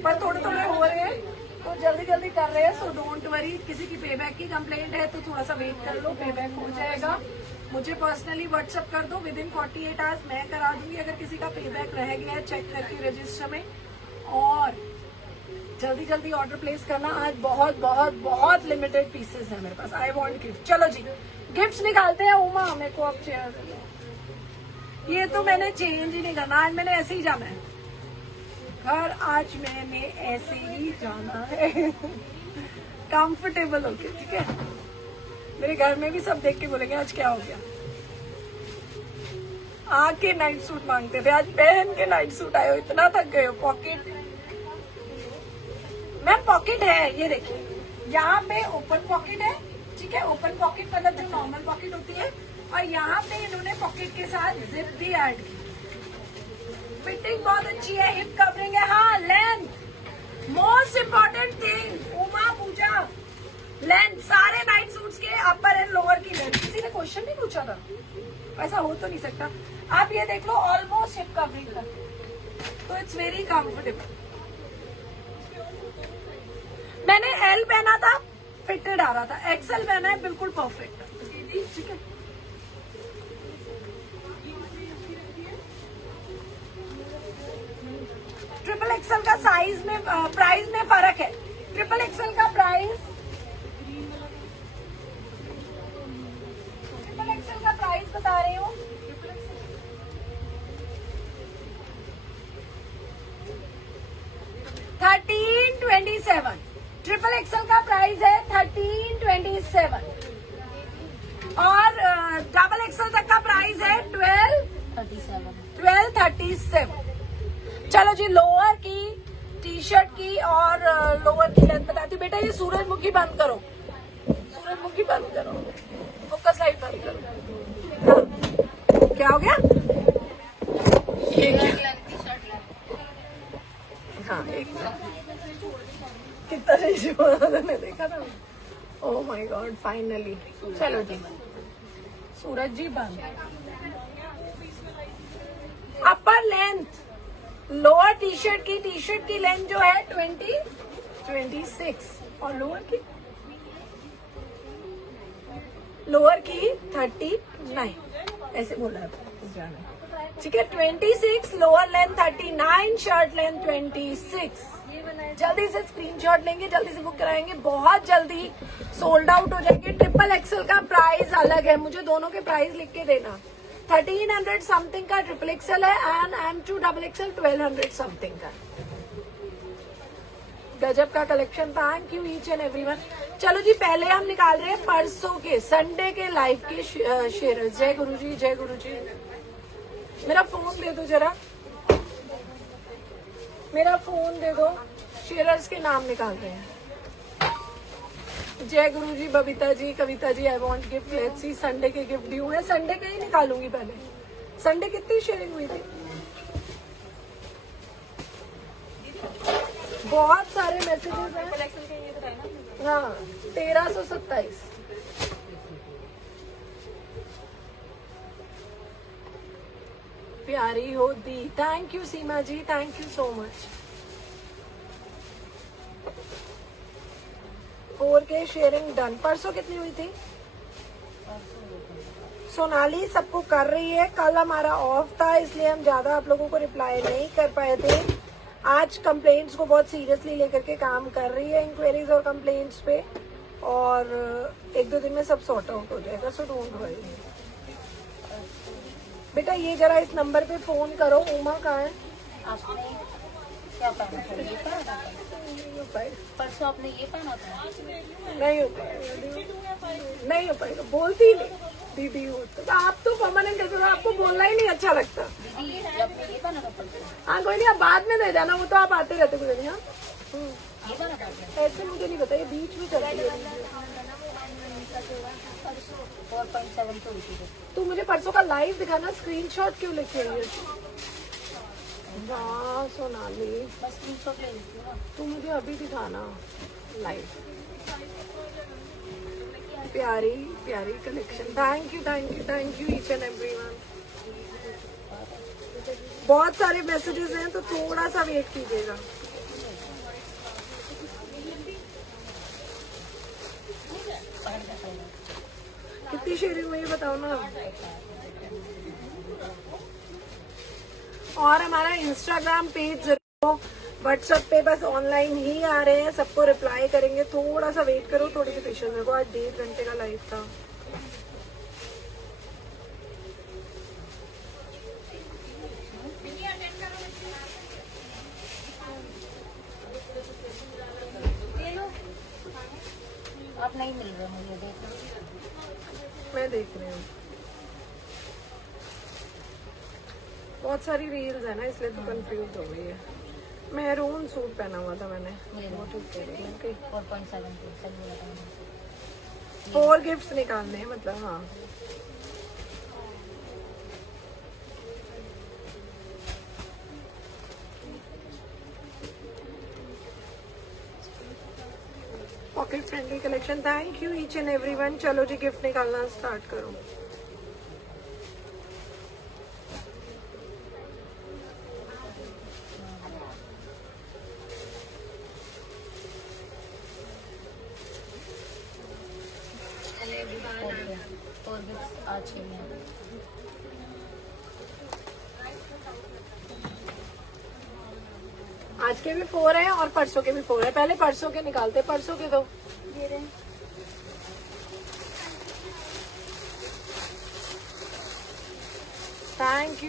पर थोड़े थोड़े हो रहे हैं तो जल्दी जल्दी कर रहे हैं। सो डोंट वरी, किसी की पेबैक की कंप्लेंट है तो थोड़ा सा वेट कर लो, पेबैक हो जाएगा। मुझे पर्सनली व्हाट्सएप कर दो, विद इन 48 आवर्स मैं करा दूंगी अगर किसी का पेबैक रह गया है, चेक करके रजिस्टर में। और जल्दी जल्दी ऑर्डर प्लेस करना, आज बहुत बहुत बहुत लिमिटेड पीसेस है मेरे पास। आई वांट गिफ्ट। चलो जी गिफ्ट्स निकालते हैं। उमा मेरे को अब चेयर, ये तो मैंने चेंज ही नहीं करना, आज मैंने ऐसे ही जाना है घर, आज मैंने ऐसे ही जाना है कंफर्टेबल होके, ठीक है। मेरे घर में भी सब देख के बोलेंगे आज क्या हो गया। आके नाइट सूट मांगते थे, आज पहन के नाइट सूट आए हो, इतना थक गए हो। पॉकेट मैम, पॉकेट है, ये देखिए यहाँ पे ओपन पॉकेट है, ठीक है। ओपन पॉकेट मतलब जो नॉर्मल पॉकेट होती है, और यहाँ पे इन्होंने पॉकेट के साथ जिप भी ऐड की। फिटिंग बहुत अच्छी है, हिप कवरिंग है, हाँ length most important thing. Uma Pooja, length सारे नाइट सूट्स के अपर एंड लोअर की लेंथ। किसी ने क्वेश्चन नहीं पूछा था, ऐसा हो तो नहीं सकता। आप ये देख लो, ऑलमोस्ट हिप कवरिंग का, तो इट्स वेरी कंफर्टेबल। मैंने एल पहना था, फिटेड आ रहा था, एक्सएल पहना है, बिल्कुल परफेक्ट, ठीक है। ट्रिपल एक्सएल का साइज में प्राइस में फर्क है। ट्रिपल एक्सएल का प्राइस, ट्रिपल एक्सएल का प्राइस बता रही हूँ, $1327। ट्रिपल एक्सएल का प्राइस है $1327 और डबल एक्सएल तक का प्राइस है $1237। चलो जी, लोअर की टी शर्ट की और लोअर की लेंथ बताती हूँ। बेटा ये सूरजमुखी बंद करो, सूरजमुखी बंद करो, फोकस लाइट बंद करो। हाँ। क्या हो गया? ये क्या? हाँ, एक कितना रेशियो मैंने देखा था। Oh my God, finally. चलो जी, सूरज जी बंद। अपर लेंथ लोअर टी शर्ट की लेंथ जो है 26 और लोअर की 39, ऐसे बोला है, ठीक है। 26 लोअर लेंथ, 39 शर्ट लेंथ 26। जल्दी से स्क्रीनशॉट लेंगे, जल्दी से बुक कराएंगे, बहुत जल्दी सोल्ड आउट हो जाएंगे। ट्रिपल एक्सएल का प्राइस अलग है, मुझे दोनों के प्राइस लिख के देना। 1300 समथिंग का ट्रिपल एक्सएल है and M2 double XL 1200 something का। गजब का collection, thank you each and everyone. चलो जी, पहले हम निकाल रहे हैं परसों के संडे के लाइव के शेयर्स। जय गुरु जी, जय गुरु जी। मेरा फोन दे दो जरा, मेरा फोन दे दो। शेयर्स के नाम निकाल रहे हैं। जय गुरु जी, Babita ji, Kavita ji, I want gift. Let's see, Sunday के गिफ्ट ड्यू है, संडे के ही निकालूंगी पहले। संडे कितनी शेयरिंग हुई थी? बहुत सारे मैसेजेस हैं। हाँ, 1327। प्यारी हो दी, thank you Seema ji, thank you so much. 4K sharing done. परसों कितनी हुई थी? सोनाली सबको कर रही है। कल हमारा ऑफ था, इसलिए हम ज्यादा आप लोगों को रिप्लाई नहीं कर पाए थे। आज कंप्लेंट्स को बहुत सीरियसली लेकर के काम कर रही है, इंक्वायरीज और कंप्लेंट्स पे, और 1-2 दिन में सब सॉर्ट आउट हो जाएगा। सो डोंट वरी बेटा। ये जरा इस नंबर पे फोन करो। उमा कहाँ है? आपने क्या पहना था? ये पहना था परसों, आपने ये पहना था? नहीं हो पाएगा, नहीं हो पाएगा, बोलती ही नहीं दीदी हो तो। आप तो परमानेंट करते हो, आपको बोलना ही नहीं अच्छा लगता। दीदी आपने ये पहना था परसों? हाँ कोई नहीं, आप बाद में दे जाना, वो तो आप आते रहते कुछ। हाँ ये पहना था आपने? ऐसे मुझे नहीं पता, ये बीच में चलती है। 4.7 तो हुई थी। तू मुझे परसों का लाइव दिखाना, स्क्रीनशॉट क्यों लिखे हुई है? वाह सोनाली, मैं स्क्रीनशॉट ले लेती हूँ ना। तू मुझे अभी दिखाना लाइव। प्यारी प्यारी collection. Thank you each and everyone. बहुत सारे मैसेजेस हैं तो थोड़ा सा वेट कीजिएगा। कितनी शेयरिंग हुई बताओ ना। और हमारा इंस्टाग्राम पेज जरूर, व्हाट्सएप पे बस ऑनलाइन ही आ रहे हैं, सबको रिप्लाई करेंगे। थोड़ा सा वेट करो, थोड़ी सी पेशेंस रखो। आज 1.5 घंटे का लाइव था। आप नहीं मिल रहे मुझे, देखो मैं देख रही हूँ, बहुत सारी रील्स है ना इसलिए तो कंफ्यूज हो गई है। मैरून सूट पहना हुआ था मैंने। वो ठीक कह रही है। 4 गिफ्ट्स निकालने हैं मतलब। हाँ pocket friendly collection. Thank you each and everyone. चलो जी गिफ्ट निकालना स्टार्ट करो। आज के लिए आज के भी 4 है और परसों के भी 4 है। पहले परसों के निकालते, परसों के दो। Thank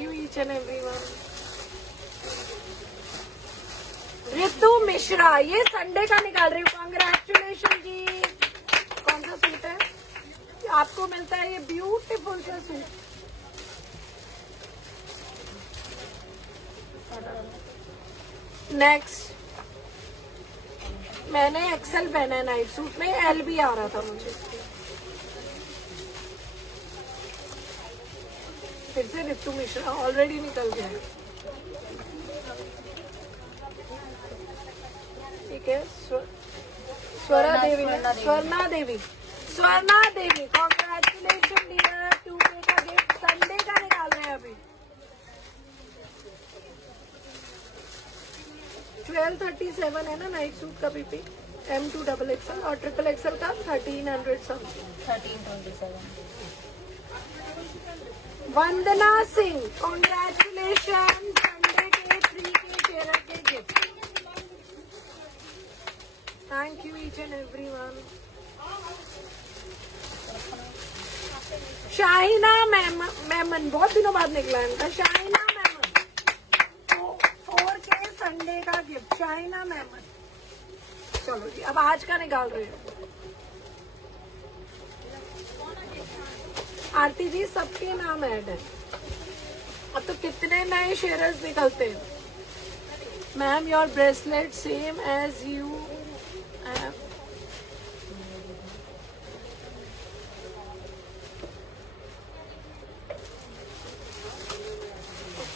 you each and everyone. Ritu Mishra, ये संडे का निकाल रही हूँ। कांग्रेचुलेशन जी। कौन सा सूट है? आपको मिलता है ये ब्यूटीफुल सा सूट। नेक्स्ट, मैंने एक्सेल पहना है नाइट सूट में, एल भी आ रहा था मुझे। फिर से ऋतु मिश्रा ऑलरेडी निकल गया है। ठीक है, स्वर्णा देवी कॉन्ग्रेचुलेशन डियर। 2K का गिफ्ट संडे का निकाल रहे हैं अभी। 1237 है ना नाइट सूट का पीपी। M2 XXL और XXL का 1300 समथिंग। 1327। वंदना सिंह कॉन्ग्रेचुलेशन। संडे के 3K शेयर के gift. Thank you each and everyone. Shahina Memon, बहुत दिनों बाद निकला है इनका। शाहिना मेमन 4K संडे का गिफ्ट। शाहिना मेमन। चलो जी अब आज का निकाल रहे हो। आरती जी सबके नाम ऐड है। अब तो कितने नए शेयर्स निकलते हैं। Ma'am your bracelet same as you.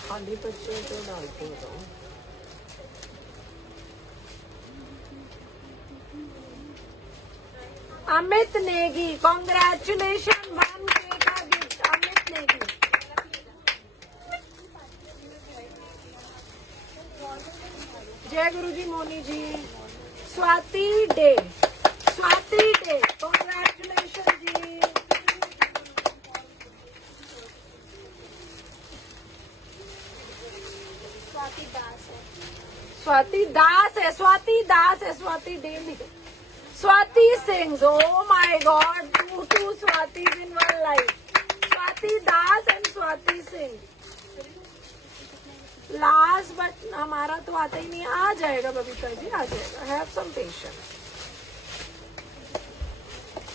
खाली बच्चे तो डालते हो। अमित नेगी कॉन्ग्रेचुलेशन। 1K का गिफ्ट अमित नेगी। जय गुरुजी मोनी जी। स्वाति डे कॉन्ग्रेचुलेशन जी। स्वाति डे लिखे। Swati Singh, oh my God, two Swatis in one life. Swati Das and Swati Singh. Last but हमारा तो आता ही नहीं। आ जाएगा बबीता जी, आ जाएगा। Have some patience.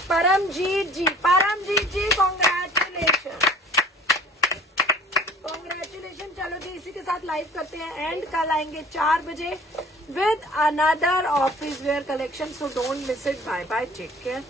Paramjit ji congratulation. चलो जी इसी के साथ लाइव करते हैं एंड। कल आएंगे 4 बजे with another office wear collection, so don't miss it. Bye bye, take care.